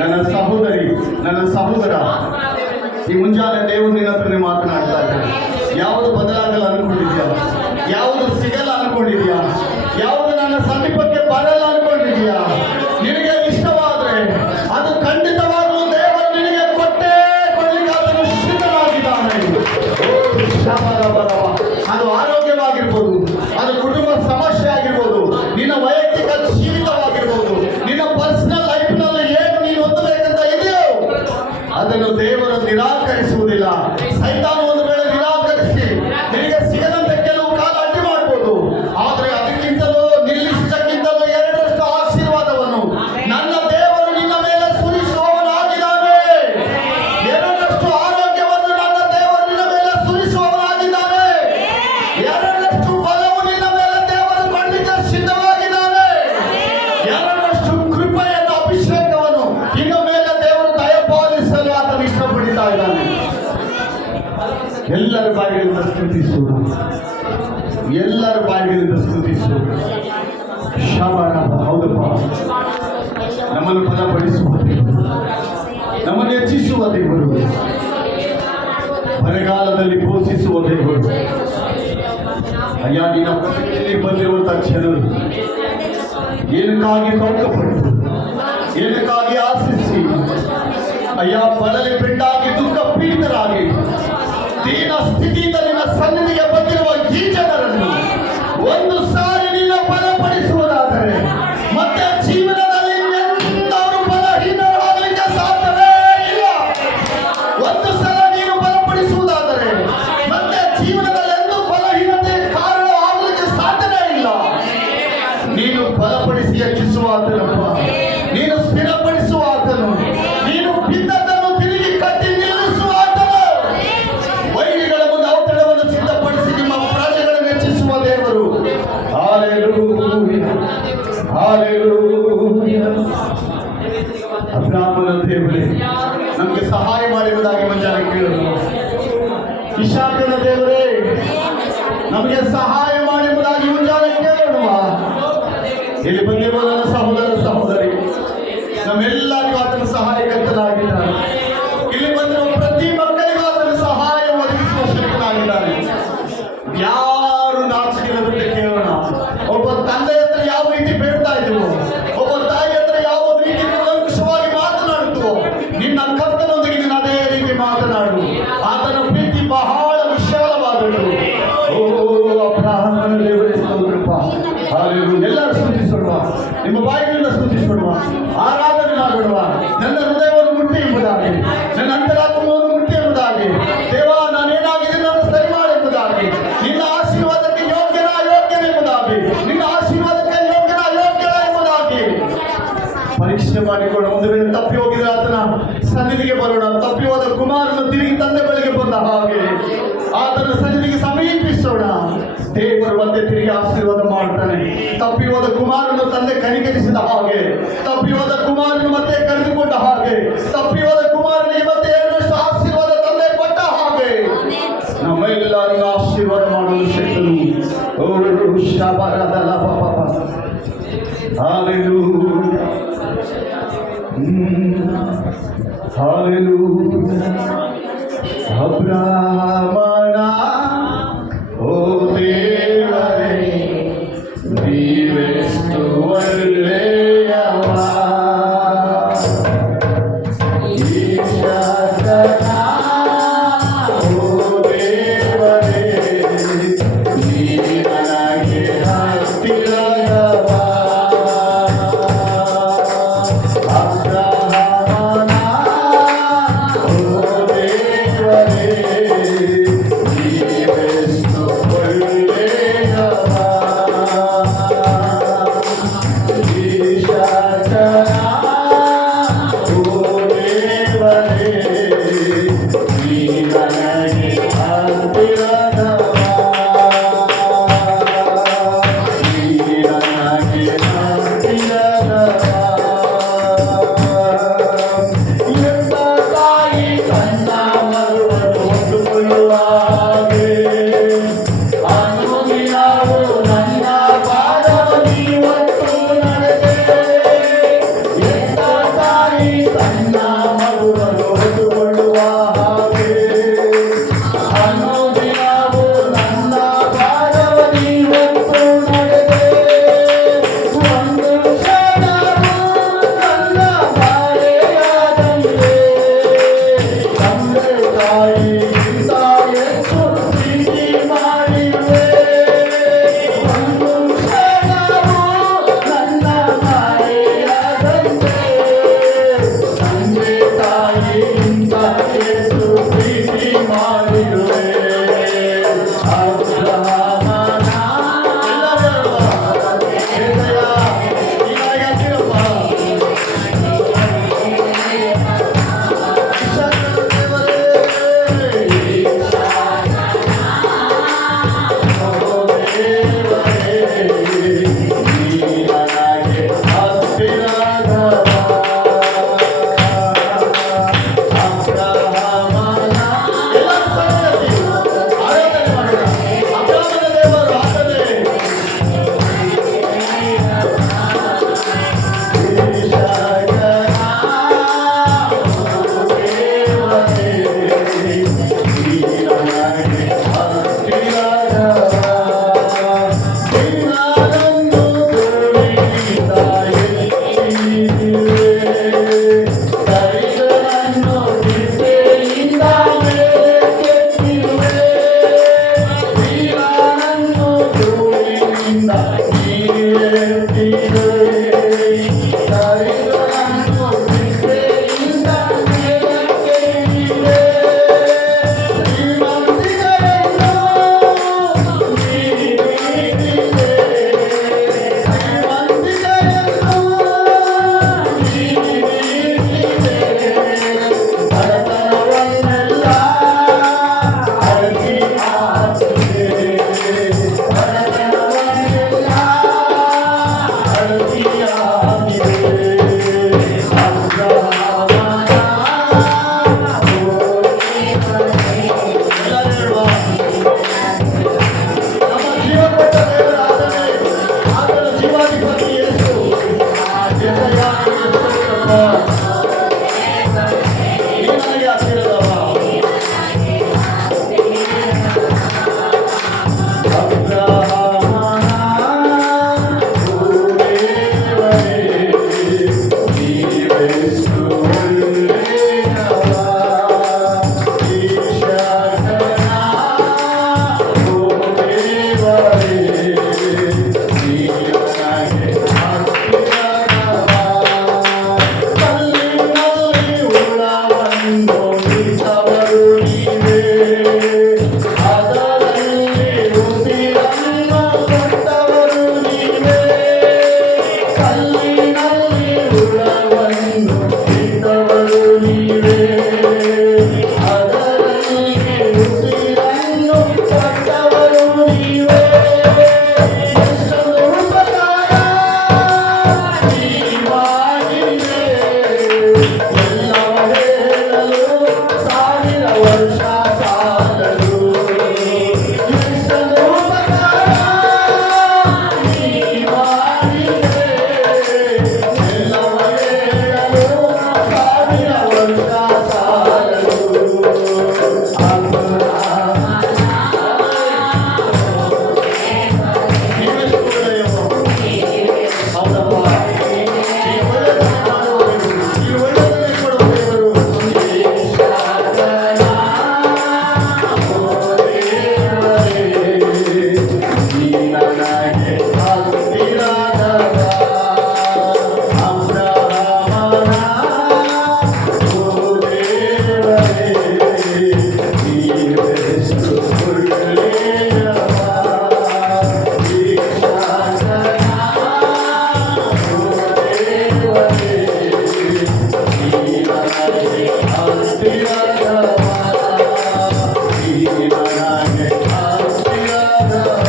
ನನ್ನ ಸಹೋದರಿ, ನನ್ನ ಸಹೋದರ, ಈ ಮುಂಜಾನೆ ದೇವರು ನಿನ್ನ ಹತ್ರನೇ ಮಾತನಾಡ್ತಾ ಇದ್ದಾರೆ. ಯಾವುದು ಬದಲಾಗಲ್ಲ ಅನ್ಕೊಂಡಿದ್ಯಾ? ಯಾವುದು ಸಿಗಲ್ಲ ಅನ್ಕೊಂಡಿದ್ಯಾ? ಯಾವುದು ನನ್ನ ಸಮೀಪಕ್ಕೆ ಬರಲ್ಲ ಅನ್ಕೊಂಡಿದ್ಯಾ? ನಿನಗೆ ಇಷ್ಟವಾದ್ರೆ ಅದು ಖಂಡಿತವಾಗಲೂ ದೇವರು ನಿನಗೆ ಕೊಟ್ಟೇ ಕೊಡಲಿಕ್ಕೆ ಸಿದ್ಧರಾಗಿದ್ದಾನೆ. ಅದು ಆರೋಗ್ಯವಾಗಿರ್ಬೋದು, ಅದು ಕುಟುಂಬ ಸಮಸ್ಯೆ ಆಗಿರ್ಬೋದು, ನಿನ್ನ ವೈಯಕ್ತಿಕ ಜೀವಿತವಾಗಿರ್ಬೋದು, ನಿನ್ನ ಪರ್ಸನಲ್ ಲೈಫ್ನಲ್ಲಿ ಏನು ನೀನು ಹೊಂದಬೇಕಂತ ಇದೆಯೋ ಅದನ್ನು ದೇವರು ನಿರಾಕರಿಸುವುದಿಲ್ಲ. ಸೈತಾನ ಒಂದು ವೇಳೆ ನಿರಾಕರಿಸಿ ನಿನಗೆ ಸಿಗದಂತೆ ಕೆಲವು ಕಾಲ ಅಡ್ಡಿ ಮಾಡ್ಬೋದು, ಆದರೆ ಅದಕ್ಕಿಂತಲೂ ನಿಲ್ಲಿಸಿದ್ದಕ್ಕಿಂತಲೂ ಎರಡರಷ್ಟು ಆಶೀರ್ವಾದವನ್ನು ನನ್ನ ದೇವರು ನಿನ್ನ ಮೇಲೆ ಸುರಿಸುವವನಾಗಿದ್ದಾನೆ. ಎರಡರಷ್ಟು ಆರೋಗ್ಯವನ್ನು ನನ್ನ ದೇವರು ನಿನ್ನ ಮೇಲೆ ಸುರಿಸುವವನಾಗಿದ್ದಾನೆ. ಎರಡರಷ್ಟು ಫಲವು ನಿನ್ನ ಮೇಲೆ ದೇವರು ಮಾಡಲಿಕ್ಕೆ ಸಿದ್ಧವಾಗಿದ್ದಾನೆ. ಎರಡರಷ್ಟು ಕೃಪೆಯನ್ನು, ಅಭಿಷೇಕವನ್ನು ನಿನ್ನ ಮೇಲೆ ದೇವರು ದಯಪಾಲಿಸಲು ಆತನು ಇಷ್ಟಪಡ್ತಾ ಇದ್ದಾನೆ. ಎಲ್ಲರ ಬಾಯಿಗಳಿಂದ ಸ್ತುತಿಸು, ಎಲ್ಲರ ಬಾಯಿಗಳಿಂದ ಸ್ತುತಿಸು. ಹೌದಪ್ಪ, ನಮ್ಮನ್ನು ಬಲಪಡಿಸುವ ದೇವರು, ನಮ್ಮನ್ನು ಹೆಚ್ಚಿಸುವ ದೇವರು, ಬರಗಾಲದಲ್ಲಿ ಪೋಷಿಸುವ ದೇವರು. ಅಯ್ಯ, ನಿನ್ನ ಪಕ್ಕದಲ್ಲಿ ಬಂದಿರುವಂತಹ ಜನರು ಏನಕ್ಕಾಗಿ ಕೌಟಪಟ್ಟು, ಏನಕ್ಕಾಗಿ ಆಶಿಸಿ, ಅಯ್ಯ ಬಳಲಿ ಬೆಟ್ಟಾಗಿ ದುಃಖ ಪೀಡಿತರಾಗಿ ದೀನ ಸ್ಥಿತಿಯಿಂದ ನಿನ್ನ ಸನ್ನಿಧಿಗೆ ಬಂದಿರುವ ಈ ಜನರನ್ನು ಒಂದು ಸಾರಿ ನೀನು ಬಲಪಡಿಸುವುದಾದರೆ ಮತ್ತೆ ಜೀವನದಲ್ಲಿ ಅವರು ಬಲಹೀನರಾಗಲಿಕ್ಕೆ ಸಾಧ್ಯವೇ ಇಲ್ಲ. ಒಂದು ಸಲ ನೀನು ಬಲಪಡಿಸುವುದಾದರೆ ಮತ್ತೆ ಜೀವನದಲ್ಲಿ ಎಂದೂ ಬಲಹೀನತೆ ಕಾರಣ ಆಗಲಿಕ್ಕೆ ಸಾಧ್ಯವೇ ಇಲ್ಲ. ನೀನು ಬಲಪಡಿಸಿ ಹೆಚ್ಚಿಸುವ ಆತನಪ್ಪ, ನೀನು ಸ್ಥಿರಪಡಿಸುವ ಆತನು, ನೀನು ಬಿದ್ದದನ್ನು ತಿರುಗಿ ಕಟ್ಟಿ ನಿಲ್ಲಿಸುವ ಆತನು. ವೈರಿಗಳ ಮುಂದೆ ಔತಣವನ್ನು ಸಿದ್ಧಪಡಿಸಿ ನಿಮ್ಮ ಪ್ರಾಣಗಳನ್ನು ಹೆಚ್ಚಿಸುವ ದೇವರು. Hallelujah, hallelujah. ಅಬ್ರಹಾಮನ ದೇವರೇ ನಮಗೆ ಸಹಾಯ ಮಾಡಿರುವುದಾಗಿ ಮುಂಜಾನೆ ಕೇಳಲು. ಇಸಾಕನ ದೇವರೇ ನಮಗೆ ಸಹಾಯ ಮಾಡಿರುವುದಾಗಿ ಮುಂಜಾನೆ ಕೇಳೋಣ. ಇಲ್ಲಿ ಬಂದಿರುವ ನನ್ನ ಸಹೋದರ ಸಹೋದರಿ, ನಮ್ಮೆಲ್ಲರಿಗೂ ಆತನ ಸಹಾಯಕರ್ತನಾಗಿದ್ದಾನೆ. ಇಲ್ಲಿ ಬಂದಿರುವ ಪ್ರತಿ ಮಕ್ಕಳಿಗೂ ಆತನ ಸಹಾಯ ಒದಗಿಸುವ ಶಕ್ತನಾಗಿದ್ದಾನೆ. ಯಾರು ನಾಚಿಕೆಲ್ಲದಂತೆ ಕೇಳೋಣ. ಒಬ್ಬ ತಂದೆ ಹತ್ರ ಯಾವ ರೀತಿ ಬೇಡ್ತಾ ಇದ್ವು, ಒಬ್ಬ ತಾಯಿ ಹತ್ರ ಯಾವ ರೀತಿ ಕೂಲಂಕುಷವಾಗಿ ಮಾತನಾಡುತ್ತೋ, ನಿನ್ನ ಕರ್ತನೊಂದಿಗೆ ನೀನು ಅದೇ ರೀತಿ ಮಾತನಾಡು. ಆತನ ಪ್ರೀತಿ ಬಹಳ ವಿಶಾಲವಾದದ್ದು. ಓ ಅಬ್ರಹಾಮನ ದೇವರೇ ಸ್ತೋತ್ರಪ್ಪ. ಹಲ್ಲೆಲೂಯಾ. ಎಲ್ಲರೂ ಸ್ತುತಿಸೋಣ, ನಿಮ್ಮ ಬಾಯಿಗಳಿಂದ ಸ್ತುತಿಸೋಣ, ಆರಾಧನೆ ಮಾಡೋಣ. ನನ್ನ ಹೃದಯವನ್ನು ಮುಟ್ಟಿ ಎಂಬುದಾಗಿ, ನನ್ನ ಅಂತರಾತ್ಮವನ್ನು ಮುಟ್ಟಿ ಎಂಬುದಾಗಿ, ದೇವ ನಾನೇನಾಗಿದೆ ನನ್ನ ಸರಿ ಮಾಡಿ ಎಂಬುದಾಗಿ, ನಿನ್ನ ಆಶೀರ್ವಾದಕ್ಕೆ ಯೋಗ್ಯನೆಂಬುದಾಗಿ, ನಿನ್ನ ಆಶೀರ್ವಾದಕ್ಕೆ ಯೋಗ್ಯನ ಎಂಬುದಾಗಿ ಪರೀಕ್ಷೆ ಮಾಡಿಕೊಂಡು ಒಂದು ವೇಳೆ ತಪ್ಪಿ ಹೋಗಿದ್ರೆ ಆತನ ಸನ್ನಿಧಿಗೆ ಬರೋಣ. ತಪ್ಪಿ ಹೋದ ಕುಮಾರನ ತಿರುಗಿ ತಂದೆ ಬಳಿಗೆ ಬಂದ ಹಾಗೆ ಆತನ ಸನ್ನಿಧಿಗೆ ಸಮೀಪಿಸೋಣ. ದೇವರು ಮತ್ತೆ ತಿರುಗಿ ಆಶೀರ್ವಾದ ಮಾಡ್ತಾನೆ. ತಪ್ಪಿ ಹೋದ ಕುಮಾರನು ತಂದೆ ಕನಿಕರಿಸಿದ ಹಾಗೆ, ತಪ್ಪಿ ಹೋದ ಕುಮಾರನು ಮತ್ತೆ ಕರೆದುಕೊಂಡ ಹಾಗೆ, ತಪ್ಪಿ ಹೋದ ಕುಮಾರನಿಗೆ ಮತ್ತೆ ಎರಡರಷ್ಟು ಆಶೀರ್ವಾದ ತಂದೆ ಕೊಟ್ಟ ಹಾಗೆ ನಮ್ಮೆಲ್ಲರನ್ನು ಆಶೀರ್ವಾದ ಮಾಡಲು ಶಕ್ತನು. ಓ ಶಬರದಲ ಪಾಪ. Hallelujah, hallelujah. ಅಬ್ರಹಾಮನ ಓ ದೇವರೇ ನೀವೆಷ್ಟು ಒಳ್ಳೆಯವ. ಈಶಾಕನ ಓ ದೇವರೇ ನೀ ನನಗೆ ಹತ್ತಿರದವ. ಅಬ್ರಹಾಮನ ಓ ದೇವರೇ ನೀವೆಷ್ಟು ಒಳ್ಳೆಯವ. ದರಿದ್ರನನ್ನು ಹಿಂಸೆಯಿಂದ ಮೇಲಕ್ಕೆತ್ತಿರುವೆ. ದೀನನನ್ನು ಧೂಳಿನಿಂದ ನೀನೆತ್ತಿರುವೆ. ದರಿದ್ರನನ್ನು ಹಿಂಸೆಯಿಂದ ಮೇಲಕ್ಕೆತ್ತಿರುವೆ. ಶ್ರೀಮಂತಿಕೆಯನ್ನು ನೀಡಿದೆ. ಶ್ರೀಮಂತಿಕೆಯನ್ನು ನೀಡಿದೆ. ಬಡತನವನ್ನೆಲ್ಲ ಅಳಿಸಿ ಹಾಕಿದೆ. ಬಡತನವನ್ನೆಲ್ಲ ಅಳಿಸಿ ಹಾಕಿದೆ. ನಮ್ಮ ಜೀವಪಟ್ಟ ದೇವರ ಆತನೇ, ಆತನ ಜೀವಾಧಿಪತಿ ಯೇಸು. ಯೆಸಯ್ಯ, ನೀ ನನಗೆ ಹತ್ತಿರದವ. ಅಬ್ರಹಾಮನ ಭೂದೇವರೇ, ನೀವೆಷ್ಟು ಒಳ್ಳೆಯವ. ಈಶಾಕನ ಭೂದೇವರೇ, ನೀನು ನನಗೆ ಹತ್ತಿರದವ. ಕಲ್ಲಿನಲ್ಲಿ ಹುಳವನ್ನು ಬಿಟ್ಟವರು ನೀವೇ. ಅದರಲ್ಲಿ ಉಸಿರನ್ನು ಕೊಟ್ಟವರು ನೀವೇ. ಕಲ್ಲಿನಲ್ಲಿ ಹುಳವನ್ನು ಬಿಟ್ಟವರು ನೀವೇ. ಅದರಲ್ಲಿ ಉಸಿರನ್ನು ಕೊಟ್ಟವರು ನೀವೇ. ಎಷ್ಟೊಂದು ಉಪಕಾರ ನೀ ಮಾಡಿದೆ. ಎಲ್ಲವ ಹೇಳಲು 1000 ವರ್ಷ ಸಾಲದು. ಎಷ್ಟೊಂದು ಉಪಕಾರ ನೀ ಮಾಡಿದೆ. ಎಲ್ಲವ ಹೇಳಲು 1000 ವರ್ಷ ಸಾಲದು. ನೀವೆಷ್ಟು ಒಳ್ಳೆಯವರು. ಹೌದಪ್ಪ. ಈ ಒಳ್ಳೆಯದನ್ನು ಮಾಡುವವರು, ಈ ಒಳ್ಳೆಯದನ್ನೇ ಕೊಡುವ ದೇವರು. ಈಶಾಕನ ಭೂದೇವರೇ, ನೀ ನನಗೆ ಹತ್ತಿರದವ. ಅಬ್ರಹಾಮನ ಭೂದೇವರೇ, ನೀವೆಷ್ಟು ಒಳ್ಳೆಯವ. ಈಶಾಕನ ಭೂದೇವರೇ, ನೀ ನನಗೆ ಹತ್ತಿರದವ. ನೀ ನನಗೆ ಹತ್ತಿರದವ.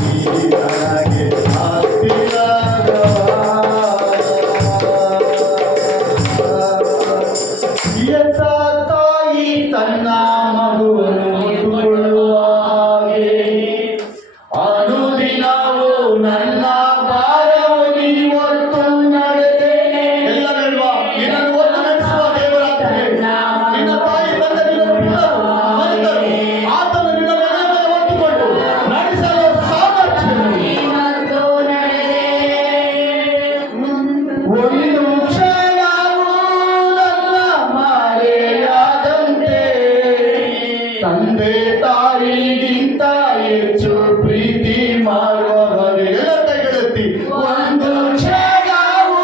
ನೀ ನನಗೆ ಹತ್ತಿರದವ. ಎಂಥ ತಾಯಿ ತನ್ನ ಮಗುವನ್ನು ಮುಟ್ಟುಕೊಳ್ಳುವ ಹಾಗೆ ಅನುದಿನವೂ ನನ್ನ ಭಾರವು ನೀ ಹೊತ್ತು ನಡೆದೆ. ಎಲ್ಲರಲ್ವಾ ನಿನ್ನನ್ನು ಹೊತ್ತು ನಡೆಸುವ ದೇವರಾಗ್ತದೆ. ನಿನ್ನ ತಾಯಿ ತಂದೆ ನಿನ್ನನ್ನು ಬಿಟ್ಟರು, ಮರೆತರು. ಆತನು ನಿನ್ನ ನೆಲದ ಮೇಲೆ ಹೊತ್ತುಕೊಂಡು ನಡೆಸಲು ಸಾಮರ್ಥ್ಯವು. ಒಂದು ಕ್ಷಣವೂ ನನ್ನ ಮರೆಯಾದಂತೆ ತಂದೆ ತಾಯಿಗಿಂತ ಹೆಚ್ಚು ಪ್ರೀತಿ ಮಾಡುವವರೇ. ಎಲ್ಲ ಕೈಗಳೆತ್ತಿ. ಒಂದು ಕ್ಷಣವೂ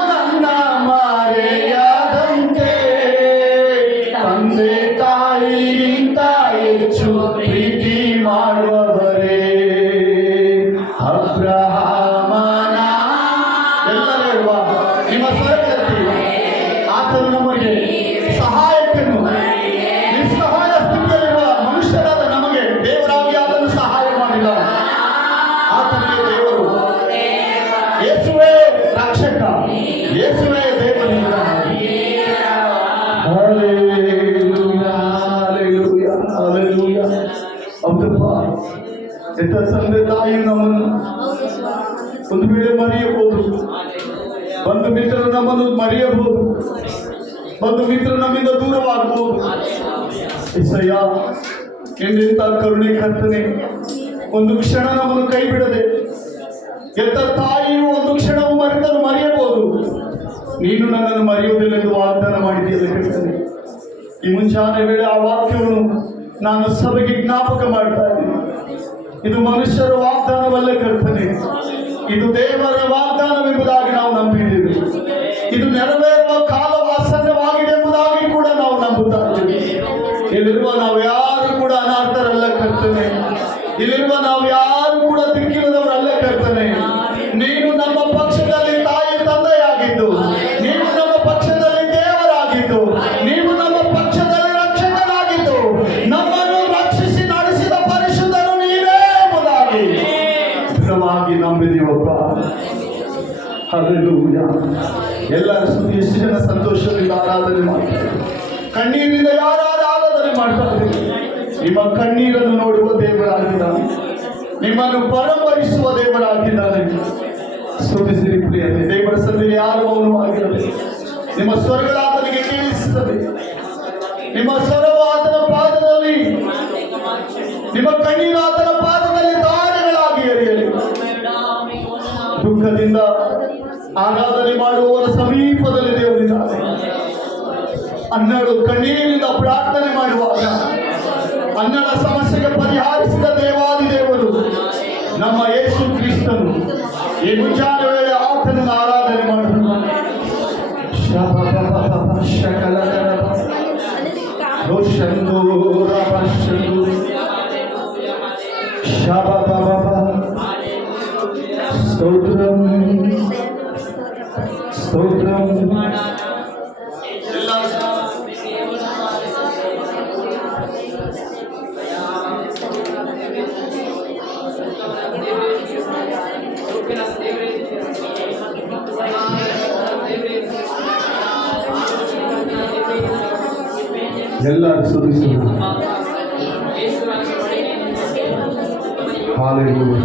ನನ್ನ ಮರೆಯಾದಂತೆ ತಂದೆ ತಾಯಿಗಿಂತ ಹೆಚ್ಚು ಪ್ರೀತಿ ಮಾಡುವವರೇ. ಅಬ್ರಹಾಮನ ಎಲ್ಲರೂ ನಿಮ್ಮ ಸ್ವರಕ್ಕೆತ್ತಿ. ಆತನು ನಮಗೆ ಸಹಾಯಕನು. ನಿಸ್ಸಹಾಯ ಸ್ಥಿತಿಯಲ್ಲಿರುವ ಮನುಷ್ಯರಾದ ನಮಗೆ ದೇವರಾಗಿ ಆತನು ಸಹಾಯ ಮಾಡಿದ. ಆತನಿಗೆ ದೇವರು ಯೇಸುವೇ ರಕ್ಷಕ, ಯೇಸುವೇ ದೇವರಿದ್ದಾನೆ. Hallelujah, hallelujah, hallelujah. ಹೌದಪ್ಪ, ಎತ್ತ ತಂದೆ ತಾಯಿ ನಮ್ಮನ್ನು ಒಂದು ವೇಳೆ ಮರೆಯಬಹುದು. ಬಂಧು ಮಿತ್ರರು ನಮ್ಮನ್ನು ಮರೆಯಬಹುದು. ಬಂಧು ಮಿತ್ರರು ನಮ್ಮಿಂದ ದೂರವಾಗಬಹುದು. ಯೆಸಯ್ಯ, ಎಂದೆಂಥ ಕರುಣೆ ಕರ್ತನೆ, ಒಂದು ಕ್ಷಣ ನಮ್ಮನ್ನು ಕೈ ಬಿಡದೆ. ಎತ್ತ ತಾಯಿಯು ಒಂದು ಕ್ಷಣವು ಮರೆತರು ಮರೆಯಬಹುದು. ನೀನು ನನ್ನನ್ನು ಮರೆಯುವುದಿല്ലെಂದು ವಾಗ್ದಾನ ಮಾಡಿದೆಯಲ್ಲ ಕರ್ತನೆ. ಈ ಮುಂಜಾನೆ ವೇಳೆ ಆ ವಾಕ್ಯವನ್ನು ನಾನು ಸಭೆಗೆ ಜ್ಞಾಪಕ ಮಾಡ್ತಾ ಇದ್ದೀನಿ. ಇದು ಮನುಷ್ಯರ ವಾಗ್ದಾನವಲ್ಲ ಕರ್ತನೆ, ಇದು ದೇವರ ವಾಗ್ದಾನವೆಂಬುದಾಗಿ ನಾವು ನಂಬಿದ್ದೇವೆ. ಇದು ನೆರವೇರುವ ಕಾಲವು ಆಸನ್ನವಾಗಿದೆ ಎಂಬುದಾಗಿ ಕೂಡ ನಾವು ನಂಬುತ್ತಾ ಇದ್ದೇವೆ. ಇಲ್ಲಿರುವ ನಾವು ಯಾರು ಕೂಡ ಅನಾಥರಲ್ಲ ಕರ್ತನೆ, ಇಲ್ಲಿರುವ ನಾವು ಯಾರು ಕೂಡ ದಿಕ್ಕಿಲ್ಲದವರಲ್ಲ ಕರ್ತನೆ. ನೀನು ನಮ್ಮ ಪಕ್ಷದಲ್ಲಿ ತಾಯಿ ತಂದೆಯಾಗಿದ್ದು, ನೀನು ನಮ್ಮ ಪಕ್ಷದಲ್ಲಿ ದೇವರಾಗಿದ್ದು, ನೀನು ನಮ್ಮ ಪಕ್ಷದಲ್ಲಿ ರಕ್ಷಕನಾಗಿದ್ದು, ನಮ್ಮನ್ನು ರಕ್ಷಿಸಿ ನಡೆಸಿದ ಪರಿಶುದ್ಧರು ನೀವೇ ಎಂಬುದಾಗಿ ದೃಢವಾಗಿ ನಂಬಿದೀವಪ್ಪ. ಹಲ್ಲೆಲೂಯಾ. ಎಲ್ಲರ ಸ್ತುತಿ. ಎಷ್ಟು ಜನ ಸಂತೋಷದಿಂದ ಆರಾಧನೆ ಮಾಡ್ತಾರೆ, ಕಣ್ಣೀರಿನಿಂದ ಯಾರು ಆರಾಧನೆ ಮಾಡ್ತಾ ಇದ್ದೀರಿ? ನಿಮ್ಮ ಕಣ್ಣೀರನ್ನು ನೋಡುವ ದೇವರಾಗಿದ್ದಾನೆ, ನಿಮ್ಮನ್ನು ಪರಮರಿಸುವ ದೇವರಾಗಿದ್ದಾನೆ. ಸ್ತುತಿಸಿರಿ ಪ್ರಿಯರೇ. ದೇವರ ಸನ್ನಿಧಿಯಲ್ಲಿ ಯಾರು ಮೌನವಾಗಿರಬೇಕು. ನಿಮ್ಮ ಸ್ವರಗಳು ಆತನಿಗೆ ಕೇಳಿಸುತ್ತದೆ. ನಿಮ್ಮ ಸ್ವರವು ಆತನ ಪಾದದಲ್ಲಿ, ನಿಮ್ಮ ಕಣ್ಣೀರು ಆತನ ಪಾದದಲ್ಲಿ ಧಾರೆಗಳಾಗಿ ಎರೆಯಲಿ. ದುಃಖದಿಂದ ಆರಾಧನೆ ಮಾಡುವವರ ಸಮೀಪದಲ್ಲಿ ದೇವರಿದ್ದಾರೆ. ಅನ್ನಳು ಕಣ್ಣೀರಿನಿಂದ ಪ್ರಾರ್ಥನೆ ಮಾಡುವಾಗ ಅನ್ನಳ ಸಮಸ್ಯೆಗೆ ಪರಿಹರಿಸಿದ ದೇವಾದಿ ದೇವರು ನಮ್ಮ ಯೇಸು ಕ್ರಿಸ್ತನು ಈ ಮುಂಜಾನೆ ವೇಳೆ ಆತನನ್ನು ಆರಾಧನೆ ಮಾಡಿದರು. ಸ್ತೋತ್ರಂ ಸ್ತೋತ್ರಂ. ಎಲ್ಲರೂ ಸ್ತುತಿಸೋಣ. ಹಲ್ಲೆಲೂಯಾ.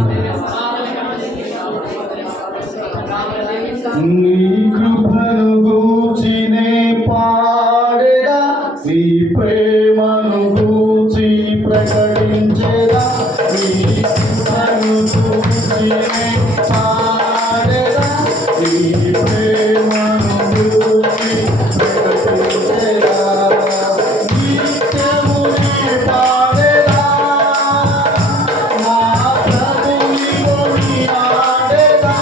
నీ కృపను గూర్చినే పాడేదా, నీ ప్రేమను గూర్చి ప్రకటించేదా. నీ కృపను గూర్చినే పాడేదా, నీ ప్రేమను గూర్చి ప్రకటించేదా. నిత్యమునే పాడేదా, నా ప్రభుని కొనియాడేదా.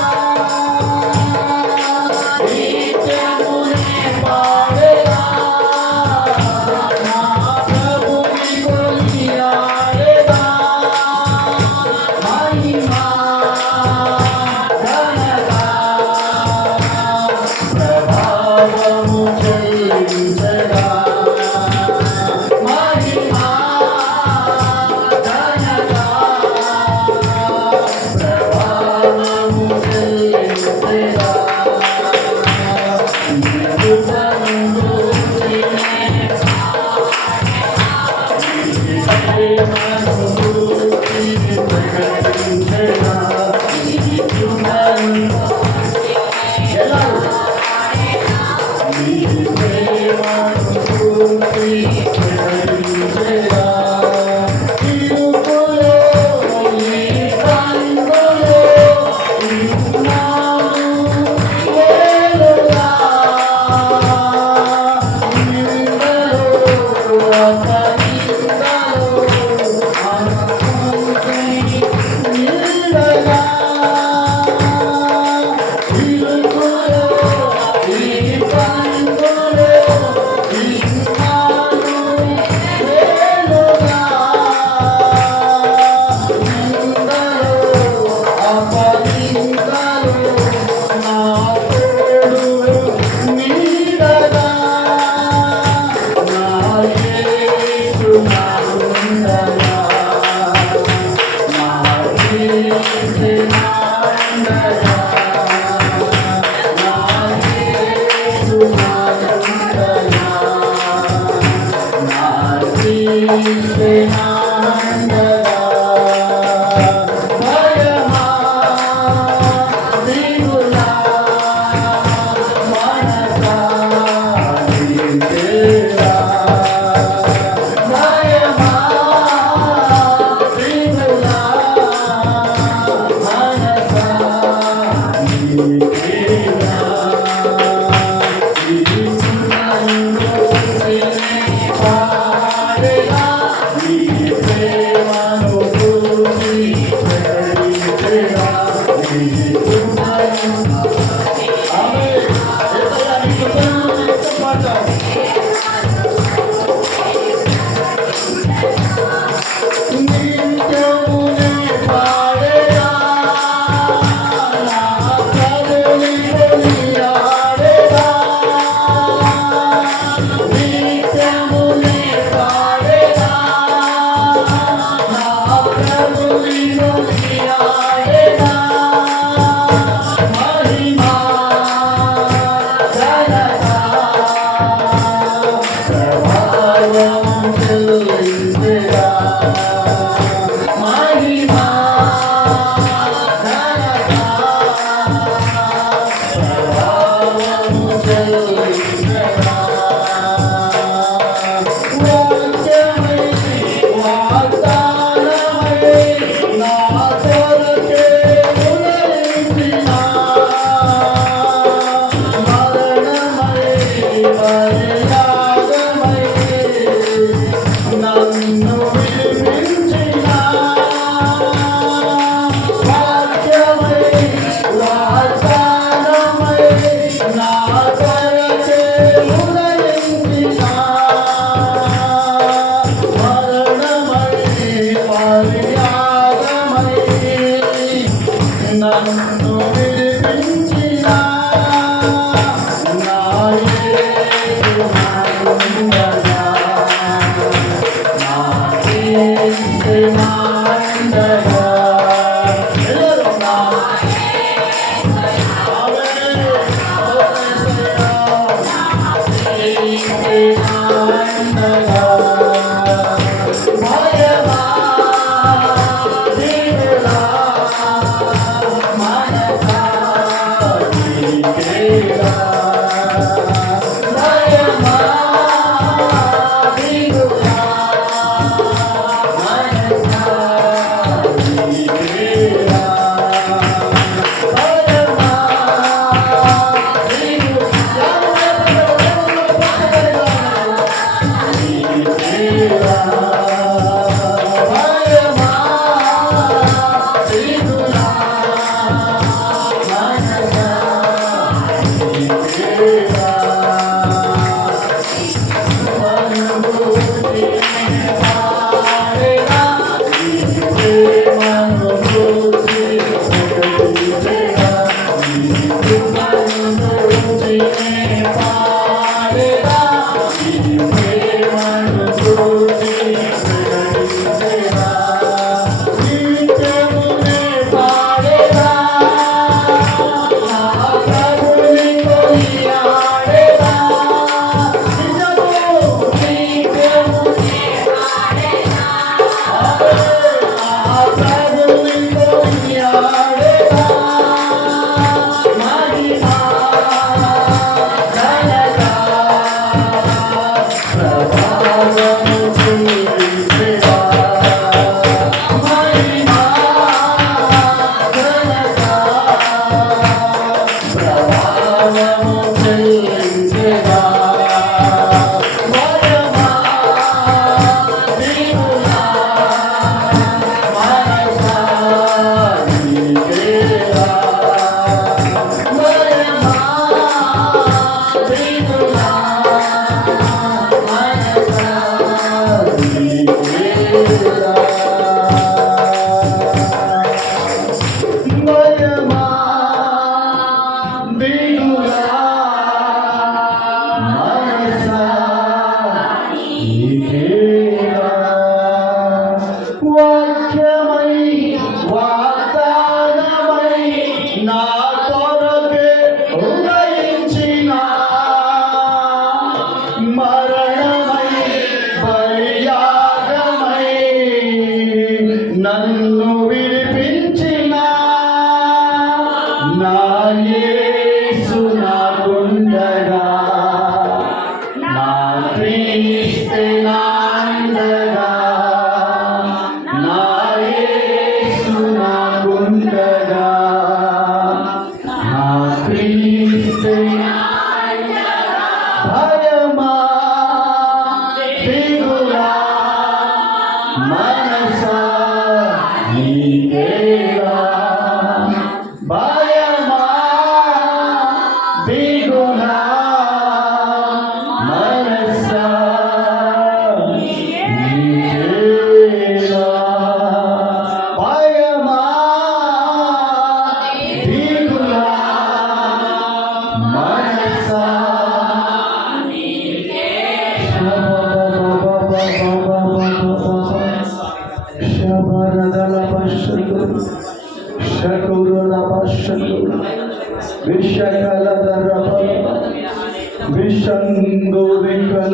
ವಿಷಂದು ವಿಕಲ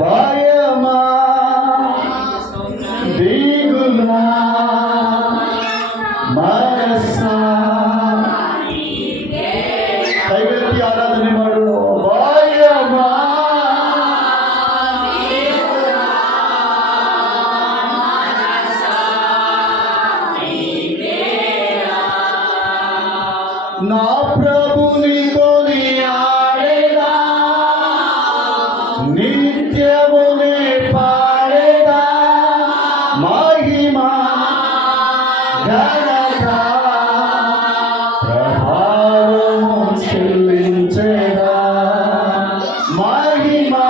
ಭಯಮ ದಿಗುಲ ಮನಸ ಕೈಗಟ್ಟಿ ಆರಾಧನೆ ಮಾಡೋಣ. ಭಯಮ నా ప్రభుని కొనియాడేదా, నిత్యమునే పాడేదా, మహిమా ఘనత ప్రభావము చెల్లించేదా, మహిమా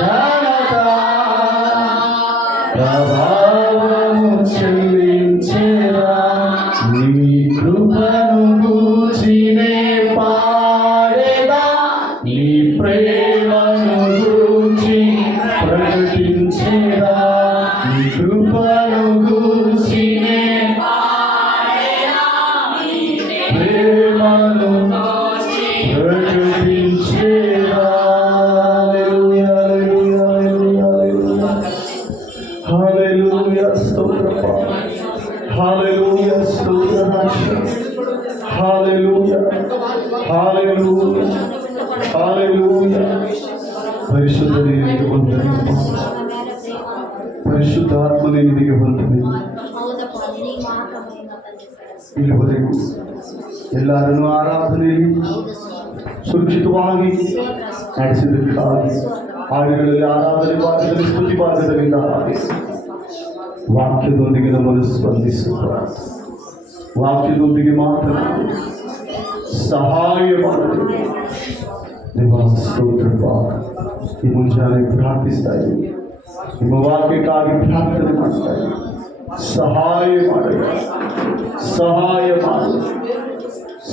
ఘనత ప్రభావము చెల్లించేదా. నీ కృపను గూర్చినే పాడేదా, నీ ప్రేమను గూర్చి ప్రకటించేదా, నీ కృపను గూర్చినే పాడేదా, నీ ప్రేమను గూర్చి ప్రకటించేదా. హల్లెలూయా, హల్లెలూయా, హల్లెలూయా, హల్లెలూయా. స్తోత్రం, హల్లెలూయా, స్తోత్రం, హల్లెలూయా, హల్లెలూయా, హల్లెలూయా. పరిశుద్ధ నిధికి వందనే, ಪರಿಶುದ್ಧಾತ್ಮ ನಿಧಿಗೆ ಬಂದಿದೆ. ಇಲ್ಲಿವರೆಗೂ ಎಲ್ಲರನ್ನು ಆರಾಧನೆಯಲ್ಲಿ ಸುರಕ್ಷಿತವಾಗಿ ನಡೆಸಿದ್ದಕ್ಕಾಗಿ, ಹಾಡುಗಳಲ್ಲಿ ಆರಾಧನೆ ಭಾಗದಲ್ಲಿ ಸ್ತುತಿ ಭಾಗದಲ್ಲಿಂದ ಹಾಗೆ ವಾಕ್ಯದೊಂದಿಗೆ ನಮ್ಮನ್ನು ಸ್ಪಂದಿಸುವ, ವಾಕ್ಯದೊಂದಿಗೆ ಮಾತನಾಡಿ ಸಹಾಯ ಮಾಡಬೇಕು. ನಿಮ್ಮ ಸ್ತೋತ್ರಪ್ಪ, ಈ ಮುಂಜಾನೆ ಪ್ರಾರ್ಥಿಸ್ತಾ ಇದ್ದೀವಿ, ನಿಮ್ಮ ವಾಕ್ಯಕ್ಕಾಗಿ ಪ್ರಾರ್ಥನೆ ಮಾಡ್ತಾ ಇದ್ದೀವಿ. ಸಹಾಯ ಮಾಡಬೇಕು, ಸಹಾಯ ಮಾಡು,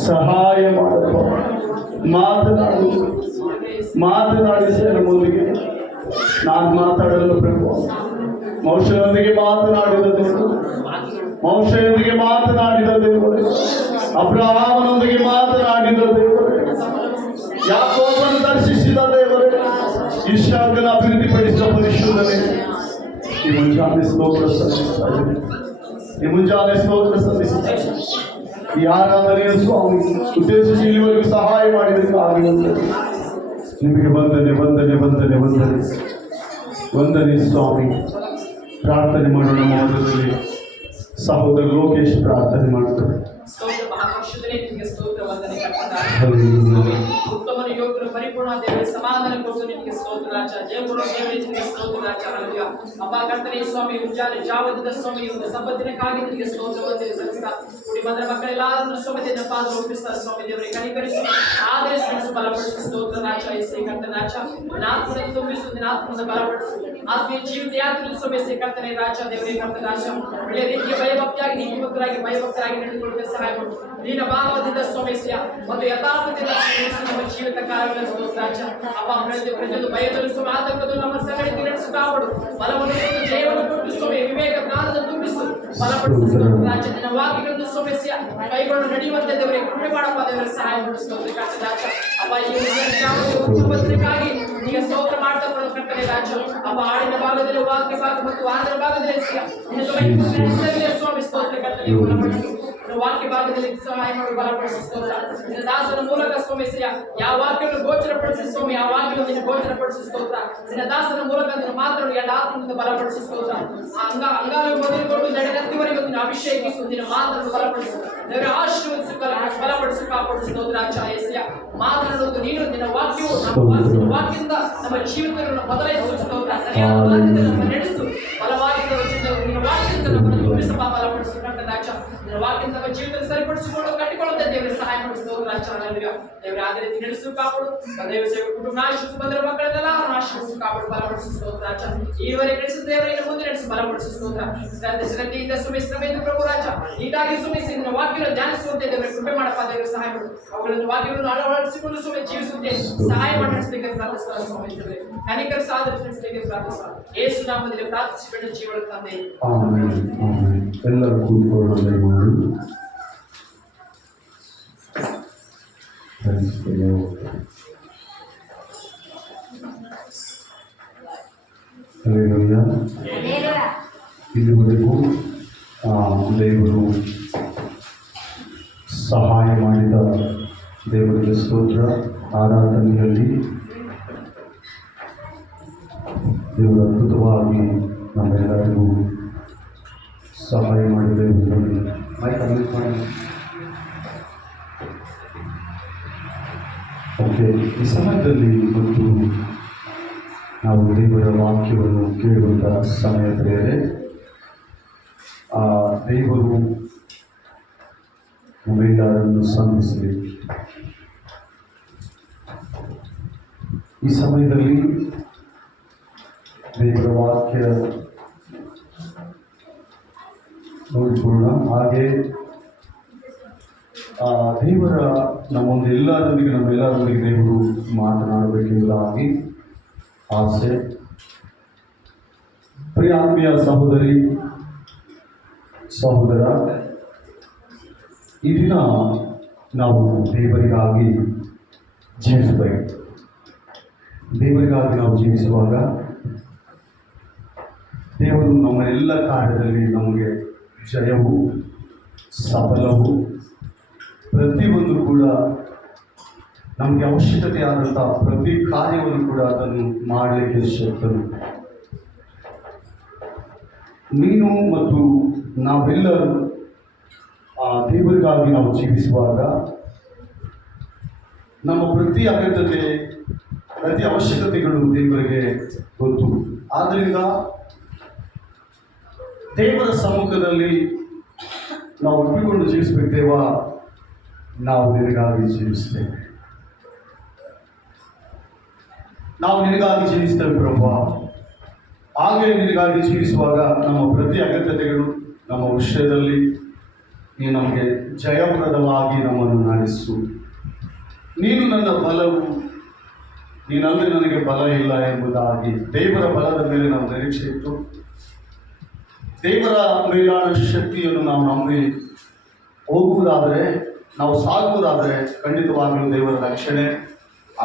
ಸಹಾಯ ಮಾಡಪ್ಪ. ಮಾತನಾಡು, ಮಾತನಾಡಿಸಿ ನಮ್ಮೊಂದಿಗೆ. ನಾನು ಮಾತಾಡಲು ಪ್ರಭು, ಮೋಶೆಯೊಂದಿಗೆ ಮಾತನಾಡಿದ ದೇವರು, ಮೋಶೆಯೊಂದಿಗೆ ಮಾತನಾಡಿದ ದೇವರು, ಅಬ್ರಹಾಮನೊಂದಿಗೆ ಮಾತನಾಡಿದ ದೇವರು, ಯಾಕೋಬನ್ನು ದರ್ಶಿಸಿದ ದೇವರು, ಇಸ್ರಾಯೇಲನ ಅಭಿವೃದ್ಧಿಪಡಿಸಿದ ಪರಿಶುದ್ಧನೇ, ಈ ಮುಂಜಾನೆ ಸ್ತೋತ್ರ ಸಲ್ಲಿಸ್ತಾ ಇದ್ದೀನಿ, ಈ ಮುಂಜಾನೆ ಸ್ತೋತ್ರ ಸಲ್ಲಿಸ್ತಾ ಇದ್ದೀನಿ. ಈ ಆರಾಧನೆಯ ಸ್ವಾಮಿ ಉದ್ದೇಶಿಸಿ ಇಲ್ಲಿವರೆಗೂ ಸಹಾಯ ಮಾಡಿದ್ದಕ್ಕಾಗಿ ನಿಮಗೆ ವಂದನೆ, ವಂದನೆ, ವಂದನೆ, ವಂದನೆ, ವಂದನೆ ಸ್ವಾಮಿ. ಪ್ರಾರ್ಥನೆ ಮಾಡೋಣ. ಮೊದಲಲ್ಲಿ ಸಹೋದರ ಲೋಕೇಶ್ ಪ್ರಾರ್ಥನೆ ಮಾಡ್ತಾರೆ. ಉತ್ತಮನ ಯೋಗ್ಯರು ಪರಿಪೂರ್ಣ ದೇವರ ಸಮಾಧಾನ ಕೊಟ್ಟು ನಿನಗೆ ಸ್ತೋತ್ರ ರಾಜ. ದೇವರು ನಿನಗೆ ಸ್ತೋತ್ರ ರಾಜ. ಹಲ್ಲೆಲೂಯಾ. ಅಪ್ಪ ಕರ್ತನೇ ಸ್ವಾಮಿ, ಮುಂಜಾನೆ ಜಾವದ ಸ್ವಾಮಿ ಒಂದು ಸಂಪತ್ತಿನಕ್ಕಾಗಿ ನಿನಗೆ ಸ್ತೋತ್ರವನ್ನು ಸಲ್ಲಿಸ್ತಾ ಕೂಡಿ ಬಂದ ಮಕ್ಕಳೆಲ್ಲರೂ ಸ್ವಾಮಿಯನ್ನು ಪಾದ ಒಪ್ಪಿಸ್ತಾ ಸ್ವಾಮಿ ದೇವರೇ ಕನಿಕರಿಸಿ ಆದೇಶಿಸಿ ಬಲಪಡಿಸಿ ಸ್ತೋತ್ರ ರಾಜ. ಎಸ್ಸೇ ಕರ್ತನ ರಾಜ, ಆತ್ಮವನ್ನು ತುಂಬಿಸು, ನಿನ್ನ ಆತ್ಮವನ್ನು ಬಲಪಡಿಸು, ಆತ್ಮೀಯ ಜೀವಿತ ಯಾತ್ರೆ ಸ್ವಾಮಿ ಕರ್ತನೇ ರಾಜ. ದೇವರೇ ಕರ್ತನ ರಾಜ, ಒಳ್ಳೆಯ ರೀತಿಯ ಭಯಭಕ್ತಿಯಾಗಿ ಭಯಭಕ್ತರಾಗಿ ನಡೆದುಕೊಳ್ಳುವ ಸಹಾಯ ಮಾಡು. ನಿನ್ನ ಭಾವದಿಂದ ಸ್ವಾಮಿಸ್ಯ ಮತ್ತು ಯಥಾರ್ಥದಿಂದ ನಮ್ಮ ಜೀವಿತ ಕಾರ್ಯಗಳ ಸ್ತೋತ್ರ. ಅಪ್ಪ ಪ್ರತಿಯೊಂದು ಭಯದಲ್ಲಿ ಸ್ವಾಮಿ ಆತಂಕದಲ್ಲಿ ನಮ್ಮ ಸಂಗತಿ ನಡೆಸಿ ಕಾಪಾಡು. ಬಲವನ್ನು ಕೊಟ್ಟು ಜಯವನ್ನು ಕೊಟ್ಟು ಸ್ವಾಮಿ ವಿವೇಕ ಜ್ಞಾನದ ತುಂಬಿಸು ಬಲಪಡಿಸು ರಾಜ. ನಿನ್ನ ವಾಕ್ಯಗಳನ್ನು ಸ್ವಾಮಿಸ್ಯ ಕೈಗಳು ನಡೆಯುವಂತೆ ದೇವರೇ ಕೃಪೆ ಮಾಡಪ್ಪ. ದೇವರ ಸಹಾಯ ಮಾಡಿಸ್ತೋದ್ರೆ ರಾಜ. ಅಪ್ಪ ಈ ಸಂಪತ್ತಿನಕ್ಕಾಗಿ ಈಗ ಸ್ತೋತ್ರ ಮಾಡ್ತಾ ಕರ್ತನೆ ರಾಜ. ಅಪ್ಪ ಆಡಿನ ಭಾಗದಲ್ಲಿ ವಾಕ್ಯ ಭಾಗ ಮತ್ತು ಆಂಧ್ರ ಭಾಗದಲ್ಲಿ ಸ್ವಾಮಿ ಸ್ತೋತ್ರ ಕರ್ತನೆ ಬಲಪಡಿಸು. ವಾಕ್ಯ ಭಾಗದಲ್ಲಿ ಸಹಾಯ ಮಾಡಿ ಬಲಪಡಿಸಿ ಸ್ತೋತ್ರ. ನಿನ್ನ ದಾಸನ ಮೂಲಕ ಸ್ವಾಮಿಸಿಯ ಯಾವ ವಾಕ್ಯವನ್ನು ಗೋಚರಪಡಿಸಿ ಸ್ವಾಮಿ, ಆ ವಾಕ್ಯವನ್ನು ಗೋಚರಪಡಿಸಿ ಸ್ತೋತ್ರ. ನಿನ್ನ ದಾಸನ ಮೂಲಕ ನಿನ್ನ ಮಾತನ್ನು ಎಲ್ಲ ಆತ್ಮದಿಂದ ಬಲಪಡಿಸಿ ಸ್ತೋತ್ರ. ಅಂಗಾಲು ಮೊದಲುಗೊಂಡು ನಡೆದಂತಿವರೆಗೂ ನಿನ್ನ ಅಭಿಷೇಕಿಸು, ನಿನ್ನ ಮಾತನ್ನು ಬಲಪಡಿಸು ದೇವರ ಆಶೀರ್ವದಿಸಿ ಬಲಪಡಿಸಿ ಕಾಪಾಡು ಸ್ತೋತ್ರ. ಚಾಯಸ್ಯ ಮಾತನಾಡುವುದು ನೀನು, ನಿನ್ನ ವಾಕ್ಯವು ನಮ್ಮ ವಾಕ್ಯದಿಂದ ನಮ್ಮ ಜೀವಿತಗಳನ್ನು ಬದಲಾಯಿಸುವ ಸ್ತೋತ್ರ. ಸರಿಯಾದ ಮಾರ್ಗದಲ್ಲಿ ನಮ್ಮನ್ನು ನಡೆಸು, ಬಲವಾಗಿ ನಿನ್ನ ವಾಕ್ಯದಿಂದ ನಮ್ಮನ್ನು ತುಂಬಿಸಪ್ಪ, ಬಲಪಡಿಸು ರಾಜ. ನಿನ್ನ ವಾಕ್ಯದಿಂದ ನಮ್ಮ ಜೀವಿತ ಸರಿಪಡಿಸಿಕೊಂಡು ಕಟ್ಟಿಕೊಳ್ಳುತ್ತೆ ದೇವರ ಸಹಾಯ ಮಾಡಿಸ್ತೋದ್ರ ರಾಜ. ದೇವರ ಅದೇ ರೀತಿ ನಡೆಸು ಕಾಪಾಡು. ದೇವ ಸೇವೆ ಕುಟುಂಬ ಆಶೀರ್ವಿಸು, ಬಂದಿರೋ ಮಕ್ಕಳನ್ನೆಲ್ಲ ಆಶೀರ್ವಿಸು ಕಾಪಾಡು, ಬಲಪಡಿಸು ಸ್ತೋತ್ರ ರಾಜ. ಈವರೆಗೆ ನಡೆಸಿದ ದೇವರ ಮುಂದೆ ನಡೆಸಿ ಬಲಪಡಿಸು ಸ್ತೋತ್ರ. ಶ್ರದ್ಧೆಯಿಂದ ಸುಮಿಶ್ರಮೆಂದು ಪ್ರಭು ರಾಜ ನೀಟಾಗಿ ಸುಮಿಸಿ ನಿನ್ನ ವಾಕ್ಯವನ್ನು ಧ್ಯಾನಿಸುವಂತೆ ದೇವರ ಕೃಪೆ ಮಾಡಪ್ಪ. ದೇವರ ಸಹಾಯ ಮಾಡು. ಅವುಗಳನ್ನು ವಾಕ್ಯವನ್ನು ಅಳವಡಿಸಿಕೊಂಡು ಸುಮ್ಮನೆ ಜೀವಿಸುವಂತೆ ಸಹಾಯ ಮಾಡಿ ನಡೆಸಲಿಕ್ಕೆ ಪ್ರಾರ್ಥಿಸ್ತಾರೆ ಸ್ವಾಮಿ. ಕನಿಕರ ಸಾಧನೆ ನಡೆಸಲಿಕ್ಕೆ ಪ್ರಾರ್ಥಿಸ್ತಾರೆ. ಯೇಸು ನಾಮದಲ್ಲಿ ಪ್ರಾರ್ಥಿಸಿಬಿಟ್ಟು ಜೀವನ ತಂದೆ. ಎಲ್ಲರೂ ಕೂತ್ಕೊಳ್ಳೋದೇ ಮಾಡಿ. ಇದುವರೆಗೂ ದೇವರು ಸಹಾಯ ಮಾಡಿದ ದೇವರಿಗೆ ಸ್ತೋತ್ರ. ಆರಾಧನೆಯಲ್ಲಿ ದೇವರು ಅದ್ಭುತವಾಗಿ ನಮ್ಮೆಲ್ಲರಿಗೂ ಸಹಾಯ ಮಾಡಿದೆ. ಓಕೆ, ಈ ಸಮಯದಲ್ಲಿ ಮತ್ತು ನಾವು ದೇವರ ವಾಕ್ಯವನ್ನು ಕೇಳುವಂಥ ಸಮಯ ಪ್ರಿಯರೇ, ದೇವರು ನಮ್ಮೆಲ್ಲರನ್ನು ಸಂಧಿಸಲಿ. ಈ ಸಮಯದಲ್ಲಿ ದೇವರ ವಾಕ್ಯ ನೋಡಿಕೊಳ್ಳೋಣ. ಹಾಗೆ ದೇವರ ನಮ್ಮೆಲ್ಲರೊಂದಿಗೆ ದೇವರು ಮಾತನಾಡಬೇಕೆಂಬುದಾಗಿ ಆಸೆ. ಪ್ರಿಯ ಆತ್ಮೀಯ ಸಹೋದರಿ ಸಹೋದರ, ಈ ದಿನ ನಾವು ದೇವರಿಗಾಗಿ ಜೀವಿಸಬೇಕು. ದೇವರಿಗಾಗಿ ನಾವು ಜೀವಿಸುವಾಗ ದೇವರು ನಮ್ಮ ಎಲ್ಲ ಕಾರ್ಯದಲ್ಲಿ ನಮಗೆ ಜಯವು, ಸಫಲವು, ಪ್ರತಿಯೊಂದು ಕೂಡ ನಮಗೆ ಅವಶ್ಯಕತೆ ಆದಂಥ ಪ್ರತಿ ಕಾರ್ಯವನ್ನು ಕೂಡ ಅದನ್ನು ಮಾಡಲಿಕ್ಕೆ ಶಕ್ತರು. ನೀನು ಮತ್ತು ನಾವೆಲ್ಲರೂ ದೇವರಿಗಾಗಿ ನಾವು ಜೀವಿಸುವಾಗ ನಮ್ಮ ಪ್ರತಿ ಅಗತ್ಯತೆ, ಪ್ರತಿ ಅವಶ್ಯಕತೆಗಳು ದೇವರಿಗೆ ಗೊತ್ತು. ಆದ್ದರಿಂದ ದೇವರ ಸಮ್ಮುಖದಲ್ಲಿ ನಾವು ಒಪ್ಪಿಕೊಂಡು ಜೀವಿಸಬೇಕೇವಾ? ನಾವು ನಿನಗಾಗಿ ಜೀವಿಸ್ತೇವೆ, ನಾವು ನಿನಗಾಗಿ ಜೀವಿಸ್ತೇವೆ ಪ್ರಭು. ಹಾಗೆ ನಿನಗಾಗಿ ಜೀವಿಸುವಾಗ ನಮ್ಮ ಪ್ರತಿ ಅಗತ್ಯತೆಗಳು, ನಮ್ಮ ವಿಷಯದಲ್ಲಿ ನೀನು ನಮಗೆ ಜಯಪ್ರದವಾಗಿ ನಮ್ಮನ್ನು ನಡೆಸು. ನೀನು ನನ್ನ ಬಲವು, ನೀನಲ್ಲದೆ ನನಗೆ ಬಲ ಇಲ್ಲ ಎಂಬುದಾಗಿ ದೇವರ ಬಲದ ಮೇಲೆ ನಾವು ನಿರೀಕ್ಷೆ ಇಟ್ಟು ದೇವರ ಮೇಲಾದ ಶಕ್ತಿಯನ್ನು ನಾವು ನಂಬಿ ಹೋಗುವುದಾದರೆ, ನಾವು ಸಾಗುವುದಾದರೆ ಖಂಡಿತವಾಗಲೂ ದೇವರ ರಕ್ಷಣೆ,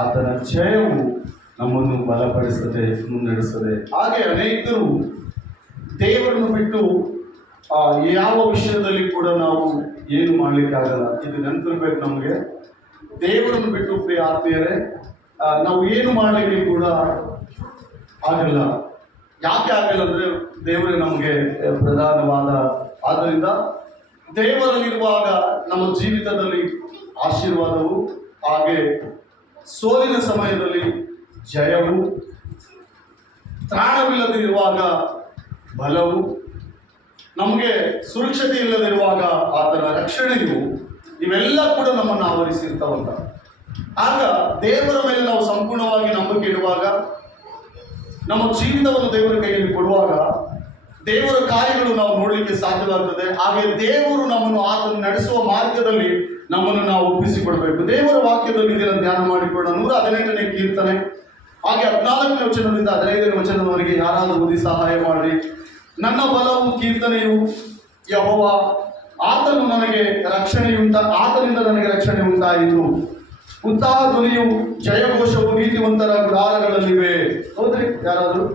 ಆತನ ಜಯವು ನಮ್ಮನ್ನು ಬಲಪಡಿಸದೆ ಮುನ್ನಡೆಸದೆ. ಹಾಗೆ ಅನೇಕರು ದೇವರನ್ನು ಬಿಟ್ಟು ಯಾವ ವಿಷಯದಲ್ಲಿ ಕೂಡ ನಾವು ಏನು ಮಾಡಲಿಕ್ಕಾಗಲ್ಲ. ಇದು ನೆನಪಿರ್ಬೇಕು ನಮಗೆ. ದೇವರನ್ನು ಬಿಟ್ಟು ಪ್ರಿಯ ಆತ್ಮೀಯರೇ ನಾವು ಏನು ಮಾಡಲಿಕ್ಕೆ ಕೂಡ ಆಗಲ್ಲ. ಯಾಕೆ ಆಗಲ್ಲ ಅಂದರೆ ದೇವರೇ ನಮಗೆ ಪ್ರಧಾನವಾದ. ಆದ್ದರಿಂದ ದೇವರಲ್ಲಿರುವಾಗ ನಮ್ಮ ಜೀವಿತದಲ್ಲಿ ಆಶೀರ್ವಾದವು, ಹಾಗೆ ಸೋಲಿನ ಸಮಯದಲ್ಲಿ ಜಯವು, ತ್ರಾಣವಿಲ್ಲದಿರುವಾಗ ಬಲವು, ನಮಗೆ ಸುರಕ್ಷತೆ ಇಲ್ಲದಿರುವಾಗ ಆತನ ರಕ್ಷಣೆಯು, ಇವೆಲ್ಲ ಕೂಡ ನಮ್ಮನ್ನು ಆವರಿಸಿರ್ತಾವಂತ. ಆಗ ದೇವರ ಮೇಲೆ ನಾವು ಸಂಪೂರ್ಣವಾಗಿ ನಂಬಿಕೆ ಇಡುವಾಗ, ನಮ್ಮ ಜೀವಿತವನ್ನು ದೇವರ ಕೈಯಲ್ಲಿ ಕೊಡುವಾಗ ದೇವರ ಕಾರ್ಯಗಳು ನಾವು ನೋಡಲಿಕ್ಕೆ ಸಾಧ್ಯವಾಗ್ತದೆ. ಹಾಗೆ ದೇವರು ನಮ್ಮನ್ನು ಆತನು ನಡೆಸುವ ಮಾರ್ಗದಲ್ಲಿ ನಮ್ಮನ್ನು ನಾವು ಒಪ್ಪಿಸಿಕೊಡ್ಬೇಕು. ದೇವರ ವಾಕ್ಯದಲ್ಲಿ ಇದನ್ನು ಧ್ಯಾನ ಮಾಡಿಕೊಳ್ಳೋಣ. 118ನೇ ಕೀರ್ತನೆ ಹಾಗೆ 14ನೇ ವಚನದಿಂದ 15ನೇ ವಚನದವರೆಗೆ ಯಾರಾದರೂ ಓದಿ ಸಹಾಯ ಮಾಡಿ. ನನ್ನ ಬಲವು ಕೀರ್ತನೆಯು ಯೆಹೋವ, ಆತನು ನನಗೆ ಆತನಿಂದ ನನಗೆ ರಕ್ಷಣೆ ಉಂಟಾಯಿತು. ಉತ್ಸಾಹ ಧ್ವನಿಯು, ಜಯಘೋಷವು ನೀತಿವಂತರ ಗುಡಾರಗಳಲ್ಲಿವೆ. ಹೌದ್ರಿ? ಯಾರಾದರೂ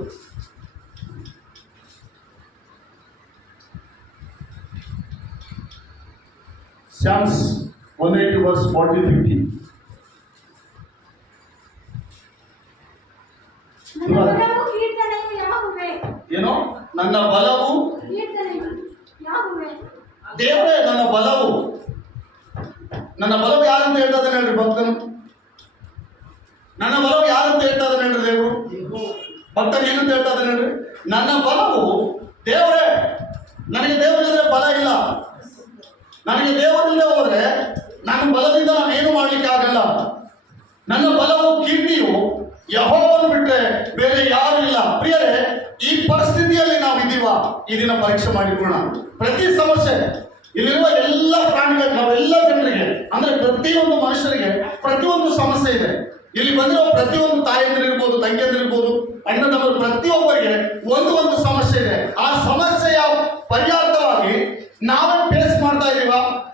Psalms 180 verse 40-50. ಏನೋ ನನ್ನ ಬಲವು ದೇವರೇ, ನನ್ನ ಬಲವು. ನನ್ನ ಬಲವು ಯಾರಂತ ಹೇಳ್ತಾ ಇದ್ದಾನೆ ಹೇಳ್ರಿ ಭಕ್ತನು? ನನ್ನ ಬಲವು ಯಾರಂತ ಹೇಳ್ತಾ ಇದ್ದಾನೆ ಹೇಳ್ರಿ ದೇವರು? ಭಕ್ತನು ಏನಂತ ಹೇಳ್ತಾ ಇದ್ದಾನೆ ಹೇಳ್ರಿ? ನನ್ನ ಬಲವು ದೇವರೇ. ನನಗೆ ದೇವರಿಲ್ಲದೆ ಬಲ ಇಲ್ಲ. ನನಗೆ ದೇವರಿಲ್ಲದೆ ಹೋದ್ರೆ ನನ್ನ ಬಲದಿಂದ ನಾನೇನು ಮಾಡ್ಲಿಕ್ಕೆ ಆಗಲ್ಲ. ನನ್ನ ಬಲವು, ಕೀರ್ತಿಯು ಯೆಹೋವನು ಬಿಟ್ಟರೆ ಬೇರೆ ಯಾರು ಇಲ್ಲ. ಪ್ರಿಯರೇ, ಈ ಪರಿಸ್ಥಿತಿಯಲ್ಲಿ ನಾವಿದ್ದೀವ, ಈ ದಿನ ಪರೀಕ್ಷೆ ಮಾಡಿಕೊಳ್ಳೋಣ. ಪ್ರತಿ ಸಮಸ್ಯೆ, ಇಲ್ಲಿರುವ ಎಲ್ಲ ಪ್ರಾಣಿಗಳು, ನಾವೆಲ್ಲ ಜನರಿಗೆ ಅಂದ್ರೆ ಪ್ರತಿಯೊಂದು ಮನುಷ್ಯರಿಗೆ ಪ್ರತಿಯೊಂದು ಸಮಸ್ಯೆ ಇದೆ. ಇಲ್ಲಿ ಬಂದಿರೋ ಪ್ರತಿಯೊಂದು ತಾಯಂದಿರಿರ್ಬೋದು, ತಂಗಿಯಂದಿರಿರ್ಬೋದು, ಅಣ್ಣ ತಮ್ಮ ಪ್ರತಿಯೊಬ್ಬರಿಗೆ ಒಂದು ಸಮಸ್ಯೆ ಇದೆ. ಆ ಸಮಸ್ಯೆಯ ಪರ್ಯಾಪ್ತವಾಗಿ ನಾವೇ ಫೇಸ್ ಮಾಡ್ತಾ ಇದೀವ?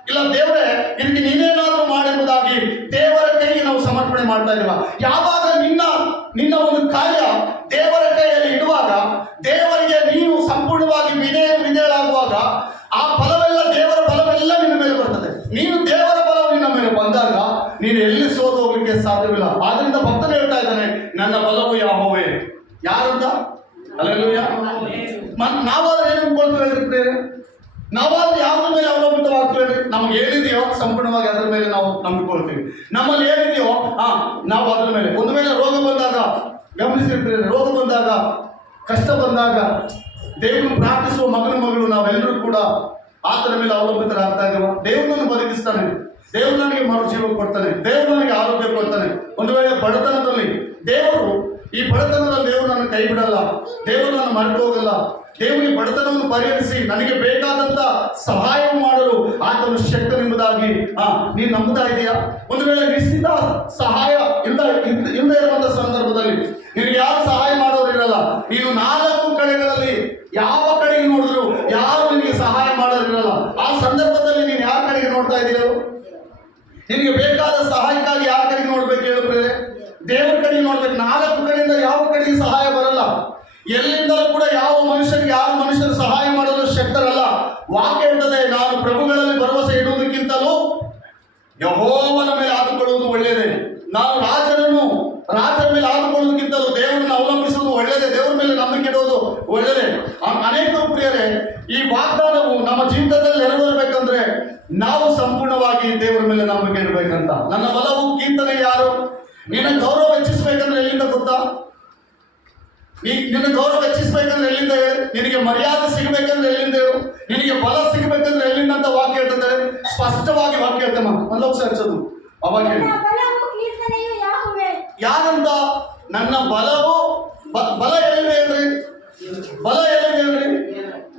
ಇಲ್ಲ ದೇವರೇ ಇದಕ್ಕೆ ನೀನೇನಾದ್ರೂ ಮಾಡೆಂಬುದಾಗಿ ದೇವರ ಮಾಡ್ತಾ ಇದ್ದೀವ. ಯಾವಾಗ ನಿನ್ನ ಒಂದು ಕಾರ್ಯ ದೇವರ ಕೈಯಲ್ಲಿ ಇಡುವಾಗ, ದೇವರಿಗೆ ನೀನು ಸಂಪೂರ್ಣವಾಗಿ ವಿಧೇಯರಾಗುವಾಗ, ಆ ಫಲವೆಲ್ಲ, ದೇವರ ಫಲವೆಲ್ಲ ನಿನ್ನ ಮೇಲೆ ಬರ್ತದೆ. ನೀನು ದೇವರ ಫಲವು ನಿನ್ನ ಮೇಲೆ ಬಂದಾಗ ನೀನು ಎಲ್ಲಿ ಸೋತು ಹೋಗ್ಲಿಕ್ಕೆ ಸಾಧ್ಯವಿಲ್ಲ. ಆದ್ರಿಂದ ಭಕ್ತನು ಹೇಳ್ತಾ ಇದ್ದಾನೆ, ನನ್ನ ಬಲವು ಯೆಹೋವನೇ. ಯಾರಂತ? ಹಲ್ಲೆಲೂಯಾ. ನಾವಾದ್ರೆ ಏನು ಅನ್ಕೊಳ್ತೀವಿ ಹೇಳ್ರಿ? ನಾವಾದ್ರೆ ಯಾವ್ದ್ರ ಮೇಲೆ ಅವಲಂಬಿತವಾಗ್ತೀವಿ ಹೇಳ್ರಿ? ನಮ್ಗೆ ಏನಿದೆಯೋ ಸಂಪೂರ್ಣವಾಗಿ ಅದ್ರ ಮೇಲೆ ನಾವು ನಂಬಿಕೊಳ್ತೀವಿ. ನಮ್ಮಲ್ಲಿ ಏನಿದೆಯೋ ನಾವು ಅದ್ರ ಮೇಲೆ. ಒಂದು ವೇಳೆ ರೋಗ ಬಂದಾಗ ಗಮನಿಸಿರ್ತೀರಿ, ರೋಗ ಬಂದಾಗ, ಕಷ್ಟ ಬಂದಾಗ ದೇವರನ್ನು ಪ್ರಾರ್ಥಿಸುವ ಮಗನು ನಾವೆಲ್ಲರೂ ಕೂಡ ಆತನ ಮೇಲೆ ಅವಲಂಬಿತರಾಗ್ತಾ ಇದ್ದೇವೆ. ದೇವರನ್ನು ಬದುಕಿಸ್ತಾನೆ, ದೇವರು ನನಗೆ ಮರುಜೀವ ಕೊಡ್ತಾನೆ, ದೇವರು ನನಗೆ ಆರೋಗ್ಯ ಕೊಡ್ತಾನೆ. ಒಂದು ವೇಳೆ ಬಡತನದಲ್ಲಿ ಈ ಬಡತನದಲ್ಲಿ ದೇವರು ನನ್ನ ಕೈ ಬಿಡಲ್ಲ, ದೇವರು ನನ್ನ ಮರೆತು ಹೋಗಲ್ಲ. ದೇವರಿಗೆ ಬಡತನವನ್ನು ಪರಿಹರಿಸಿ ನನಗೆ ಬೇಕಾದಂತ ಸಹಾಯ ಮಾಡಲು ಆತನು ಶಕ್ತನೆಂಬುದಾಗಿ ನೀನು ನಂಬುತ್ತಾ ಇದೆಯಾ? ಒಂದು ವೇಳೆ ನಿಶ್ಚಿತ ಸಹಾಯ ಇಲ್ಲದೆ ಇರುವಂತ ಸಂದರ್ಭದಲ್ಲಿ ನಿನಗೆ ಯಾರು ಸಹಾಯ ಮಾಡೋರಿರಲ್ಲ. ನೀನು 4 ಕಡೆಗಳಲ್ಲಿ ಯಾವ ಕಡೆಗೆ ನೋಡಿದ್ರು ಯಾರು ನಿನಗೆ ಸಹಾಯ ಮಾಡೋರಿರಲ್ಲ. ಆ ಸಂದರ್ಭದಲ್ಲಿ ನೀನು ಯಾರ ಕಡೆಗೆ ನೋಡ್ತಾ ಇದೆಯೋ? ನಿನಗೆ ಬೇಕಾದ ಸಹಾಯಕ್ಕಾಗಿ ಯಾರ ಕಡೆಗೆ ನೋಡ್ಬೇಕು ಹೇಳಿದ್ರೆ? ದೇವರ ಕಡೆಗೆ ನೋಡ್ಬೇಕು. 4 ಕಡೆಯಿಂದ ಯಾವ ಕಡೆಗೆ ಸಹಾಯ ಬರಲ್ಲ. ಎಲ್ಲಿಂದಲೂ ಕೂಡ ಯಾರು ಮನುಷ್ಯರು ಸಹಾಯ ಮಾಡಲು ಶಕ್ತರಲ್ಲ. ವಾಕ್ಯ ಹೇಳ್ತದೆ, ನಾನು ಪ್ರಭುಗಳಲ್ಲಿ ಭರವಸೆ ಇಡುವುದಕ್ಕಿಂತಲೂ ಯೆಹೋವನ ಮೇಲೆ ಆದುಕೊಳ್ಳುವುದು ಒಳ್ಳೆಯದೇ. ನಾನು ರಾಜರ ಮೇಲೆ ಆದುಕೊಳ್ಳುವುದಕ್ಕಿಂತಲೂ ದೇವರನ್ನು ಅವಲಂಬಿಸುವುದು ಒಳ್ಳೆಯದೇ. ದೇವರ ಮೇಲೆ ನಂಬಿಕೆ ಇಡುವುದು ಒಳ್ಳೆಯದೇ. ಅನೇಕ ಪ್ರಿಯರೇ, ಈ ವಾಗ್ದಾನವು ನಮ್ಮ ಜೀವಿತದಲ್ಲಿ ನೆರವೇರಬೇಕಂದ್ರೆ ನಾವು ಸಂಪೂರ್ಣವಾಗಿ ದೇವರ ಮೇಲೆ ನಂಬಿಕೆ ಇಡಬೇಕಂತ. ನನ್ನ ಬಲವು ಕೀರ್ತನೆ ಯಾರು? ನಿನ್ನ ಗೌರವ ಹೆಚ್ಚಿಸಬೇಕಂದ್ರೆ ಎಲ್ಲಿಂದ ಗೊತ್ತಾ? ನಿನ್ನ ಗೌರವ ಹೆಚ್ಚಿಸಬೇಕಂದ್ರೆ ಎಲ್ಲಿಂದ ಹೇಳಿ? ನಿನಗೆ ಮರ್ಯಾದೆ ಸಿಗಬೇಕಂದ್ರೆ ಎಲ್ಲಿಂದ ಹೇಳು? ನಿನಗೆ ಬಲ ಸಿಗಬೇಕಂದ್ರೆ ಎಲ್ಲಿಂದ ಅಂತ ವಾಕ್ಯ ಹೇಳ್ತದೆ. ಸ್ಪಷ್ಟವಾಗಿ ವಾಕ್ಯ ಹೇಳ್ತೇಮ್ಮ. ಒಂದೊಂದು ಹಚ್ಚೋದು ಆ ವಾಕ್ಯ ಯಾರಂತ? ನನ್ನ ಬಲವು ಬಲ ಎಲ್ಲಿದೆ ಹೇಳ್ರಿ? ಬಲ ಎಲ್ಲಿದೆ ಹೇಳ್ರಿ?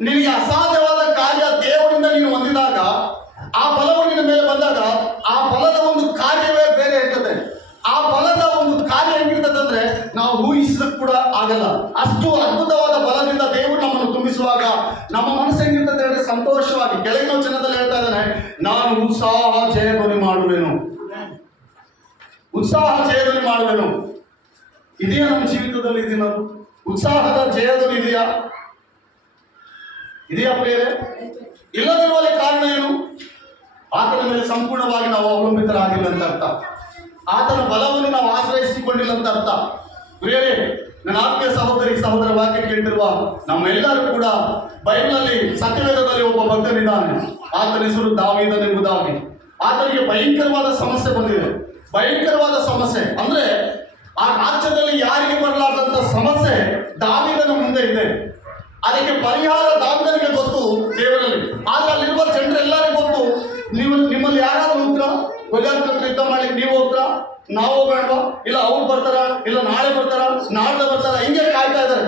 ನಿನಗೆ ಅಸಾಧ್ಯವಾದ ಕಾರ್ಯ ದೇವರಿಂದ ನೀನು ಹೊಂದಿದಾಗ, ಆ ಬಲವು ನಿನ್ನ ಮೇಲೆ ಬಂದಾಗ, ಆ ಬಲದ ಒಂದು ಕಾರ್ಯವೇ ಬೇರೆ ಇರ್ತದೆ. ಆ ಬಲದ ಒಂದು ಕಾರ್ಯ ಹೆಂಗಿರ್ತದೆ ಅಂದ್ರೆ ನಾವು ಊಹಿಸೋದಕ್ಕೆ ಕೂಡ ಆಗಲ್ಲ. ಅಷ್ಟು ಅದ್ಭುತವಾದ ಬಲದಿಂದ ದೇವರು ನಮ್ಮನ್ನು ತುಂಬಿಸುವಾಗ ನಮ್ಮ ಮನಸ್ಸು ಹೆಂಗಿರ್ತದೆ ಹೇಳಿ? ಸಂತೋಷವಾಗಿ. ಕೆಳಗಿನ ವಚನದಲ್ಲಿ ಹೇಳ್ತಾ ಇದ್ದಾನೆ, ನಾನು ಉತ್ಸಾಹ ಜಯಧ್ವನಿ ಮಾಡುವೆನು. ಉತ್ಸಾಹ ಜಯಧ್ವನಿ ಮಾಡುವೆನು. ಇದೆಯಾ ನಮ್ಮ ಜೀವಿತದಲ್ಲಿ? ಇದೀನ ಉತ್ಸಾಹದ ಜಯಧ್ವನಿ ಇದೆಯಾ ಪ್ರಿಯರೇ? ಇಲ್ಲದಿರುವಲ್ಲಿ ಕಾರಣ ಏನು? ಆತನ ಮೇಲೆ ಸಂಪೂರ್ಣವಾಗಿ ನಾವು ಅವಲಂಬಿತರಾಗಿಲ್ಲ ಅಂತ ಅರ್ಥ. ಆತನ ಬಲವನ್ನು ನಾವು ಆಶ್ರಯಿಸಿಕೊಂಡಿಲ್ಲ ಅಂತ ಅರ್ಥ. ಪ್ರಿಯರೇ, ನನ್ನ ಆತ್ಮೀಯ ಸಹೋದರ ವಾಕ್ಯ ಕೇಳ್ತಿರುವ ನಮ್ಮೆಲ್ಲರೂ ಕೂಡ ಬೈಬಲ್ನಲ್ಲಿ, ಸತ್ಯವೇದದಲ್ಲಿ ಒಬ್ಬ ಭಕ್ತನಿದ್ದಾನೆ. ಆತನ ಹೆಸರು ದಾವೀದನೆಂಬುದಾಗಿ. ಆತನಿಗೆ ಭಯಂಕರವಾದ ಸಮಸ್ಯೆ ಬಂದಿದೆ. ಭಯಂಕರವಾದ ಸಮಸ್ಯೆ ಅಂದ್ರೆ ಆ ರಾಜ್ಯದಲ್ಲಿ ಯಾರಿಗೆ ಬರಲಾರ್ದಂತ ಸಮಸ್ಯೆ ದಾವೀದನ ಮುಂದೆ ಇದೆ. ಅದಕ್ಕೆ ಪರಿಹಾರ ದಾವೀದನಿಗೆ ಗೊತ್ತು, ದೇವರಲ್ಲಿ. ಆದ್ರೆ ಅಲ್ಲಿರುವ ಜನರೆಲ್ಲರಿಗೂ ಗೊತ್ತು. ನಿಮ್ಮಲ್ಲಿ ಯಾರಾದ್ರೂ ಹೋಗ್ತೀರಾ? ಗೊಲ್ಯಾತ್ ಯುದ್ಧ ಮಾಡ್ಲಿಕ್ಕೆ ನೀವು ಹೋಗ್ತೀರಾ? ನಾವು ಹೋಗೋಣವಾ? ಇಲ್ಲ ಅವ್ರು ಬರ್ತಾರ, ಇಲ್ಲ ನಾಳೆ ಬರ್ತಾರ, ನಾಳೆ ಬರ್ತಾರ, ಹಿಂಗೆ ಕಾಯ್ತಾ ಇದ್ದಾರೆ.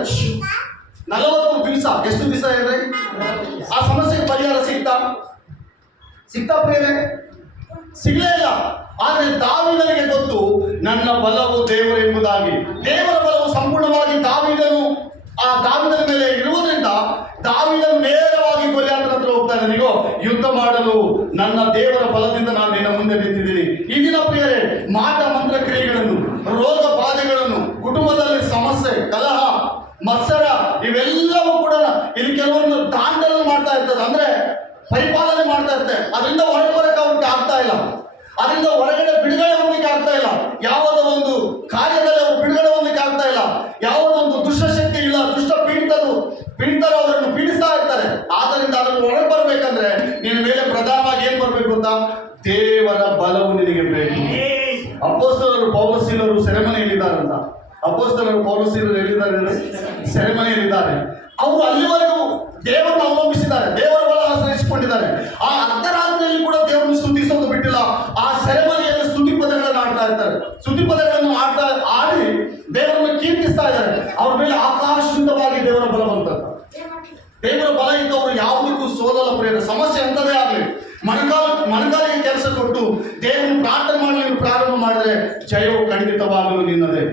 40 ದಿವಸ. ಎಷ್ಟು ದಿವಸ ಹೇಳ್ರಿ? ಆ ಸಮಸ್ಯೆಗೆ ಪರಿಹಾರ ಸಿಗ್ತಾ ಪ್ರಿಯರೇ? ಸಿಗಲೇ ಇಲ್ಲ. ಆದ್ರೆ ದಾವೀದನಿಗೆ ಗೊತ್ತು, ನನ್ನ ಬಲವು ದೇವರೆಂಬುದಾಗಿ. ದೇವರ ಬಲವು ಸಂಪೂರ್ಣವಾಗಿ ದಾವೀದನ ಮೇಲೆ ಇರುವುದರಿಂದ ದಾವೀದನು ನೇರವಾಗಿ ಗೊಲ್ಯಾತನ ಹತ್ರ ಹೋಗ್ತಾ ಇದ್ದಾನೆ. ಈಗ ಯುದ್ಧ ಮಾಡಲು ನನ್ನ ದೇವರ ಬಲದಿಂದ ನಾನು ನಿನ್ನ ಮುಂದೆ ನಿಂತಿದ್ದೀನಿ. ಈ ದಿನ ಪ್ರಿಯರೇ, ಮಾಟ ಮಂತ್ರ ಕ್ರಿಯೆಗಳನ್ನು, ರೋಗ ಬಾಧೆಗಳನ್ನು, ಕುಟುಂಬದಲ್ಲಿ ಸಮಸ್ಯೆ, ಕಲಹ, ಮತ್ಸರ, ಇವೆಲ್ಲವೂ ಕೂಡ ಇಲ್ಲಿ ಕೆಲವೊಂದು ತಾಂಡವ ಮಾಡ್ತಾ ಇರ್ತದೆ. ಅಂದ್ರೆ ಪರಿಪಾಲನೆ ಮಾಡ್ತಾ ಇರ್ತದೆ. ಅದರಿಂದ ಹೊರಗೆ ಬರಕ್ಕೆ ಅವ್ರಿಗೆ ಆಗ್ತಾ ಇಲ್ಲ. ಅದರಿಂದ ಹೊರಗಡೆ ಬಿಡುಗಡೆ ಹೊಂದಲಿಕ್ಕೆ ಆಗ್ತಾ ಇಲ್ಲ. ಯಾವುದೋ ಒಂದು ಕಾರ್ಯದಲ್ಲಿ ಅವರು ಬಿಡುಗಡೆ ಹೊಂದಲಿಕ್ಕೆ ಆಗ್ತಾ ಇಲ್ಲ. ಯಾವುದೋ ಒಂದು ದುಷ್ಟಶಕ್ತಿ ಇಲ್ಲ, ದುಷ್ಟ ಪೀಡಿತರು ಅವರನ್ನು ಪೀಡಿಸ್ತಾ ಇರ್ತಾರೆ. ಆದ್ದರಿಂದ ಅದನ್ನು ಹೊರಗೆ ಬರ್ಬೇಕಂದ್ರೆ ನಿನ್ನ ಮೇಲೆ ಪ್ರಧಾನವಾಗಿ ಏನ್ ಬರ್ಬೇಕು ಅಂತ? ದೇವರ ಬಲವು ನಿನಗೆ ಬೇಕು. ಅಪೊಸ್ತಲರು ಪೌಲೋಸ್ಯರು ಸೆರೆಮನೆಯಲ್ಲಿದ್ದಾರಂತ. ಅಪೊಸ್ತಲರು ಪೌಲೋಸ್ಯರು ಎಲ್ಲಿದ್ದಾರೆ? ಸೆರೆಮನೆಯಲ್ಲಿದ್ದಾರೆ. ಅವರು ಅಲ್ಲಿವರೆಗೂ ದೇವರನ್ನು ಅವಲಂಬಿಸಿದ್ದಾರೆ, ದೇವರ ಬಲ ಆಶ್ರಯಿಸಿಕೊಂಡಿದ್ದಾರೆ. ಆ ಅರ್ಧರಾತ್ರಿಯಲ್ಲಿ ಕೂಡ ದೇವರನ್ನು ಸ್ತುತಿಸೋದು ಬಿಟ್ಟಿಲ್ಲ. ಆ ಸೆರೆಮನೆಯಲ್ಲಿ ಸ್ತುತಿ ಪದಗಳನ್ನು ಆಡ್ತಾ ಇರ್ತಾರೆ. ಸ್ತುತಿ ಪದಗಳನ್ನು ಆಡಿ ದೇವರನ್ನು ಕೀರ್ತಿಸ್ತಾ ಇದ್ದಾರೆ. ಅವ್ರ ಮೇಲೆ ಆಕಾಶದಿಂದವಾಗಿ ದೇವರ ಬಲ ಬಂತಂತ. ದೇವರ ಬಲ ಇದ್ದವರು ಯಾವುದಕ್ಕೂ ಸೋಲಲ್ಲ ಪ್ರಿಯರೇ. ಸಮಸ್ಯೆ ಅಂತದೇ ಆಗಲಿ, ಮಣಕಾಲಿಗೆ ಕೆಲಸ ಕೊಟ್ಟು ದೇವರನ್ನು ಪ್ರಾರ್ಥನೆ ಮಾಡಲಿ ಪ್ರಾರಂಭ ಮಾಡಿದ್ರೆ ಜಯವು ಜಯವು ಖಂಡಿತವಾಗಲು ನಿನ್ನದೇ.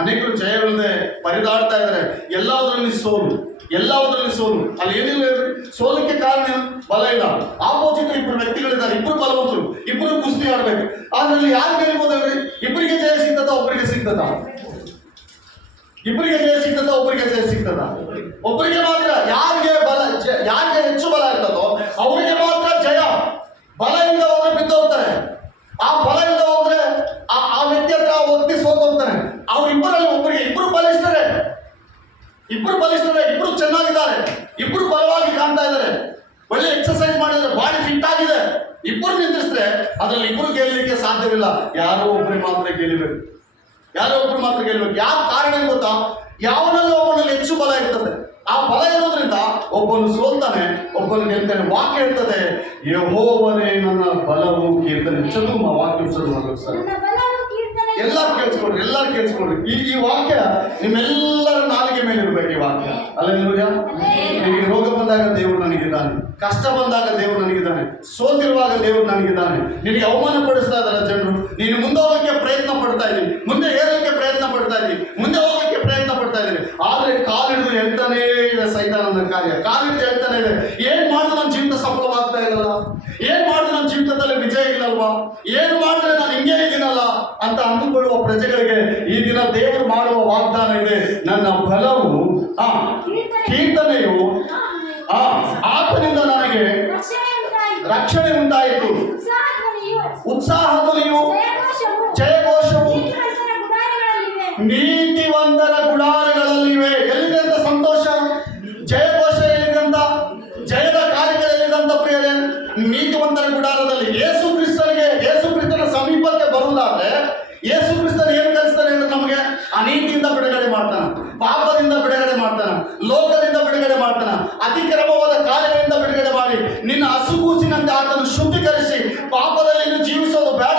ಅನೇಕರು ಜಯವಿಲ್ಲದೆ ಪರಿದಾಡ್ತಾ ಇದ್ದಾರೆ. ಎಲ್ಲದರಲ್ಲಿ ಸೋಲು, ಎಲ್ಲದರಲ್ಲಿ ಸೋಲು. ಅಲ್ಲಿ ಏನಿಲ್ಲ ಹೇಳ್ರಿ, ಸೋಲಕ್ಕೆ ಕಾರಣ ಏನು? ಬಲ ಇಲ್ಲ. ಆಪೋಸಿಟ್ ಇಬ್ಬರು ವ್ಯಕ್ತಿಗಳಿದ್ದಾರೆ, ಇಬ್ಬರು ಬಲವಂತರು, ಇಬ್ಬರು ಕುಸ್ತಿ ಆಡ್ಬೇಕು. ಅದ್ರಲ್ಲಿ ಯಾರು ಗೆಲ್ಬೋದು ಹೇಳ್ರಿ? ಇಬ್ಬರಿಗೆ ಜಯ ಸಿಗ್ತದ, ಒಬ್ಬರಿಗೆ ಸಿಗ್ತದ? ಇಬ್ಬರಿಗೆ ಜಯ ಸಿಗ್ತದ, ಒಬ್ಬರಿಗೆ ಜಯ ಸಿಗ್ತದ? ಒಬ್ಬರಿಗೆ ಮಾತ್ರ. ಯಾರಿಗೆ ಬಲ, ಯಾರಿಗೆ ಹೆಚ್ಚು ಬಲ ಇರ್ತದೋ ಅವರಿಗೆ ಮಾತ್ರ ಜಯ. ಬಲ ಇಲ್ಲದ ಹೋದ್ರೆ ಬಿದ್ದೋಗ್ತಾರೆ. ಆ ಬಲ ಇಲ್ಲದ ಹೋದ್ರೆ ಆ ವ್ಯಕ್ತಿ ಹತ್ರ ಒತ್ತಿ ಸೋತೋಗ್ತಾನೆ. ಅವ್ರಿಬ್ಬರಲ್ಲಿ ಒಬ್ಬರಿಗೆ, ಇಬ್ಬರು ಬಲಿಷ್ಠರೇ, ಇಬ್ಬರು ಚೆನ್ನಾಗಿದ್ದಾರೆ, ಇಬ್ಬರು ಬಲವಾಗಿ ಕಾಣ್ತಾ ಇದ್ದಾರೆ, ಒಳ್ಳೆ ಎಕ್ಸರ್ಸೈಸ್ ಮಾಡಿದ್ರೆ, ಬಾಡಿ ಫಿಟ್ ಆಗಿದೆ. ಇಬ್ಬರು ನಿಂತಿಸಿದ್ರೆ ಅದ್ರಲ್ಲಿ ಇಬ್ಬರು ಗೆಲ್ಲಲಿಕ್ಕೆ ಸಾಧ್ಯವಿಲ್ಲ. ಯಾರೋ ಒಬ್ಬರಿಗೆ ಮಾತ್ರ ಗೆಲ್ಲಬೇಕು, ಯಾರೋ ಒಬ್ರು ಮಾತ್ರ ಗೆಲ್ಲಬೇಕು. ಯಾವ ಕಾರಣ ಗೊತ್ತಾ? ಯಾವನಲ್ಲಿ ಒಬ್ಬನಲ್ಲಿ ಹೆಚ್ಚು ಬಲ ಇರ್ತದೆ. ಆ ಬಲ ಇರೋದ್ರಿಂದ ಒಬ್ಬನು ಸೋಲ್ತಾನೆ, ಒಬ್ಬನು ಗೆಲ್ತಾನೆ. ವಾಕ್ಯ ಹೇಳ್ತದೆ, ಯೆಹೋವನೇ ನನ್ನ ಬಲವು ಕೀರ್ತನೆ. ಚದುಮ ವಾಕ್ಯ ಚದುಮ ಸರ್, ಎಲ್ಲರೂ ಕೇಳಿಸ್ಕೊಡ್ರಿ. ಈ ವಾಕ್ಯ ನಿಮ್ಮೆಲ್ಲರ ನಾಲಿಗೆ ಮೇಲೆ ಇರ್ಬೇಕು. ಈ ವಾಕ್ಯ ಅಲ್ಲೆಲ್ಲೂಯ್ಯ. ನಿನಗೆ ರೋಗ ಬಂದಾಗ ದೇವರು ನನಗಿದ್ದಾನೆ, ಕಷ್ಟ ಬಂದಾಗ ದೇವರು ನನಗಿದ್ದಾನೆ, ಸೋತಿರುವಾಗ ದೇವರು ನನಗಿದ್ದಾನೆ. ನಿನಗೆ ಅವಮಾನ ಪಡಿಸ್ತಾ ಇದ್ದಾರೆ ಜನರು, ನೀನು ಮುಂದೆ ಹೋಗಕ್ಕೆ ಪ್ರಯತ್ನ ಪಡ್ತಾ ಇದ್ದೀನಿ, ಮುಂದೆ ಏರೋಕ್ಕೆ ಪ್ರಯತ್ನ ಪಡ್ತಾ ಇದ್ದೀನಿ, ಮುಂದೆ ಹೋಗಕ್ಕೆ ಪ್ರಯತ್ನ ಪಡ್ತಾ ಇದ್ದೀನಿ. ಆದ್ರೆ ಕಾಲಿಡಿದು ಹೇಳ್ತಾನೇ ಇದೆ ಸೈತಾನನ ಕಾರ್ಯ. ಕಾಲಿಡಿದು ಹೇಳ್ತಾನೆ ಇದೆ, ಏನ್ ಮಾಡಿದ್ರೆ ನನ್ನ ಜೀವಿತ ಸಫಲವಾಗ್ತಾ ಇರಲ್ಲ, ಏನ್ ಮಾಡಿದ್ರೆ ನನ್ನ ಜೀವಿತದಲ್ಲಿ ವಿಜಯ ಇಲ್ಲಲ್ವಾ, ಏನ್ ಮಾಡಿದ್ರೆ ನಾನು ಹಿಂಗೆ ಇದ್ದೀನಲ್ಲ ಅಂತ ಅಂದುಕೊಳ್ಳುವ ಪ್ರಜೆಗಳಿಗೆ ಈ ದಿನ ದೇವರು ಮಾಡುವ ವಾಗ್ದಾನ ಇದೆ. ನನ್ನ ಬಲವು ಕೀರ್ತನೆಯು ಆತನಿಂದ ನನಗೆ ರಕ್ಷಣೆ ಉಂಟಾಯಿತು. ಉತ್ಸಾಹದಲ್ಲಿಯೂ ಜಯಘೋಷವು ನೀತಿವಂತರ ಗುಡಾರಗಳಲ್ಲಿವೆ. ಎಲ್ಲಿದೆ ಅಂತ ಸಂತೋಷ, ಜಯಘೋಷ ಎಲ್ಲಿದೆ ಅಂತ, ಜಯದ ಕಾರ್ಯಗಳು ಎಲ್ಲಿದೆ ಅಂತ ಪ್ರಿಯರೇ? ನೀತಿವಂತರ ಗುಡಾರದಲ್ಲಿ. ಯೇಸು ಕ್ರಿಸ್ತನ ಸಮೀಪಕ್ಕೆ ಬರುವುದಾದ್ರೆ ಯೇಸು ಕ್ರಿಸ್ತನ ಏನು ಕಲಿಸ್ತಾನೆ ಅಂದ್ರೆ ನಮಗೆ ಅನೀತಿಯಿಂದ ಬಿಡುಗಡೆ ಮಾಡ್ತಾನ, ಪಾಪದಿಂದ ಬಿಡುಗಡೆ ಮಾಡ್ತಾನ, ಲೋಕದಿಂದ ಬಿಡುಗಡೆ ಮಾಡ್ತಾನ, ಅತಿಕ್ರಮವಾದ ಕಾರ್ಯಗಳಿಂದ ಬಿಡುಗಡೆ ಮಾಡಿ ನಿನ್ನ ಹಸುಗೂಸಿನಂತೆ ಆತನು ಶುದ್ಧೀಕರಿಸಿ ಪಾಪದಲ್ಲಿ ನೀನು ಜೀವಿಸೋದು ಬೇಡ,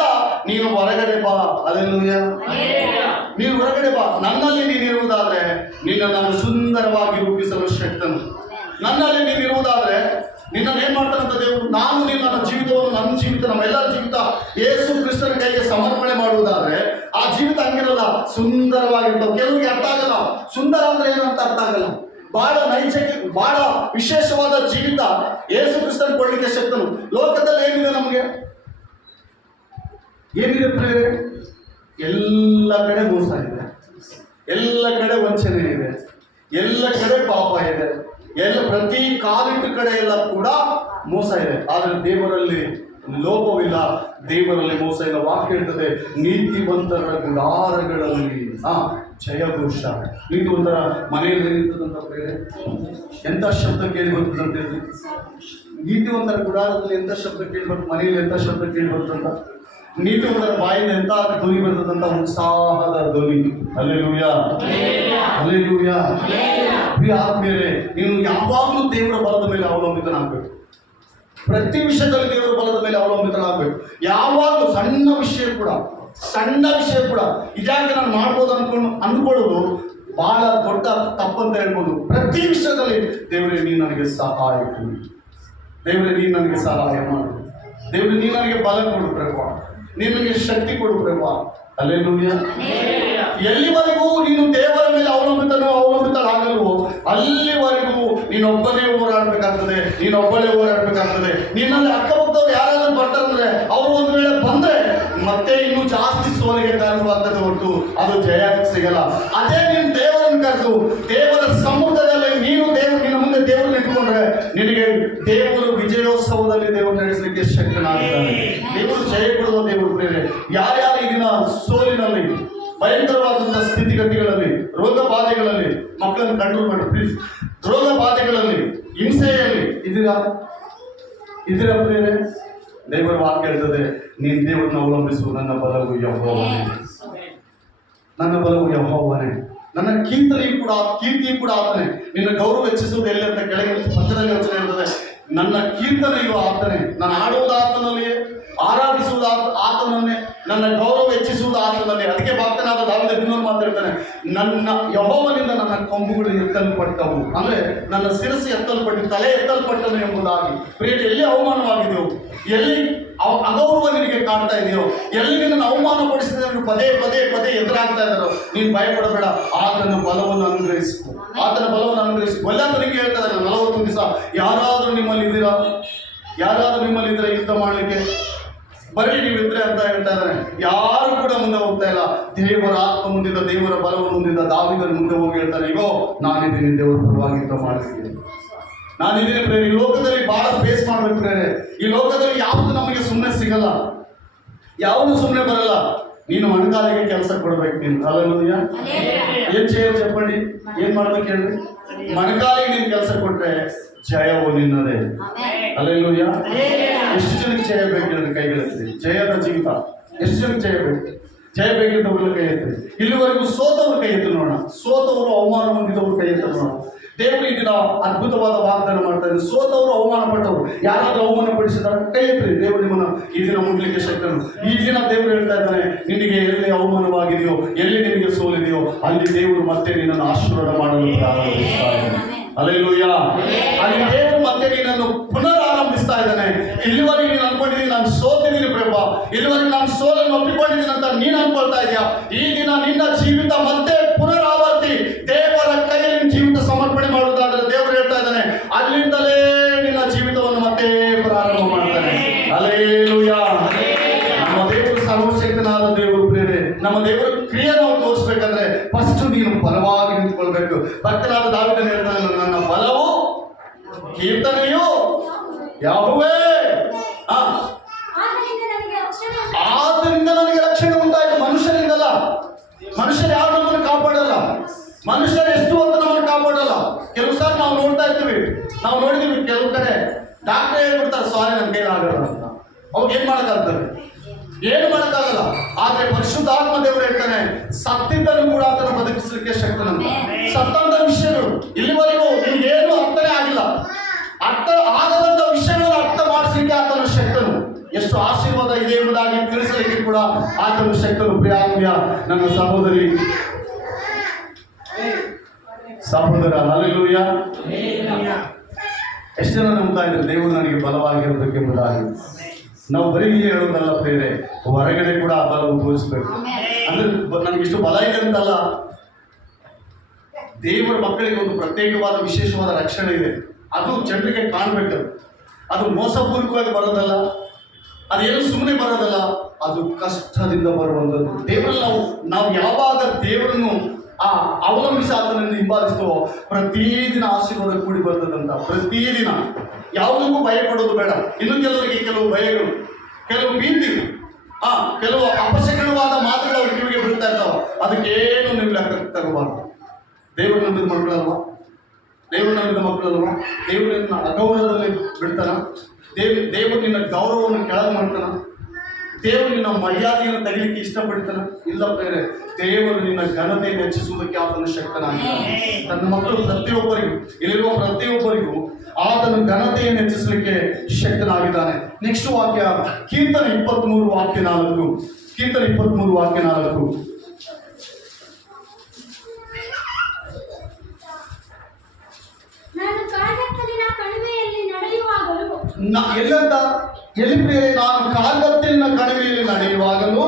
ನೀನು ಹೊರಗಡೆ ಬಾ. ಅಲ್ಲೆಲ್ಲೂಯ್ಯ. ನೀನು ಹೊರಗಡೆ ಬಾ. ನನ್ನಲ್ಲಿ ನೀನು ಇರುವುದಾದ್ರೆ ನಿನ್ನ ನಾನು ಸುಂದರವಾಗಿ ರೂಪಿಸಲು ಶಕ್ತನು. ನನ್ನಲ್ಲಿ ನೀನು ಇರುವುದಾದ್ರೆ ನಿನ್ನನ್ನು ಏನ್ ಮಾಡ್ತಾನಂತ ದೇವರು, ನಾನು ನೀನು ನನ್ನ ಜೀವಿತವನ್ನು, ನನ್ನ ಜೀವಿತ, ನಮ್ಮೆಲ್ಲರ ಜೀವಿತ ಯೇಸು ಕ್ರಿಸ್ತನ ಕೈಗೆ ಸಮರ್ಪಣೆ ಮಾಡುವುದಾದ್ರೆ ಆ ಜೀವಿತ ಹಂಗಿರಲ್ಲ, ಸುಂದರವಾಗಿರ್ತಾವೆ. ಕೆಲವರಿಗೆ ಅರ್ಥ ಆಗಲ್ಲ ಸುಂದರ ಅಂದ್ರೆ ಏನು ಅಂತ ಅರ್ಥ ಆಗಲ್ಲ. ಬಹಳ ನೈಜಕ್ಕೆ, ಬಹಳ ವಿಶೇಷವಾದ ಜೀವಿತ ಯೇಸು ಕ್ರಿಸ್ತನ ಕೊಡ್ಲಿಕ್ಕೆ ಶಕ್ತನು. ಲೋಕದಲ್ಲಿ ಏನಿದೆ ನಮಗೆ, ಏನಿದೆ ಪ್ರಿಯರೇ? ಎಲ್ಲ ಕಡೆ ಮೋಸ ಇದೆ, ಎಲ್ಲ ಕಡೆ ವಂಚನೆ ಇದೆ, ಎಲ್ಲ ಕಡೆ ಪಾಪ ಇದೆ, ಪ್ರತಿ ಕಾಲಿಟ್ಟು ಕಡೆ ಎಲ್ಲ ಕೂಡ ಮೋಸ ಇದೆ. ಆದರೆ ದೇವರಲ್ಲಿ ಲೋಪವಿಲ್ಲ, ದೇವರಲ್ಲಿ ಮೋಸ ಇಲ್ಲ. ವಾಕ್ಯ ಹೇಳ್ತದೆ, ನೀತಿವಂತರ ಗುಡಾರಗಳಲ್ಲಿ ಜಯಘೋಷ. ನೀತಿವಂತರ ಮನೆಯಲ್ಲಿ ನಿಂತದಂತ ಪ್ರೇರೆ ಎಂಥ ಶಬ್ದ ಕೇಳಿ ಬರ್ತದಂತ ಹೇಳಿ. ನೀತಿವಂತರ ಗುಡಾರದಲ್ಲಿ ಎಂಥ ಶಬ್ದ ಕೇಳಿ ಬರ್ತದೆ, ಮನೆಯಲ್ಲಿ ಎಂಥ ಶಬ್ದ ಕೇಳಿ ಬರ್ತಂತ. ನೀತಿವಂತರ ಬಾಯಿಂದ ಎಂಥ ಧ್ವನಿ ಬರ್ತದಂತ, ಉತ್ಸಾಹದ ಧ್ವನಿ. Hallelujah, hallelujah. ಪ್ರಿಯ ಆತ್ಮೀಯರೇ, ನೀನು ಯಾವಾಗಲೂ ದೇವರ ಬಲದ ಮೇಲೆ ಅವಲಂಬಿತನಾಗಬೇಕು. ಪ್ರತಿ ವಿಷಯದಲ್ಲಿ ದೇವರ ಬಲದ ಮೇಲೆ ಅವಲಂಬಿತನಾಗಬೇಕು. ಯಾವಾಗಲೂ ಸಣ್ಣ ವಿಷಯ ಕೂಡ ಇದ್ಯಾಕೆ ನಾನು ಮಾಡ್ಬೋದು ಅಂದ್ಕೊಳ್ಳೋದು ಬಹಳ ದೊಡ್ಡ ತಪ್ಪಂತ ಹೇಳ್ಬೋದು. ಪ್ರತಿ ವಿಷಯದಲ್ಲಿ ದೇವರೇ ನೀನು ನನಗೆ ಸಹಾಯ ಕೊಡು, ದೇವರೇ ನೀನು ನನಗೆ ಸಹಾಯ ಮಾಡು, ದೇವರೇ ನೀನು ನನಗೆ ಬಲ ಕೊಡು ಪ್ರಭು, ನೀನು ನನಗೆ ಶಕ್ತಿ ಕೊಡು ಪ್ರಭು. ಹಲ್ಲೆಲೂಯ. ಎಲ್ಲಿವರೆಗೂ ನೀನು ದೇವರ ಮೇಲೆ ಅವಲಂಬಿತಳಾಗಲ್ವೋ ಅಲ್ಲಿವರೆಗೂ ನೀನೊಬ್ಬನೇ ಹೋರಾಡಬೇಕಾಗ್ತದೆ, ನಿನ್ನಲ್ಲಿ ಅಕ್ಕಪಕ್ಕದವ್ರು ಯಾರಾದ್ರೂ ಬರ್ತಾರಂದ್ರೆ ಅವರು ಒಂದು ವೇಳೆ ಬಂದ್ರೆ ಮತ್ತೆ ಇನ್ನೂ ಜಾಸ್ತಿ ಸೋಲಿಗೆ ಕಾರಣವಾಗ್ತದೆ ಹೊರತು ಅದು ಜಯ ಸಿಗಲ್ಲ. ಅದೇ ನೀನು ದೇವರನ್ನು ಕರೆದು ದೇವರ ಸಮುದ್ರದಲ್ಲಿ ನೀನು ನಿನ್ನ ಮುಂದೆ ದೇವರು ನಿಂತ್ಕೊಂಡ್ರೆ ನಿನಗೆ ದೇವರು ವಿಜಯೋತ್ಸವದಲ್ಲಿ ದೇವರು ನಡೆಸಲಿಕ್ಕೆ ಶಕ್ತನಾಗಿದ್ದಾನೆ. ದೇವರು ಜಯ ಕೊಡುವ ದೇವರು ಪ್ರೇರೆ. ಯಾರ್ಯಾರು ಈಗಿನ ಸೋಲಿನಲ್ಲಿ, ಭಯಂಕರವಾದಂತಹ ಸ್ಥಿತಿಗತಿಗಳಲ್ಲಿ, ರೋಗ ಬಾಧೆಗಳಲ್ಲಿ ಮಕ್ಕಳನ್ನು ಕಂಟ್ರೋಲ್ ಮಾಡಿ ಪ್ಲೀಸ್. ರೋಗ ಬಾಧೆಗಳಲ್ಲಿ, ಹಿಂಸೆಯಲ್ಲಿ ಇದರ ಪ್ರೇರೆ ದೇವರ ವಾಕ್ಯ ಹೇಳ್ತದೆ, ನೀನು ದೇವರನ್ನ ಅವಲಂಬಿಸು. ನನ್ನ ಬಲವು ಯೆಹೋವನೇ, ನನ್ನ ಕೀರ್ತಿಯೂ ಕೂಡ ಆತನೇ. ನಿನ್ನ ಗೌರವ ಹೆಚ್ಚಿಸುವುದು ಎಲ್ಲಿ ಅಂತ ಕೆಳಗೆ ಪಕ್ಕದಲ್ಲಿ ಯೋಚನೆ ಇರ್ತದೆ. ನನ್ನ ಕೀರ್ತನೆಯು ಆತನೇ, ನಾನು ಆಡುವುದು ಆತನಲ್ಲಿಯೇ, ಆರಾಧಿಸುವುದು ಆತನನ್ನೇ, ನನ್ನ ಗೌರವ ಹೆಚ್ಚಿಸುವುದು ಆತನನ್ನೇ. ಅದಕ್ಕೆ ಭಕ್ತನಾದ ದಾವೀದ ಇನ್ನೊಂದು ಮಾತಾಡ್ತಾನೆ, ನನ್ನ ಯೆಹೋವನಿಂದ ನನ್ನ ಕೊಂಬುಗಳು ಎತ್ತಲ್ಪಟ್ಟವು, ಅಂದ್ರೆ ನನ್ನ ಶಿರಸ್ಸು ಎತ್ತಲ್ಪಟ್ಟು ತಲೆ ಎತ್ತಲ್ಪಟ್ಟನು ಎಂಬುದಾಗಿ. ಪ್ರಿಯರೇ, ಎಲ್ಲಿ ಅವಮಾನವಾಗಿದೆಯೋ, ಎಲ್ಲಿ ಅಗೌರವ ನಿನಗೆ ಕಾಣ್ತಾ ಇದೆಯೋ, ಎಲ್ಲಿ ನಿನ್ನನ್ನು ಅವಮಾನ ಪಡಿಸಿದ್ರೆ ಪದೇ ಪದೇ ಪದೇ ಎದುರಾಗ್ತಾ ಇದ್ದಾರೋ, ನೀನು ಭಯಪಡಬೇಡ. ಆತನ ಬಲವನ್ನು ಅನುಗ್ರಹಿಸು, ಆತನ ಬಲವನ್ನು ಅನುಗ್ರಹಿಸು. ಒಳ್ಳೆಯದನಿಗೆ ಹೇಳ್ತಾರೆ 40 ದಿವಸ ಯಾರಾದರೂ ನಿಮ್ಮಲ್ಲಿ ಇದ್ದೀರಾ, ಯಾರಾದರೂ ನಿಮ್ಮಲ್ಲಿ ಇದ್ರೆ ಯುದ್ಧ ಮಾಡಲಿಕ್ಕೆ ಬರೀ ನೀವಿದ್ರೆ ಅಂತ ಹೇಳ್ತಾ ಇದ್ದಾರೆ. ಯಾರು ಕೂಡ ಮುಂದೆ ಹೋಗ್ತಾ ಇಲ್ಲ. ದೇವರ ಆತ್ಮ ಮುಂದಿದ್ದ, ದೇವರ ಬಲವನ್ನು ಮುಂದಿದ್ದ ದಾವೀದನ ಮುಂದೆ ಹೋಗಿ ಹೇಳ್ತಾರೆ, ಇಗೋ ನಾನಿದ್ದೀನಿ, ದೇವರ ಪರವಾಗಿ ಯುದ್ಧ ಮಾಡಿಸ್ತೀನಿ, ನಾನಿದ್ದೀನಿ. ಪ್ರೇರೆ, ಈ ಲೋಕದಲ್ಲಿ ಬಹಳ ಫೇಸ್ ಮಾಡ್ಬೇಕು ಪ್ರೇರೆ. ಈ ಲೋಕದಲ್ಲಿ ಯಾವುದು ನಮಗೆ ಸುಮ್ಮನೆ ಸಿಗಲ್ಲ, ಯಾವುದು ಸುಮ್ಮನೆ ಬರಲ್ಲ. ನೀನು ಮೊಣಕಾಲಿಗೆ ಕೆಲಸ ಕೊಡ್ಬೇಕು. ನೀನು ಹಲ್ಲೆಲೂಯಾ. ಏನ್ చెప్పండి, ಏನ್ ಮಾಡ್ಬೇಕು ಹೇಳ್ರಿ? ಮೊಣಕಾಲಿಗೆ ನೀನು ಕೆಲಸ ಕೊಟ್ರೆ ಜಯವು ನಿನ್ನದೇ. ಹಲ್ಲೆಲೂಯಾ. ಎಷ್ಟು ಜನಕ್ಕೆ ಜಯ ಬೇಕು ಹೇಳ್ರಿ? ಕೈಗೆತ್ತಿ. ಜಯದ ಜೀವಿತ ಎಷ್ಟು ಜನಕ್ಕೆ ಜಯ ಬೇಕು? ಜಯ ಬೇಕಿದ್ದವ್ರ ಕೈ ಎತ್ತಿ. ಇಲ್ಲಿವರೆಗೂ ಸೋತವ್ರ ಕೈ ಎತ್ತು ನೋಡೋಣ. ಸೋತವರು, ಅವಮಾನ ಹೊಂದಿದವ್ರ ಕೈ ಎತ್ತ ನೋಡೋಣ. ದೇವರು ಈ ದಿನ ಅದ್ಭುತವಾದ ವಾಗ್ದಾನ ಮಾಡ್ತಾ ಇದ್ದಾರೆ. ಸೋತವರು, ಅವಮಾನ ಪಟ್ಟವರು, ಯಾರಾದ್ರೂ ಅವಮಾನ ಪಡಿಸಿದಾರ ಕೈ ಎತ್ತಿ. ದೇವರು ನಿಮ್ಮನ್ನು ಈ ದಿನ ಮುಟ್ಲಿಕ್ಕೆ ಶಕ್ತನು. ಈ ದಿನ ದೇವರು ಹೇಳ್ತಾ ಇದ್ದಾನೆ, ನಿನಗೆ ಎಲ್ಲಿ ಅವಮಾನವಾಗಿದೆಯೋ, ಎಲ್ಲಿ ನಿನಗೆ ಸೋಲಿದೆಯೋ, ಅಲ್ಲಿ ದೇವರು ಮತ್ತೆ ನಿನ್ನನ್ನು ಆಶೀರ್ವಾದ ಮಾಡಲು ಪ್ರಾರಂಭಿಸ್ತಾ ಇದ್ದಾನೆ. ಹಲ್ಲೆಲೂಯಾ. ಅಲ್ಲಿ ದೇವರು ಮತ್ತೆ ನಿನ್ನನ್ನು ಪುನರ್ ಆರಂಭಿಸ್ತಾ ಇದ್ದಾನೆ. ಇಲ್ಲಿವರೆಗೆ ನೀನು ಅನ್ಕೊಂಡಿದ್ದೀನಿ ನಾನು ಸೋತಿದ್ದೀನಿ ಪ್ರಭಾ, ಇಲ್ಲಿವರೆಗೆ ನಾನು ಸೋಲನ್ನು ಒಪ್ಪಿಕೊಂಡಿದ್ದೀನಿ ಅಂತ ನೀನು ಅನ್ಕೊಳ್ತಾ ಇದೆಯಾ? ಈ ದಿನ ನಿನ್ನ ಜೀವಿತ ಮತ್ತೆ ಪುನರಾವರ್ತಿ ದೇವರ ಕೈಯಲ್ಲಿ ನಿನ್ನ ಜೀವಿತ ಸಮರ್ಪಣೆ ಮಾಡುವುದಾದ್ರೆ ದೇವರು ಹೇಳ್ತಾ ಇದ್ದಾನೆ, ಅಲ್ಲಿಂದಲೇ ನಿನ್ನ ಜೀವಿತವನ್ನು ಮತ್ತೆ ಪ್ರಾರಂಭ ಮಾಡ್ತಾನೆ. ಹಲ್ಲೆಲೂಯಾ. ನಮ್ಮ ದೇವರು ಸರ್ವಶಕ್ತನಾದ ದೇವರು ಪ್ರೇರೆ. ನಮ್ಮ ದೇವರ ಕ್ರಿಯೆ ನಾವು ತೋರಿಸ್ಬೇಕಂದ್ರೆ ಫಸ್ಟ್ ನೀನು ಬಲವಾಗಿ ನಿಂತ್ಕೊಳ್ಬೇಕು. ಭಕ್ತನಾದ ದಾವೀದನ ಹೇಳ್ತಾನೆ, ನನ್ನ ಬಲವು ಕೀರ್ತನೆಯು ಯೆಹೋವೇ. ಆತನಿಂದ ನನಗೆ ರಕ್ಷಣೆ ಉಂಟಾಯಿತು, ಮನುಷ್ಯರಿಂದಲ್ಲ. ಮನುಷ್ಯರು ಯಾರು ನಮ್ಮನ್ನು ಕಾಪಾಡಲ್ಲ. ಮನುಷ್ಯರು ಎಷ್ಟು ಅಂತ ನಮ್ಮನ್ನು ಕಾಪಾಡಲ್ಲ. ಕೆಲವು ಸಾರಿ ನಾವು ನೋಡ್ತಾ ಇರ್ತೀವಿ, ನಾವು ನೋಡಿದೀವಿ ಕೆಲವು ಕಡೆ ಡಾಕ್ಟರ್ ಹೇಳ್ಬಿಡ್ತಾರೆ, ಸಾರಿ ನನ್ನ ಕೈಲಿ ಆಗಲ್ಲ ಅಂತ. ಅವ್ರು ಏನ್ ಮಾಡಕ್ಕಾಗ್ತಾರೆ? ಏನು ಮಾಡಕ್ಕಾಗಲ್ಲ. ಆದ್ರೆ ಪರಿಶುದ್ಧಾತ್ಮ ದೇವರು ಹೇಳ್ತಾನೆ, ಸತ್ತಿದ್ದನ್ನು ಕೂಡ ಆತನ ಬದುಕಿಸಲಿಕ್ಕೆ ಶಕ್ತನಂತ. ಸತ್ತಂತ ವಿಷಯಗಳು ಇಲ್ಲಿವರೆಗೂ ನಿಮ್ಗೇನು ಅರ್ಥನೇ ಆಗಿಲ್ಲ, ಅರ್ಥ ಆಗದಂತ ವಿಷಯಗಳನ್ನು ಅರ್ಥ ಮಾಡಿಸಲಿಕ್ಕೆ ಆತನ ಶಕ್ತನು. ಎಷ್ಟು ಆಶೀರ್ವಾದ ಇದೆ ಎಂಬುದಾಗಿ ತಿಳಿಸಲಿಕ್ಕೆ ಕೂಡ ಆತನ ಶಕ್ತನು. ಪ್ರಿಯಾತ್ಮೀಯ ನನ್ನ ಸಹೋದರಿ, ಸಹೋದರ, ಹಲ್ಲೆಲೂಯಾ. ಎಷ್ಟು ಜನ ನಂಬ್ತಾ ಇದ್ದಾರೆ ದೇವರು ನನಗೆ ಬಲವಾಗಿರೋದಕ್ಕೆ ಎಂಬುದಾಗಿ? ನಾವು ಬರೀ ಹೇಳೋದಲ್ಲ ಪ್ರೇರೆ, ಹೊರಗಡೆ ಕೂಡ ಆ ಬಲವು ತೋರಿಸ್ಬೇಕು. ಅಂದ್ರೆ ನನಗೆ ಇಷ್ಟು ಬಲ ಇದೆ ಅಂತಲ್ಲ, ದೇವರ ಮಕ್ಕಳಿಗೆ ಒಂದು ಪ್ರತ್ಯೇಕವಾದ ವಿಶೇಷವಾದ ರಕ್ಷಣೆ ಇದೆ. ಅದು ಜನರಿಗೆ ಕಾಣಬೇಕು. ಅದು ಮೋಸಪೂರ್ವಕವಾಗಿ ಬರೋದಲ್ಲ, ಅದೇನು ಸುಮ್ಮನೆ ಬರೋದಲ್ಲ, ಅದು ಕಷ್ಟದಿಂದ ಬರುವಂಥದ್ದು. ದೇವರಲ್ಲಿ ನಾವು ಯಾವಾಗ ದೇವರನ್ನು ಅವಲಂಬಿಸಿ ಆತನನ್ನು ಹಿಂಬಾಲಿಸ್ತವೋ ಪ್ರತಿದಿನ ಆಶೀರ್ವಾದ ಕೂಡಿ ಬರ್ತದಂತ. ಪ್ರತಿದಿನ ಯಾವುದಕ್ಕೂ ಭಯ ಪಡೋದು ಬೇಡ. ಇನ್ನು ಕೆಲವರಿಗೆ ಕೆಲವು ಭಯಗಳು, ಕೆಲವು ಭೀತಿ, ಕೆಲವು ಅಪಶಕನವಾದ ಮಾತುಗಳು ಅವ್ರ ಕಿವಿಗೆ ಬೀಳ್ತಾ ಇರ್ತಾವ. ಅದಕ್ಕೇನು ನೀವು ಲೆಕ್ಕ ತಗೋಬಾರ್ದು. ದೇವರು ನಂಬಿದ ಮಕ್ಕಳಲ್ವಾ? ದೇವರು ನಂಬಿದ ಮಕ್ಕಳಲ್ವಾ? ದೇವರು ನಿನ್ನ ಅಗೌರವದಲ್ಲಿ ಬಿಡ್ತಾನ? ದೇವರು ನಿನ್ನ ಗೌರವವನ್ನು ಕೆಳಗೆ ಮಾಡ್ತಾನ? ದೇವರು ನಿನ್ನ ಮರ್ಯಾದೆಯನ್ನು ತೆಗಿಲಿಕ್ಕೆ ಇಷ್ಟಪಡ್ತಾನ? ಇಲ್ಲ ಪ್ರೇರೆ, ದೇವರು ನಿನ್ನ ಘನತೆಯನ್ನು ಹೆಚ್ಚಿಸುವುದಕ್ಕೆ ಆತನ ಶಕ್ತನಾಗಿದ್ದಾನೆ. ತನ್ನ ಮಕ್ಕಳು ಪ್ರತಿಯೊಬ್ಬರಿಗೂ, ಇಲ್ಲಿರುವ ಪ್ರತಿಯೊಬ್ಬರಿಗೂ ಆತನ ಘನತೆಯನ್ನು ಹೆಚ್ಚಿಸಲಿಕ್ಕೆ ಶಕ್ತನಾಗಿದ್ದಾನೆ. ನೆಕ್ಸ್ಟ್ ವಾಕ್ಯ ಕೀರ್ತನೆ 23 ವಾಕ್ಯ 4. ಕೀರ್ತನೆ 23 ವಾಕ್ಯ 4. ಎಲ್ಲಂತ ಎಲ್ಲಿ ಪ್ರಿಯರೇ? ನಾನು ಕಾರ್ಗತ್ತಲಿನ ಕಣಿವೆಯಲ್ಲಿ ನಡೆಯುವಾಗಲೂ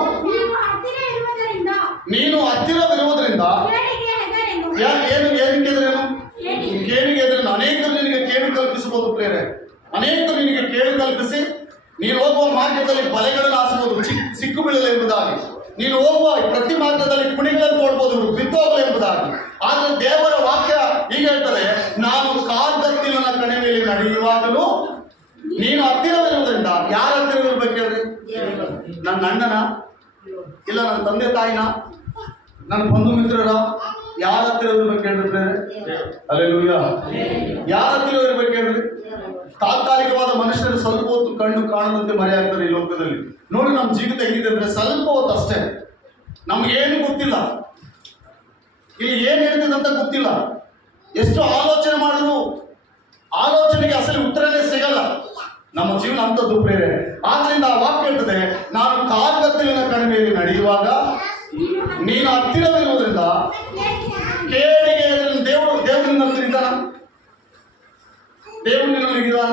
ನೀನು ಹತ್ತಿರವಿರುವುದರಿಂದ ಕೇಳಿಗೆ ಎದುರೇನು? ಅನೇಕರು ನಿನಗೆ ಕೇಳು ಕಲ್ಪಿಸಬಹುದು ಪ್ರಿಯರೇ. ಅನೇಕರು ನಿನಗೆ ಕೇಳು ಕಲ್ಪಿಸಿ ನೀನು ಹೋಗುವ ಮಾರ್ಗದಲ್ಲಿ ಬಲೆಗಳನ್ನು ಹಾಸಬಹುದು, ಸಿಕ್ಕು ಬೀಳಲು ಎಂಬುದಾಗಿ. ನೀನು ಹೋಗುವ ಪ್ರತಿ ಮಾರ್ಗದಲ್ಲಿ ಕುಣಿಗಳನ್ನು ನೋಡ್ಬೋದು, ಬಿದ್ದೋಗಲು ಎಂಬುದಾಗಿ. ಆದ್ರೆ ದೇವರ ವಾಕ್ಯ ಹೀಗೆ ಹೇಳ್ತಾರೆ, ನಾನು ಕಾರ್ಗತ್ತಲಿನ ಕಣಿವೆಯಲ್ಲಿ ನಡೆಯುವಾಗಲೂ ನೀನು ಹತ್ತಿರವಿರುವುದರಿಂದ. ಯಾರ ಹತ್ತಿರವಿರ್ಬೇಕು ಹೇಳ್ರಿ? ನನ್ನ ಅಣ್ಣನ, ಇಲ್ಲ ನನ್ನ ತಂದೆ ತಾಯಿನ, ನನ್ನ ಬಂಧು ಮಿತ್ರರ? ಯಾರ ಹತ್ತಿರ ಇರ್ಬೇಕು ಹೇಳ್ರಿ? ಹಲ್ಲೆಲೂಯಾ. ಯಾರ ಹತ್ತಿರ ಇರ್ಬೇಕು ಹೇಳ್ರಿ? ತಾತ್ಕಾಲಿಕವಾದ ಮನುಷ್ಯರು ಸ್ವಲ್ಪ ಹೊತ್ತು ಕಣ್ಣು ಕಾಣದಂತೆ ಮರೆಯಾಗ್ತಾರೆ ಈ ಲೋಕದಲ್ಲಿ. ನೋಡಿ ನಮ್ಮ ಜೀವಿತ ಹೆಂಗಿದೆ ಅಂದ್ರೆ ಸ್ವಲ್ಪ ಹೊತ್ತು ಅಷ್ಟೇ. ನಮ್ಗೇನು ಗೊತ್ತಿಲ್ಲ, ಇಲ್ಲಿ ಏನ್ ಹೇಳ್ತಿದೆ ಅಂತ ಗೊತ್ತಿಲ್ಲ. ಎಷ್ಟು ಆಲೋಚನೆ ಮಾಡಿದ್ರು ಆಲೋಚನೆಗೆ ಅಸಲಿ ಉತ್ತರನೇ ಸಿಗಲ್ಲ. ನಮ್ಮ ಜೀವನ ಅಂತದ್ದು ಪ್ರೇರೆ. ಆದ್ರಿಂದ ಆ ವಾಕ್ಯ ಹೇಳ್ತದೆ, ನಾನು ಕಾರ್ಗತ್ತಲಿನ ಕಣಿವೆಯಲ್ಲಿ ನಡೆಯುವಾಗ ನೀನು ಹತ್ತಿರವಿರುವುದರಿಂದ ಕೇಳಿಗೆ ದೇವರು ನಿನ್ನೊಂದಿಗಿದ್ದಾನ. ದೇವರು ನಿನ್ನೊಂದಿಗಿದ್ದಾನ.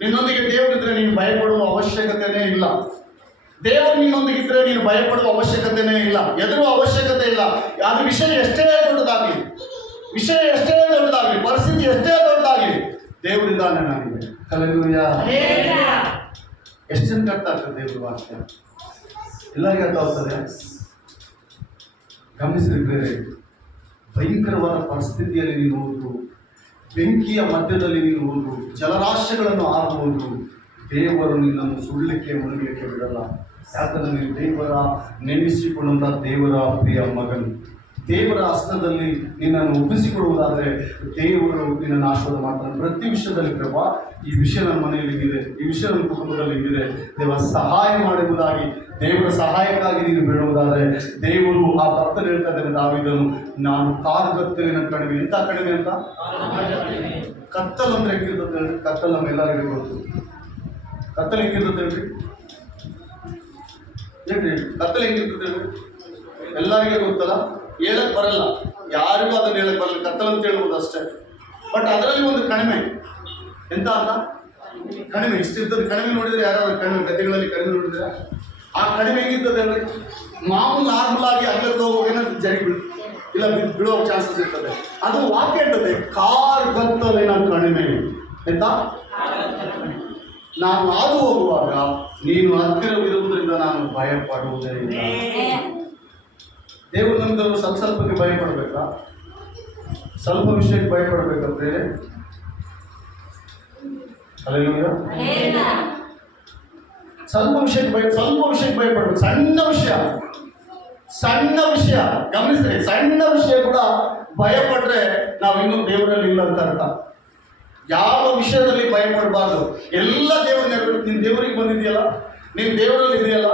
ನಿನ್ನೊಂದಿಗೆ ದೇವರಿದ್ರೆ ನೀನು ಭಯಪಡುವ ಅವಶ್ಯಕತೆನೇ ಇಲ್ಲ. ದೇವರು ನಿನ್ನೊಂದಿಗಿದ್ರೆ ನೀನು ಭಯಪಡುವ ಅವಶ್ಯಕತೆನೇ ಇಲ್ಲ, ಹೆದರುವ ಅವಶ್ಯಕತೆ ಇಲ್ಲ. ಅದು ವಿಷಯ ಎಷ್ಟೇ ದೊಡ್ಡದಾಗಲಿ, ಪರಿಸ್ಥಿತಿ ಎಷ್ಟೇ ದೊಡ್ಡದಾಗಲಿ, ದೇವರಿದ್ದಾನೆ ನನಗೆ. ಹಲ್ಲೆಲೂಯಾ. ಎಷ್ಟು ಜನ ಅರ್ಥ ಆಗ್ತದೆ ದೇವ್ರ ವಾಕ್ಯ? ಎಲ್ಲರಿಗೂ ಅರ್ಥ ಆಗ್ತದೆ? ಗಮನಿಸಿದ್ರೆ ಭಯಂಕರವಾದ ಪರಿಸ್ಥಿತಿಯಲ್ಲಿ ನೀನು ಹೋದ್ರು, ಬೆಂಕಿಯ ಮಧ್ಯದಲ್ಲಿ ನೀನು ಹೋದ್ರು, ಜಲರಾಶಿಗಳನ್ನು ಆಗುವುದು, ದೇವರು ನಿನ್ನನ್ನು ಸುಳ್ಳಲಿಕ್ಕೆ ಮುಳುಗಲಿಕ್ಕೆ ಬಿಡಲ್ಲ. ಯಾಕಂದ್ರೆ ನೀನು ದೇವರ ನೆನೆಸಿಕೊಂಡಂಥ ದೇವರ ಪ್ರಿಯ ಮಗನು. ದೇವರ ಹಸ್ತದಲ್ಲಿ ನಿನ್ನನ್ನು ಒಪ್ಪಿಸಿಕೊಡುವುದಾದರೆ ದೇವರು ನಿನ್ನನ್ನು ಆಶೀರ್ವಾದ ಮಾಡ್ತಾನೆ ಪ್ರತಿ ವಿಷಯದಲ್ಲಿ. ಪ್ರಭಾ, ಈ ವಿಷಯ ನನ್ನ ಮನೆಯಲ್ಲಿ ಹಿಂಗಿದೆ, ಈ ವಿಷಯ ನನ್ನ ಕುಟುಂಬದಲ್ಲಿ ಹಿಂಗಿದೆ, ದೇವರ ಸಹಾಯ ಮಾಡುವುದಾಗಿ, ದೇವರ ಸಹಾಯಕ್ಕಾಗಿ ನೀನು ಬೇಡುವುದಾದರೆ ದೇವರು ಆ ಭಕ್ತರು ಹೇಳ್ತಾ ಇದ್ದಾರೆ, ದಾವೀದನು, ನಾನು ಕಾರ್ಗತ್ತಲಿನ ಕಣಿವೆ. ಎಂಥ ಕಣಿವೆ ಅಂತ? ಕತ್ತಲು ಅಂದ್ರೆ ಹೆಂಗಿರ್ತದೆ ಹೇಳಿ? ಕತ್ತಲು ನಮ್ಮೆಲ್ಲರಿಗೂ ಗೊತ್ತು. ಕತ್ತಲು ಹೆಂಗಿರ್ತದೆ ಹೇಳ್ರಿ? ಕತ್ತಲು ಹೆಂಗಿರ್ತದೆ ಹೇಳ್ರಿ? ಎಲ್ಲರಿಗೂ ಗೊತ್ತಲ್ಲ, ಹೇಳಕ್ ಬರಲ್ಲ, ಯಾರಿಗೂ ಅದನ್ನು ಹೇಳಕ್ ಬರಲ್ಲ. ಕತ್ತಲು ಅಂತ ಹೇಳ್ಬೋದು ಅಷ್ಟೇ. ಬಟ್ ಅದರಲ್ಲಿ ಒಂದು ಕಣಿವೆ. ಎಂತ ಅಂತ? ಕಣಿವೆ. ಇಷ್ಟಿರ್ತದೆ ಕಣಿವೆ. ನೋಡಿದ್ರೆ ಯಾರಾದ್ರು ಕಣಿವೆ, ಗದ್ದೆಗಳಲ್ಲಿ ಕಣಿವೆ ನೋಡಿದ್ರೆ ಆ ಕಣಿವೆ ಹೆಂಗಿರ್ತದೆ ಹೇಳಿ? ಮಾಮೂಲು ನಾರ್ಮಲ್ ಆಗಿ ಅಗ್ಲಕ್ಕೆ ಹೋಗೋಗೇನ ಜರಿ ಇಲ್ಲ ಬೀಳೋ ಚಾನ್ಸಸ್ ಇರ್ತದೆ. ಅದು ವಾಕ್ಯ ಇರ್ತದೆ, ಕಾರ್ಗತ್ತಲಿನ ಕಣಿವೆ. ಎಂತ? ನಾನು ಹಾದು ಹೋಗುವಾಗ ನೀನು ಹತ್ತಿರವಿರುವುದರಿಂದ ನಾನು ಭಯ ಪಡುವುದೇ ಇಲ್ಲ. ದೇವರು ನಮ್ದು ಸ್ವಲ್ಪಕ್ಕೆ ಭಯ ಪಡಬೇಕಾ? ಸ್ವಲ್ಪ ವಿಷಯಕ್ಕೆ ಭಯ ಪಡಬೇಕಾ ಬೇರೆ? ಹಲ್ಲೆಲೂಯಾ. ಸ್ವಲ್ಪ ವಿಷಯಕ್ಕೆ ಭಯ ಪಡಬೇಕು. ಸಣ್ಣ ವಿಷಯ ಗಮನಿಸ್ರಿ, ಸಣ್ಣ ವಿಷಯ ಕೂಡ ಭಯ ಪಟ್ರೆ ನಾವು ಇನ್ನೂ ದೇವರಲ್ಲಿ ಇಲ್ಲ ಅಂತ ಅರ್ಥ. ಯಾವ ವಿಷಯದಲ್ಲಿ ಭಯ ಪಡಬಾರ್ದು. ಎಲ್ಲ ದೇವರು ನೆರವೇರಿ. ನೀನು ದೇವರಿಗೆ ಬಂದಿದೆಯಲ್ಲ, ನೀನು ದೇವರಲ್ಲಿ ಇದೆಯಲ್ಲ,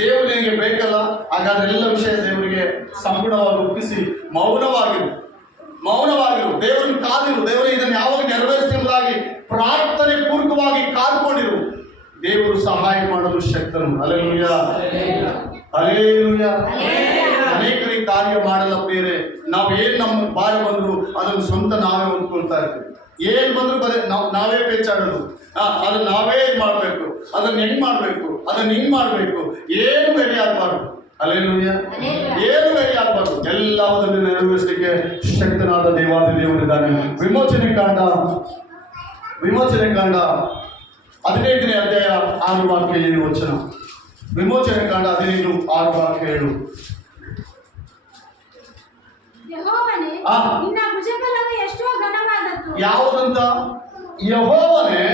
ದೇವರು ನಿನಗೆ ಬೇಕಲ್ಲ, ಹಾಗಾದ್ರೆ ಎಲ್ಲ ವಿಷಯ ದೇವರಿಗೆ ಸಂಪೂರ್ಣವಾಗಿ ಒಪ್ಪಿಸಿ ಮೌನವಾಗಿರು. ದೇವರನ್ನು ಕಾದಿರು. ದೇವರಿಗೆ ಇದನ್ನು ಯಾವಾಗ ನೆರವೇರಿಸುವುದಾಗಿ ಪ್ರಾರ್ಥನೆ ಪೂರ್ವಕವಾಗಿ ಕಾದುಕೊಂಡಿರು. ದೇವರು ಸಹಾಯ ಮಾಡಲು ಶಕ್ತನು. ಹಲ್ಲೆಲೂಯಾ. ಅನೇಕರಿಗೆ ಕಾರ್ಯ ಮಾಡಲ್ಲ ಬೇರೆ. ನಾವು ಏನು ನಮ್ಮ ಬಾರಿ ಬಂದ್ರು ಅದನ್ನು ಸ್ವಂತ ನಾವೇ ಹೊಂದ್ಕೊಳ್ತಾ ಇರ್ತೀವಿ. ಏನು ಬಂದ್ರು ನಾವೇ ಪೇಚಾಡೋದು. ಅದನ್ನ ನಾವೇ ಮಾಡಬೇಕು, ಅದನ್ನ ಹೆಂಗ್ ಮಾಡಬೇಕು, ಅದನ್ನ ಹಿಂಗ್ ಮಾಡಬೇಕು. ಏನು ರೆಡಿ ಆಗಬಾರ್ದು. ಹಲ್ಲೆಲೂಯಾ. ಏನು ರೆಡಿ ಆಗಬಾರ್ದು. ಎಲ್ಲವನ್ನೂ ನೆರವೇರಿಸಲಿಕ್ಕೆ ಶಕ್ತನಾದ ದೇವಾದಿ ದೇವರಿದ್ದಾನೆ. ವಿಮೋಚನೆ ಕಾಂಡ 15ನೇ ಅಧ್ಯಾಯ 6 ವಾಕ್ಯ 7 ವಚನ. ವಿಮೋಚನೆ ಕಾಂಡ 15 6 ವಾಕ್ಯ 7. ಯಾವುದಂತ? ಯೆಹೋವನೇ,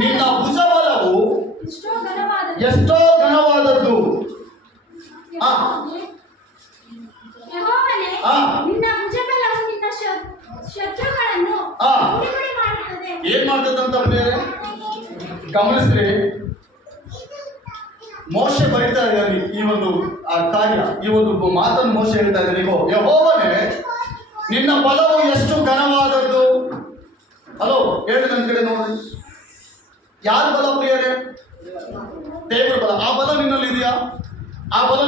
ನಿನ್ನ ಭುಜಬಲವು ಎಷ್ಟೋ ಘನವಾದದ್ದು. ಏನ್ ಮಾಡ್ತದಂತ ಗಮನಿಸ್ರಿ. ಮೋಶೆ ಬರೀತಾ ಇದ್ದಾನೆ ಈ ಒಂದು ಕಾರ್ಯ, ಈ ಒಂದು ಮಾತನ್ನು ಮೋಶೆ ಹೇಳ್ತಾ ಇದ್ದಾನೆ. ಯೆಹೋವನೇ, ನಿನ್ನ ಬಲವು ಎಷ್ಟು ಘನವಾದದ್ದು. ಹಲೋ ಹೇಳಿ ನನ್ನ ಕಡೆ ನೋಡಿ. ಯಾರ ಬಲ ಪ್ರಿಯರೇ? ದೇವರ ಬಲ. ಆ ಬಲ ನಿನ್ನಲ್ಲಿ ಇದೆಯಾ? ಆ ಬಲ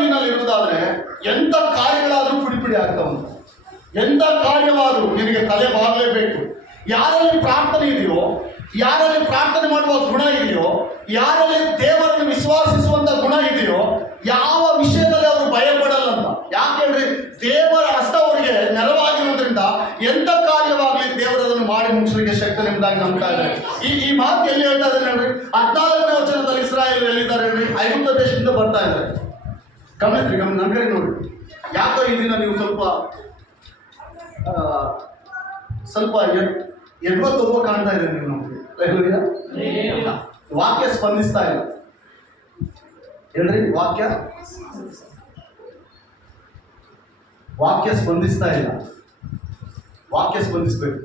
ನಿನ್ನಲ್ಲಿರುವುದಾದ್ರೆ ಎಂಥ ಕಾರ್ಯಗಳಾದರೂ ಪುಡಿ ಆಗ್ತಾವಂತ. ಎಂಥ ಕಾರ್ಯವಾದರೂ ನಿನಗೆ ತಲೆ ಬಾಗಲೇಬೇಕು. ಯಾರಲ್ಲಿ ಪ್ರಾರ್ಥನೆ ಇದೆಯೋ, ಯಾರಲ್ಲಿ ಪ್ರಾರ್ಥನೆ ಮಾಡುವ ಗುಣ ಇದೆಯೋ, ಯಾರಲ್ಲಿ ದೇವರನ್ನು ವಿಶ್ವಾಸಿಸುವಂತ ಗುಣ ಇದೆಯೋ, ಯಾವ ವಿಷಯದಲ್ಲಿ ಅವರು ಭಯ ಪಡಲ್ಲಂತ. ಯಾಕೆ ಹೇಳ್ರಿ? ದೇವರ ಹಸ್ತ ಅವರಿಗೆ ನೆರವಾಗಿರುವುದರಿಂದ ಎಂಥ ಕಾರ್ಯವಾಗಲಿ ದೇವರದನ್ನು ಮಾಡಿ ಮುಗಿಸಲಿಕ್ಕೆ ಶಕ್ತಿ ಎಂಬುದಾಗಿ ನಂಬ್ತಾ ಇದ್ದಾರೆ. ಈ ಮಾತು ಎಲ್ಲಿ ಹೇಳ್ತಾ ಇದ್ದಾರೆ ಹೇಳ್ರಿ? 14ನೇ ವಚನದಲ್ಲಿ ಇಸ್ರಾಯೇಲ್ ಎಲ್ಲಿದ್ದಾರೆ ಹೇಳ್ರಿ? ಐಗುಪ್ತ ದೇಶದಿಂದ ಬರ್ತಾ ಇದ್ದಾರೆ. ಗಮನಿಸ್ರಿ, ನನ್ನ ಕಡೆ ನೋಡಿ. ಯಾಕೋ ಈ ದಿನ ನೀವು ಸ್ವಲ್ಪ ಎಡ್ವತ್ತೊಬ್ಬ ಕಾಣ್ತಾ ಇದೆ ನೀವು ನಮಗೆ. ವಾಕ್ಯ ಸ್ಪಂದಿಸ್ತಾ ಇಲ್ಲ ಹೇಳ್ರಿ. ವಾಕ್ಯ ಸ್ಪಂದಿಸ್ತಾ ಇಲ್ಲ. ವಾಕ್ಯ ಸ್ಪಂದಿಸ್ಬೇಕು.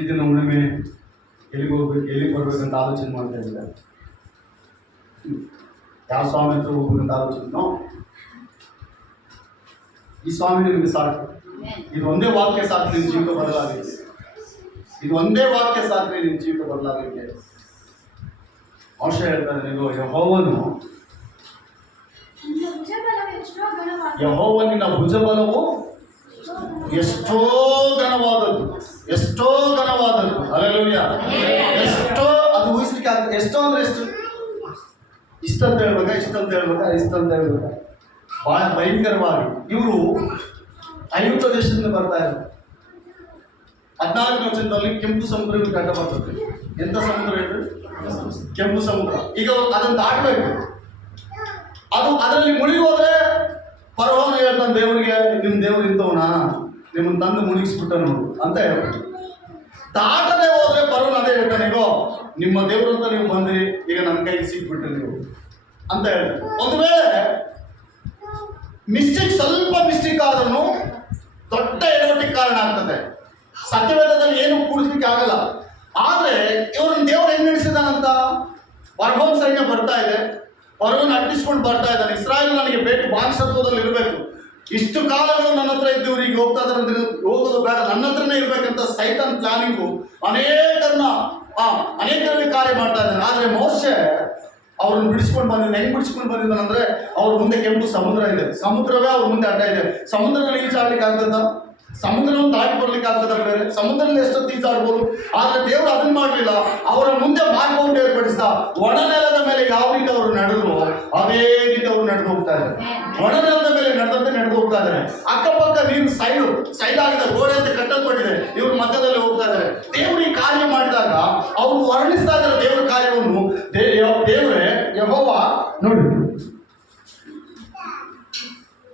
ಇದನ್ನು ಉಳಿಮೆ ಎಲ್ಲಿಗೆ ಹೋಗ್ಬೇಕು, ಎಲ್ಲಿಗೆ ಬರ್ಬೇಕಂತ ಆಲೋಚನೆ ಮಾಡ್ತಾ ಇದ್ದಾರೆ. ಯಾವ ಸ್ವಾಮಿ ಹತ್ರ ಹೋಗ್ಬೇಕಂತ ಆಲೋಚನೆ? ಈ ಸ್ವಾಮಿ ನಿಮಗೆ ಸಾಕು. ಇದು ಒಂದೇ ವಾಕ್ಯ ಸಾಕು, ನಿಮ್ಮ ಜೀವಿತ ಬದಲಾಗಿದೆ. ಇದು ಒಂದೇ ವಾಕ್ಯ ಸಾಕ್ರಿ ನಿಮ್ಮ ಜೀವಿತ ಬದಲಾಗಲಿಕ್ಕೆ. ಮೋಶೆ ಹೇಳ್ತಾನೆ, ನೀವು ಯೆಹೋವನಿನ ಭುಜಬಲವು ಎಷ್ಟೋ ಘನವಾದದ್ದು, ಎಷ್ಟೋ ಘನವಾದದ್ದು. ಹಲ್ಲೆಲೂಯಾ. ಎಷ್ಟೋ, ಅದು ಊಹಿಸ್ಲಿಕ್ಕೆ ಆಗ್ತದೆ. ಎಷ್ಟೋ ಅಂದ್ರೆ ಎಷ್ಟು? ಇಷ್ಟಂತ ಹೇಳ್ಬೇಕಾ, ಇಷ್ಟಂತ ಹೇಳ್ಬೇಕಾ, ಇಷ್ಟಂತ ಹೇಳ್ಬೇಕಾ? ಬಹಳ ಭಯಂಕರವಾಗಿ ಇವರು ಐಗುಪ್ತ ದೇಶದಿಂದ ಬರ್ತಾ ಇದ್ದಾರೆ. 14ನೇ ವಚನದಲ್ಲಿ ಕೆಂಪು ಸಮುದ್ರಕ್ಕೆ ಕಂಡ ಬರ್ತದೆ. ಎಂತ ಸಮುದ್ರ ಇದು? ಕೆಂಪು ಸಮುದ್ರ. ಈಗ ಅದನ್ನು ದಾಟಬೇಕು. ಅದು ಅದರಲ್ಲಿ ಮುಳುಗಿ ಹೋದ್ರೆ ಫರೋಹನು ಹೇಳ್ತಾನೆ ದೇವರಿಗೆ, ನಿಮ್ಮ ದೇವರು ಇಂಥವನಾ, ನಿಮ್ಮನ್ನು ತಂದು ಮುಳುಗಿಸ್ಬಿಟ್ಟನು ಅಂತ ಹೇಳ್ಬೇಕು. ದಾಟದೆ ಹೋದ್ರೆ ಫರೋಹನು ಅದೇ ಹೇಳ್ತಾನೆ, ಈಗ ನಿಮ್ಮ ದೇವರು ಅಂತ ನೀವು ಬಂದ್ರಿ, ಈಗ ನನ್ನ ಕೈಗೆ ಸಿಕ್ಬಿಟ್ರಿ ನೀವು ಅಂತ ಹೇಳ್ತಾರೆ. ಒಂದು ವೇಳೆ ಸ್ವಲ್ಪ ಮಿಸ್ಟೇಕ್ ಆದ್ರೂ ದೊಡ್ಡ ಎಡವಟ್ಟಿಗೆ ಕಾರಣ ಆಗ್ತದೆ. ಸತ್ಯವೇದದಲ್ಲಿ ಏನು ಕೂಡಿಸ್ಲಿಕ್ಕೆ ಆಗಲ್ಲ. ಆದ್ರೆ ಇವ್ರನ್ನ ದೇವರು ಹೆಂಗ್ ನಡೆಸಿದಾನಂತ, ಫರೋಹನ ಸೈನ್ಯ ಬರ್ತಾ ಇದೆ, ಫರೋಹನ ಅಟ್ಟಿಸ್ಕೊಂಡು ಬರ್ತಾ ಇದ್ದಾನೆ. ಇಸ್ರಾಯೇಲ್ ನನಗೆ ಬೇಕು, ಬಾನಿಸತ್ವದಲ್ಲಿ ಇರಬೇಕು, ಇಷ್ಟು ಕಾಲಗಳು ನನ್ನ ಹತ್ರ ಇದ್ದವ್ರು ಈಗ ಹೋಗ್ತಾ ಇದಾರೆ ಅಂದ್ರೆ ಹೋಗೋದು ಬೇಡ, ನನ್ನ ಹತ್ರನೇ ಇರ್ಬೇಕಂತ ಸೈತಾನ್ ಪ್ಲಾನಿಂಗು ಅನೇಕರಲ್ಲಿ ಕಾರ್ಯ ಮಾಡ್ತಾ ಇದ್ದಾನೆ. ಆದ್ರೆ ಮೋಶೆ ಅವ್ರನ್ನ ಬಿಡಿಸ್ಕೊಂಡು ಬಂದಿದ್ದಾನೆ. ಹೆಂಗ್ ಬಿಡಿಸ್ಕೊಂಡು ಬಂದಿದ್ದಾನಂದ್ರೆ, ಅವ್ರ ಮುಂದೆ ಕೆಂಪು ಸಮುದ್ರ ಇದೆ, ಸಮುದ್ರವೇ ಅವ್ರ ಮುಂದೆ ಅಡ್ಡ ಇದೆ. ಸಮುದ್ರದಲ್ಲಿ ಈಜಾಡ್ಲಿಕ್ಕೆ ಆಗ್ತದ? ಸಮುದ್ರವನ್ನು ದಾಟಿ ಬರ್ಲಿಕ್ಕೆ ಆಗ್ತದ? ಬೇರೆ ಸಮುದ್ರದಲ್ಲಿ ಎಷ್ಟೊತ್ತು ಈಜಾಡ್ಬೋದು. ಆದ್ರೆ ದೇವರು ಅದನ್ನ ಮಾಡಲಿಲ್ಲ. ಅವರ ಮುಂದೆ ಮಾರ್ಗವನ್ನು ಏರ್ಪಡಿಸಿದ. ಒಣ ನೆಲದ ಮೇಲೆ ಯಾವ ರೀತಿ ಅವರು ನಡೆದ್ರು ಅದೇ ರೀತಿ ಅವರು ನಡೆದು ಹೋಗ್ತಾ ಇದ್ದಾರೆ. ಒಣ ನೆಲದ ಮೇಲೆ ನಡೆದಂತೆ ನಡೆದು ಹೋಗ್ತಾ ಇದ್ದಾರೆ. ಅಕ್ಕಪಕ್ಕ ನೀರು ಸೈಡ್ ಆಗಿದೆ, ಗೋಡೆ ಅಂತ ಕಟ್ಟಲ್ಪಟ್ಟಿದೆ, ಇವರು ಮಧ್ಯದಲ್ಲಿ ಹೋಗ್ತಾ ಇದ್ದಾರೆ. ದೇವರು ಈ ಕಾರ್ಯ ಮಾಡಿದಾಗ ಅವರು ವರ್ಣಿಸ್ತಾ ಇದ್ದಾರೆ ದೇವರ ಕಾರ್ಯವನ್ನು. ದೇವರೇ ಯೆಹೋವ, ನೋಡಿ,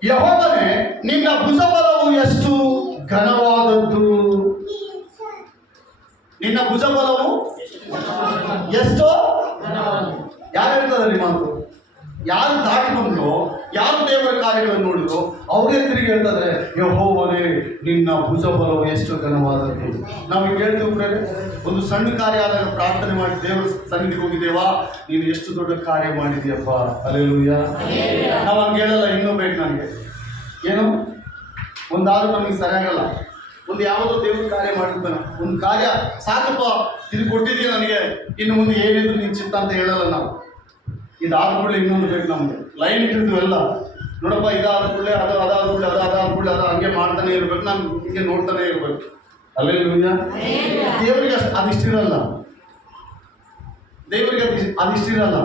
ಯೆಹೋವನೇ ನಿನ್ನ ಭುಜಬಲವು ಎಷ್ಟು ಘನವಾದದ್ದು. ನಿನ್ನ ಭುಜಬಲವು ಎಷ್ಟೋ. ಯಾರು ಹೇಳ್ತಾರೆ ಮಾತು? ಯಾರು ದಾಟಿ ಬಂದ್ರು, ಯಾರು ದೇವರ ಕಾರ್ಯಗಳನ್ನು ನೋಡಿದ್ರು ಅವರೇ ತಿರುಗಿ ಹೇಳ್ತಾರೆ, ಯೆಹೋವನೇ ನಿನ್ನ ಭುಜಬಲವು ಎಷ್ಟು ಘನವಾದದ್ದು. ನಾವು ಕೇಳ್ತೀವಿ, ಒಂದು ಸಣ್ಣ ಕಾರ್ಯ ಆದಾಗ ಪ್ರಾರ್ಥನೆ ಮಾಡಿ ದೇವರ ಸನ್ನಿಧಿಗೆ ಹೋಗಿದ್ದೇವಾ, ನೀನು ಎಷ್ಟು ದೊಡ್ಡ ಕಾರ್ಯ ಮಾಡಿದೀಯಪ್ಪ, ಹಲ್ಲೆಲೂಯಾ. ನಾವು ಹಂಗೆ ಹೇಳಲ್ಲ, ಇನ್ನೂ ಬೇಕು ನನಗೆ. ಏನು ಒಂದಾದ್ರೂ ನಮಗೆ ಸರಿಯಾಗಲ್ಲ. ಒಂದು ಯಾವುದೋ ದೇವ್ರ ಕಾರ್ಯ ಮಾಡಿರ್ತಾನೆ, ಒಂದು ಕಾರ್ಯ ಸಾಕಪ್ಪ, ಇದು ಕೊಟ್ಟಿದೀಯ ನನಗೆ, ಇನ್ನು ಮುಂದೆ ಏನಿದ್ರು ನಿನ್ನ ಚಿತ್ತ ಅಂತ ಹೇಳಲ್ಲ ನಾವು. ಇದಾದ ಕೂಡಲೇ ಇನ್ನೊಂದು ಬೇಕು ನಮಗೆ. ಲೈನ್ ಇಟ್ಟಿರ್ತೀವಿ ಎಲ್ಲ, ನೋಡಪ್ಪ ಇದಾದ ಕೂಡಲೇ ಅದಾದ ಕೂಡಲೇ ಅದು ಹಂಗೆ ಮಾಡ್ತಾನೆ ಇರ್ಬೇಕು, ನಾನು ಹಿಂಗೆ ನೋಡ್ತಾನೆ ಇರ್ಬೇಕು. ಹಲ್ಲೆಲೂಯಾ. ದೇವರಿಗೆ ಅದಿಷ್ಟಿರಲ್ಲ, ದೇವರಿಗೆ ಅದಿಷ್ಟಿರಲ್ಲ.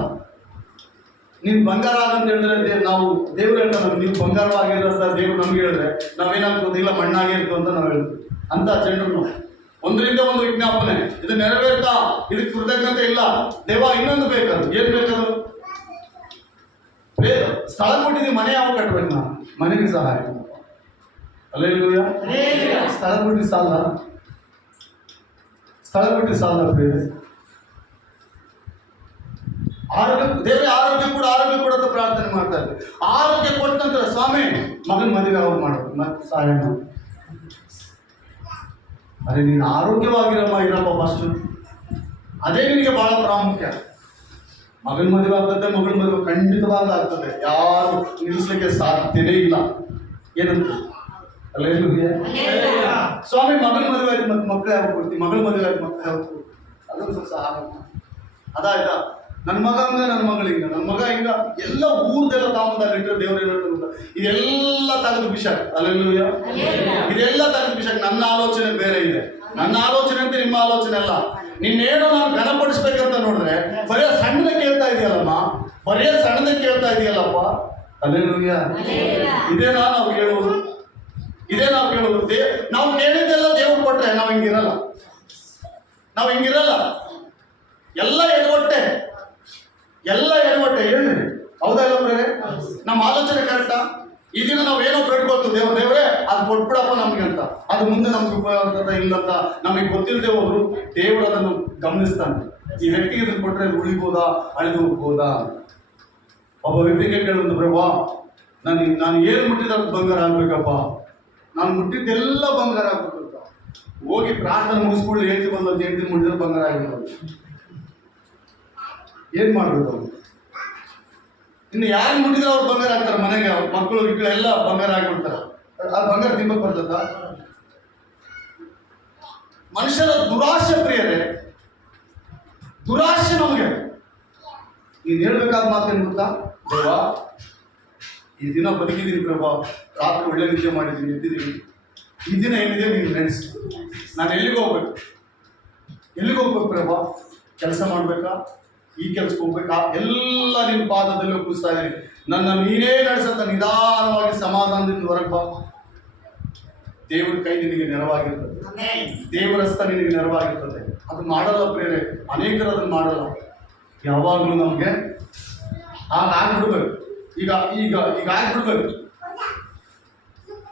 ನೀನು ಬಂಗಾರ ಅಂತ ಹೇಳಿದ್ರೆ ನಾವು ದೇವ್ರು ಹೇಳ್ತಾರೆ, ನೀವು ಬಂಗಾರವಾಗಿರೋಂಥ ದೇವ್ರು ನಮ್ಗೆ ಹೇಳಿದ್ರೆ ನಾವೇನಾಗ್ಬೋದು, ಇಲ್ಲ ಮಣ್ಣಾಗಿ ಇರ್ತು ಅಂತ ನಾವು ಹೇಳ್ತೀವಿ. ಅಂತ ಜನರು ಒಂದರಿಂದ ಒಂದು ವಿಜ್ಞಾಪನೆ, ಇದು ನೆರವೇರ್ತಾ, ಇದಕ್ಕೆ ಕೃತಜ್ಞತೆ ಇಲ್ಲ. ದೇವ ಇನ್ನೊಂದು ಬೇಕದು. ಏನ್ ಬೇಕದು? ಸ್ಥಳ ಕೊಟ್ಟಿದ್ದೀವಿ, ಮನೆ ಯಾವ ಕಟ್ಬೇಕು? ನಾವು ಮನೆಗೆ ಸಹಾಯ. ಹಲ್ಲೆಲೂಯಾ. ಸ್ಥಳ ಕೊಟ್ಟಿದ್ದು ಸಾಲ, ಸ್ಥಳ ಕೊಟ್ಟಿದ್ದು ಸಾಲ. ಆರೋಗ್ಯ, ದೇವರೇ ಆರೋಗ್ಯ ಕೂಡ ಅಂತ ಪ್ರಾರ್ಥನೆ ಮಾಡ್ತಾ ಇದ್ವಿ. ಆರೋಗ್ಯ ಕೊಟ್ಟ ನಂತರ ಸ್ವಾಮಿ ಮಗನ ಮದುವೆ ಅವ್ರು ಮಾಡೋದು ಮತ್ತೆ ಸಹಾಯ ಮಾಡಿ. ಅರೆ ನೀನು ಆರೋಗ್ಯವಾಗಿರಮ್ಮ, ಇರಪ್ಪ ಫಸ್ಟ್. ಅದೇ ನಿನಗೆ ಬಹಳ ಪ್ರಾಮುಖ್ಯ. ಮಗನ ಮದುವೆ ಆಗ್ತದೆ, ಮಗಳ ಮದುವೆ ಖಂಡಿತವಾಗ್ಲೂ ಆಗ್ತದೆ, ಯಾರು ನಿಲ್ಲಿಸ್ಲಿಕ್ಕೆ ಸಾಧ್ಯನೇ ಇಲ್ಲ. ಏನಂತ ಅಲ್ಲೇನು ಸ್ವಾಮಿ ಮಗನ ಮದುವೆ ಆಯ್ತು, ಮತ್ತೆ ಮಕ್ಕಳು ಯಾವಾಗ ಕೊಡ್ತೀವಿ, ಮಗಳ ಮದುವೆ ಆಯ್ತು ಮಕ್ಕಳು ಯಾವಾಗ ಕೊಡ್ತೀವಿ, ಅದೊಂದು ಸ್ವಲ್ಪ ಸಹಾಯ. ಅದಾಯ್ತಾ, ನನ್ನ ಮಗ ಹಂಗ, ನನ್ನ ಮಗಳು ಹಿಂಗ, ನನ್ನ ಮಗ ಹಿಂಗ, ಎಲ್ಲ ಊರ್ದೆಲ್ಲ ತಾಮದಲ್ಲಿ ಇಟ್ಟರೆ ದೇವ್ರ ಏನಾಗ್ತದೆ, ಇದೆಲ್ಲ ತೆಗೆದು ಬಿಸಾಕ್. ಅಲ್ಲೆಲ್ಲೂಯ್ಯ. ಇದೆಲ್ಲ ತೆಗೆದು ಬಿಸಾಕ್. ನನ್ನ ಆಲೋಚನೆ ಬೇರೆ ಇದೆ, ನನ್ನ ಆಲೋಚನೆ ಅಂತ ನಿಮ್ಮ ಆಲೋಚನೆ ಅಲ್ಲ. ನಿನ್ನೇನೋ ನಾನು ಘನಪಡಿಸ್ಬೇಕಂತ ನೋಡಿದ್ರೆ ಬರೀ ಸಣ್ಣದ ಕೇಳ್ತಾ ಇದೆಯಲ್ಲಮ್ಮ, ಬರೀ ಸಣ್ಣದ ಕೇಳ್ತಾ ಇದೆಯಲ್ಲಪ್ಪ. ಅಲ್ಲೆಲ್ಲೂಯ್ಯ. ಇದೇನಾ ನಾವು ಕೇಳುವುದು? ಇದೇ ನಾವು ಕೇಳುವುದು? ನಾವು ಕೇಳಿದ್ದೆಲ್ಲ ದೇವ್ರು ಕೊಟ್ರೆ ನಾವು ಹಿಂಗಿರಲ್ಲ, ನಾವು ಹಿಂಗಿರಲ್ಲ. ಎಲ್ಲ ಎಡವಟ್ಟೆ, ಎಲ್ಲ ಎಡವಟ್ಟೆ. ಹೇಳ್ರಿ, ಹೌದಾ ಇಲ್ಲ ಪ್ರೇರೆ? ನಮ್ಮ ಆಲೋಚನೆ ಕರೆಕ್ಟಾ? ಈ ದಿನ ನಾವು ಏನೋ ಬೇಡ್ಕೊಳ್ತು, ದೇವ್ರೇ ಅದು ಕೊಟ್ಬಿಡಪ್ಪ ನಮ್ಗೆ ಅಂತ, ಅದು ಮುಂದೆ ನಮ್ಗೆ ಉಪಯೋಗ ಇಲ್ಲಂತ ನಮಗೆ ಗೊತ್ತಿಲ್ಲದೆ ಹೋದ್ರು ದೇವರು ಅದನ್ನು ಗಮನಿಸ್ತಾನೆ. ಈ ವ್ಯಕ್ತಿಗೆ ಇದನ್ನು ಕೊಟ್ಟರೆ ಅದು ಉಳಿಬೋದಾ, ಅಳಿದು ಹೋಗ್ಬೋದಾ? ಒಬ್ಬ ವ್ಯಕ್ತಿಗೆ ಕೇಳೋದು, ಪ್ರಭಾ ನಾನು ಏನು ಮುಟ್ಟಿದ ಬಂಗಾರ ಆಗ್ಬೇಕಪ್ಪ, ನಾನು ಮುಟ್ಟಿದ್ದೆಲ್ಲ ಬಂಗಾರ ಆಗ್ಬೇಕು ಅಂತ ಹೋಗಿ ಪ್ರಾರ್ಥನೆ ಮುಗಿಸ್ಕೊಂಡು ಹೇಳ್ತಿ ಬಂದಂತ ಹೇಳ್ತೀನಿ, ಮುಟ್ಟಿದ್ರೆ ಬಂಗಾರ ಆಗಿರೋದು. ಏನ್ ಮಾಡ್ಬೇಕು? ಇನ್ನು ಯಾರು ಮುಟ್ಟಿದ್ರೆ ಅವ್ರು ಬಂಗಾರ ಆಗ್ತಾರೆ, ಮನೆಗೆ ಮಕ್ಕಳು ಗಿಕ್ಕಳು ಎಲ್ಲ ಬಂಗಾರ ಆಗ್ಬಿಡ್ತಾರೆ. ಆ ಬಂಗಾರ ತಿಂಬಕ್ ಬರ್ತದ? ಮನುಷ್ಯರ ದುರಾಶೆ ಪ್ರಿಯರೇ, ದುರಾಶೆ ನಮಗೆ. ನೀನು ಹೇಳ್ಬೇಕಾದ ಮಾತೇನು ಗೊತ್ತಾ? ದೇವ, ಈ ದಿನ ಬದುಕಿದ್ದೀನಿ ಪ್ರಭಾ, ರಾತ್ರಿ ಒಳ್ಳೆ ನಿದ್ದೆ ಮಾಡಿದ್ದೀನಿ, ಎದ್ದಿದ್ದೀನಿ, ಈ ದಿನ ಏನಿದೆ ನೀನು ನೆನೆಸಿ, ನಾನು ಎಲ್ಲಿಗೆ ಹೋಗ್ಬೇಕು ಪ್ರಭಾ? ಕೆಲಸ ಮಾಡಬೇಕಾ, ಈ ಕೆಲ್ಸಕ್ಕೆ ಹೋಗ್ಬೇಕಾ? ಎಲ್ಲ ನಿನ್ನ ಪಾದದಲ್ಲಿ ಒಪ್ಪಿಸ್ತಾ ಇದ್ದೀನಿ. ನನ್ನ ನೀನೇ ನಡೆಸತ್ತ, ನಿಧಾನವಾಗಿ ಸಮಾಧಾನದಿಂದ ಹೊರಗೆ ಬಾ. ದೇವರ ಕೈ ನಿನಗೆ ನೆರವಾಗಿರ್ತದೆ, ದೇವರ ಹಸ್ತ ನಿನಗೆ ನೆರವಾಗಿರ್ತದೆ. ಅದು ಮಾಡಲ್ಲ ಪ್ರೇರೆ, ಅನೇಕರು ಅದನ್ನು ಮಾಡಲ್ಲ. ಯಾವಾಗಲೂ ನಮಗೆ ಆಗ್ಬಿಡ್ಬೇಕು, ಈಗ ಈಗ ಈಗ ಆಗ್ಬಿಡ್ಬೇಕು.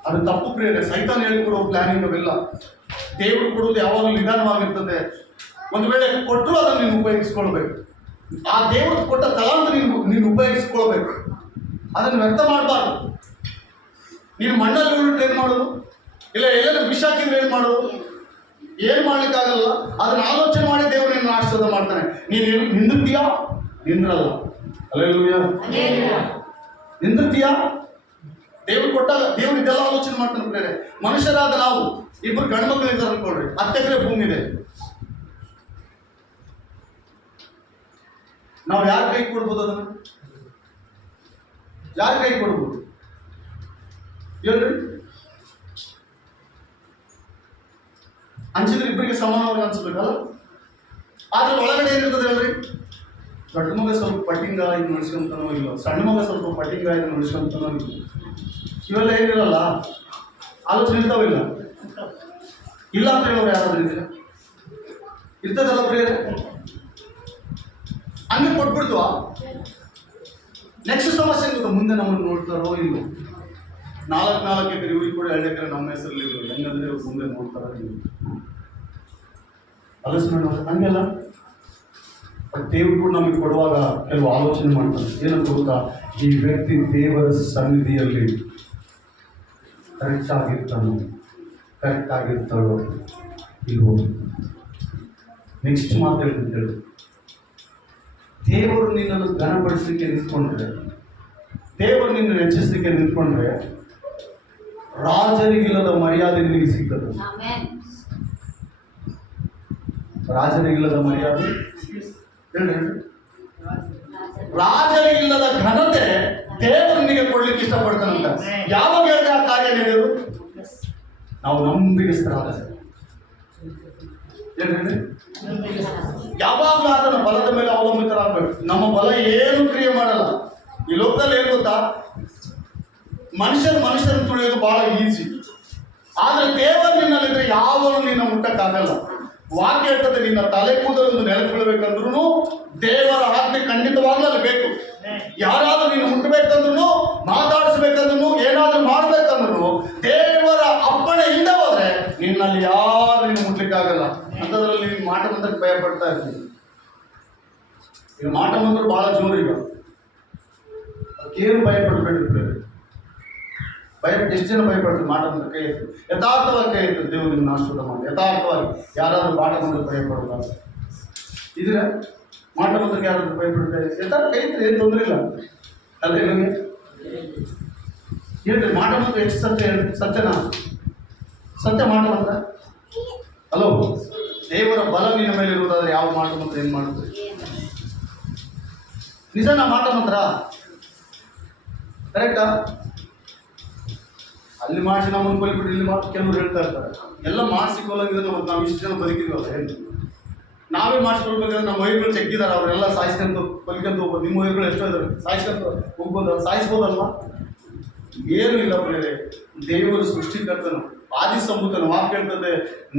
ಅದು ತಪ್ಪು ಪ್ರೇರೆ, ಸೈತಾನ ಹೇಳಿಕೊಡೋ ಪ್ಲಾನಿಂಗ್ ಅವೆಲ್ಲ. ದೇವರು ಕೊಡೋದು ಯಾವಾಗಲೂ ನಿಧಾನವಾಗಿರ್ತದೆ. ಒಂದು ವೇಳೆ ಕೊಟ್ಟರು ಅದನ್ನು ನೀನು ಉಪಯೋಗಿಸ್ಕೊಳ್ಬೇಕು. ಆ ದೇವರು ಕೊಟ್ಟ ತಲಾಂತ ನೀನು ಉಪಯೋಗಿಸ್ಕೊಳ್ಬೇಕು. ಅದನ್ನು ವ್ಯರ್ಥ ಮಾಡಬಾರ್ದು. ನೀನು ಮಣ್ಣಲ್ಲಿ ಉರುಳು ಏನು ಮಾಡೋದು, ಇಲ್ಲ ಎಲ್ಲೆಲ್ಲ ವಿಷ ಹಾಕಿದ್ರೆ ಏನು ಮಾಡೋದು? ಏನು ಮಾಡ್ಲಿಕ್ಕಾಗಲ್ಲ. ಅದನ್ನ ಆಲೋಚನೆ ಮಾಡಿ ದೇವರು ನಿನ್ನ ಆಶೀರ್ವಾದ ಮಾಡ್ತಾನೆ. ನೀನು ನಿಂದಿರ್ತೀಯಾ? ನಿಂದ್ರಲ್ಲ. ಹಲ್ಲೆಲೂಯಾ. ನಿಂದಿರ್ತೀಯಾ? ದೇವ್ರು ಕೊಟ್ಟಾಗ ದೇವ್ರು ಇದೆಲ್ಲ ಆಲೋಚನೆ ಮಾಡ್ತಾನೆ ಪ್ರೇರೆ. ಮನುಷ್ಯರಾದ ನಾವು ಇಬ್ಬರು ಗಂಡು ಮಕ್ಕಳು ಇದ್ದಾರೆ ಅನ್ಕೊಳ್ರಿ, 10 ಎಕರೆ ಭೂಮಿ ಇದೆ. ನಾವು ಯಾರ ಕೈ ಕೊಡ್ಬೋದು? ಅದನ್ನು ಯಾರ ಕೈ ಕೊಡ್ಬೋದು ಹೇಳ್ರಿ? ಹಂಚಿದ್ರೆ ಇಬ್ಬರಿಗೆ ಸಮಾನವಾಗಿ ಹಂಚ್ಬೇಕಲ್ಲ. ಆದ್ರೆ ಒಳಗಡೆ ಏನಿರ್ತದೆ ಹೇಳ್ರಿ? ದೊಡ್ಡ ಮಗ ಸ್ವಲ್ಪ ಪಟ್ಟಿಂಗ ಇದು ನಡೆಸ್ಕೊಂತಾನೋ ಇಲ್ಲ, ಸಣ್ಣ ಮಗ ಸ್ವಲ್ಪ ಪಟ್ಟಿಂಗ ಇದು ನಡೆಸ್ಕೊಂತಾನೋ ಇಲ್ಲ, ಇವೆಲ್ಲ ಏನಿರಲ್ಲ. ಆಲೋಚನೆ ಇರ್ತಾವಿಲ್ಲ. ಇಲ್ಲ ಅಂತ ಹೇಳೋರು ಯಾರಾದ್ರೂ ಇದ್ರೆ ಇರ್ತದಲ್ಲ ಪ್ರಿಯರೇ. ಹಂಗೆ ಕೊಟ್ಬಿಡ್ತು. ನೆಕ್ಸ್ಟ್ ಸಮಸ್ಯೆ ಗೊತ್ತಾ? ಮುಂದೆ ನಮ್ಮನ್ನು ನೋಡ್ತಾರೋ ಇಲ್ಲೋ. 4 ಎಕರೆ ಇವ್ರಿಗೆ ಕೂಡ 2 ಎಕರೆ ನಮ್ಮ ಹೆಸರಲ್ಲಿ ಹೆಂಗಂದ್ರೆ ಇವ್ರು ಮುಂದೆ ನೋಡ್ತಾರೋ ಇಲ್ಲ. ಆಲೋಚನೆ ಮಾಡೋದು ಹಂಗೆಲ್ಲ. ಬಟ್ ದೇವ್ರು ಕೂಡ ನಮಗೆ ಕೊಡುವಾಗ ಕೆಲವು ಆಲೋಚನೆ ಮಾಡ್ತಾರೆ. ಏನಂತ ಗೊತ್ತಾ? ಈ ವ್ಯಕ್ತಿ ದೇವರ ಸನ್ನಿಧಿಯಲ್ಲಿ ಕರೆಕ್ಟ್ ಆಗಿರ್ತಾಳೋ ಇಲ್ವೋ. ನೆಕ್ಸ್ಟ್ ಮಾತು ಹೇಳ್ತೀನಿ. ದೇವರು ನಿನ್ನನ್ನು ಘನಪಡಿಸಲಿಕ್ಕೆ ನಿಂತ್ಕೊಂಡ್ರೆ, ದೇವರು ನಿನ್ನನ್ನು ಹೆಚ್ಚಿಸಲಿಕ್ಕೆ ನಿಂತ್ಕೊಂಡ್ರೆ, ರಾಜರಿಗಿಲ್ಲದ ಮರ್ಯಾದೆ ನಿನಗೆ ಸಿಗ್ತದೆ. ರಾಜರಿಗಿಲ್ಲದ ಮರ್ಯಾದೆ, ರಾಜರಿಗಿಲ್ಲದ ಘನತೆ ದೇವರು ನಿನಗೆ ಕೊಡ್ಲಿಕ್ಕೆ ಇಷ್ಟಪಡ್ತಾನಂತ. ಯಾವಾಗ ಹೇಳಿದ್ರೆ ಆ ಕಾರ್ಯ ನಡೆಯೋದು? ನಾವು ನಂಬಿಕೆಸ್ತರಾದ ಯಾವಾಗಲೂ ಆತನ ಬಲದ ಮೇಲೆ ಅವಲಂಬಿತರಾಗಬೇಕು. ನಮ್ಮ ಬಲ ಏನು ಕ್ರಿಯೆ ಮಾಡಲ್ಲ. ಈ ಲೋಕದಲ್ಲಿ ಏನು ಗೊತ್ತಾ? ಮನುಷ್ಯರನ್ನು ತುಳಿಯೋದು ಬಹಳ ಈಸಿ. ಆದ್ರೆ ದೇವರು ನಿನ್ನಲ್ಲಿದ್ರೆ ಯಾವನು ನಿನ್ನ ಮುಟ್ಟಕ್ಕಾಗಲ್ಲ. ವಾಕ್ಯ ಹೇಳ್ತದೆ, ನಿನ್ನ ತಲೆ ಕೂದಲನ್ನು ನೆಲೆಗೊಳ್ಳಬೇಕಂದ್ರೂ ದೇವರ ಆಜ್ಞೆ ಖಂಡಿತವಾಗ್ಲೂ ಅಲ್ಲಿ ಬೇಕು. ಯಾರಾದ್ರೂ ನೀನು ಮುಟ್ಟಬೇಕಂದ್ರೂ, ಮಾತಾಡಿಸ್ಬೇಕಂದ್ರೂ, ಏನಾದ್ರೂ ಮಾಡ್ಬೇಕಂದ್ರೂ ದೇವರ ಅಪ್ಪಣೆ ಇಲ್ಲದೆ ಹೋದ್ರೆ ನಿನ್ನಲ್ಲಿ ಯಾರು ನೀನು ಮುಟ್ಲಿಕ್ಕಾಗಲ್ಲ. ಅಂಥದ್ರಲ್ಲಿ ನೀನು ಮಾಟ ಮಂತ್ರಕ್ಕೆ ಭಯ ಪಡ್ತಾ ಇರ್ತೀನಿ. ಈಗ ಮಾಟ ಮಂತ್ರ ಬಹಳ ಜೋರು. ಈಗ ಅದಕ್ಕೇನು ಭಯ ಪಡ್ಬೇಡ್ರಿ. ಭಯಪಟ್ಟು ಎಷ್ಟು ಜನ ಭಯಪಡ್ತಾರೆ? ಮಾಟ ಮಂತ್ರ ಕೈ ಎತ್ತು, ಯಥಾರ್ಥವಾಗಿ ಕೈ ಎತ್ತು. ದೇವರು ನಿನ್ನ ಆಶೀರ್ವಾದ ಮಾಡಿ. ಯಥಾರ್ಥವಾಗಿ ಯಾರಾದ್ರೂ ಮಾಟ ಮಂತ್ರಕ್ಕೆ ಭಯ ಪಡೋಲ್ಲ ಇದ್ರೆ, ಮಾಟ ಮಂತ್ರಕ್ಕೆ ಯಾರಾದ್ರೂ ಭಯಪಡ್ತಾರೆ ಯಥಾರ್ಥ ಕೈ ಎತ್ತು, ಏನು ತೊಂದರೆ ಇಲ್ಲ ಅಲ್ರಿ? ನನಗೆ ಹೇಳ್ರಿ, ಮಾಟ ಮಂತ್ರ ಎಷ್ಟು ಸತ್ಯ? ಸತ್ಯನಾ? ಸತ್ಯ ಮಾಟ ಮಂತ್ರ. ಹಲೋ, ದೇವರ ಬಲ ನಿನ್ನ ಮೇಲೆ ಇರುವುದಾದ್ರೆ ಯಾವ ಮಾಟ ಮಂತ್ರ ಏನು ಮಾಡುತ್ತೆ? ನಿಜನಾ ಮಾಟ ಮಂತ್ರ? ಕರೆಕ್ಟಾ? ಅಲ್ಲಿ ಮಾಡಿಸಿ ನಮ್ಮನ್ನು ಕೊಲ್ಬಿಟ್ಟು ಇಲ್ಲಿ ಮಾತು ಕೆಲವರು ಹೇಳ್ತಾ ಇರ್ತಾರೆ. ಎಲ್ಲ ಮಾಡಿಸಿಕೊಳ್ಳೋಂಗಿದ್ರೆ ನಾವು ಇಷ್ಟು ಜನ ಬದುಕಿದ್ವಲ್ಲ, ಏನು ನಾವೇ ಮಾಡಿಸ್ಕೊಳ್ಬೇಕಾದ್ರೆ ನಮ್ಮ ವೈರ್ಗಳು ಚೆಕ್ಕಿದ್ದಾರೆ, ಅವರೆಲ್ಲ ಸಾಯಿಸ್ಕೊಂತ ಕೊಲ್ಕೊಂತ ಹೋಗ್ಬೋದು. ನಿಮ್ಮ ವೈರ್ಗಳು ಎಷ್ಟೋ ಇದ್ದಾರೆ, ಸಾಯಿಸ್ಕೊಂತ ಹೋಗ್ಬೋದು, ಸಾಯಿಸ್ಬೋದಲ್ವಾ? ಏನೂ ಇಲ್ಲ ಪ್ರಿಯರೇ. ದೇವರು ಸೃಷ್ಟಿಕರ್ತನು, ಆದಿ ಸಂಭೂತನು. ವಾಕ್ಯ ಹೇಳ್ತದೆ,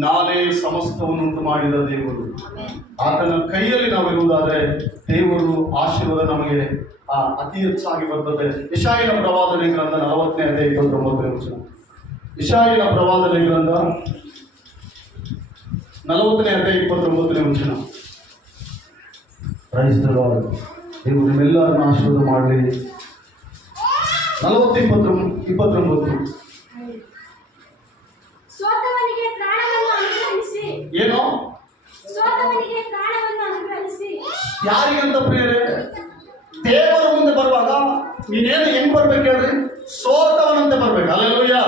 ನಾನೇ ಸಮಸ್ತವನ್ನು ಉಂಟು ಮಾಡಿದ ದೇವರು. ಆತನ ಕೈಯಲ್ಲಿ ನಾವು ಇರುವುದಾದರೆ ದೇವರು ಆಶೀರ್ವಾದ ನಮಗೆ ಅತಿ ಹೆಚ್ಚಾಗಿ ಬರ್ತದೆ. ಯೆಶಾಯನ ಪ್ರವಾದನೆ ಗ್ರಂಥ 40ನೇ ಅಧ್ಯಾಯ 29ನೇ ವಚನ. ಯೆಶಾಯನ ಪ್ರವಾದನೆ ಗ್ರಂಥ 40ನೇ ಅಧ್ಯಾಯ 29ನೇ ವಚನ. Praise the lord. ದೇವರು ನಿಮ್ಮೆಲ್ಲರನ್ನು ಆಶೀರ್ವಾದ ಮಾಡಲಿ. 40:29 ಏನೋ ಯಾರಿಗಂತ ಪ್ರಿಯರೇ? ದೇವರ ಮುಂದೆ ಬರುವಾಗ ನೀನೇನು ಹೆಂಗ್ ಬರ್ಬೇಕು ಹೇಳ್ರಿ? ಸೋತವನಂತೆ ಬರ್ಬೇಕು. ಹಲ್ಲೆಲೂಯಾ.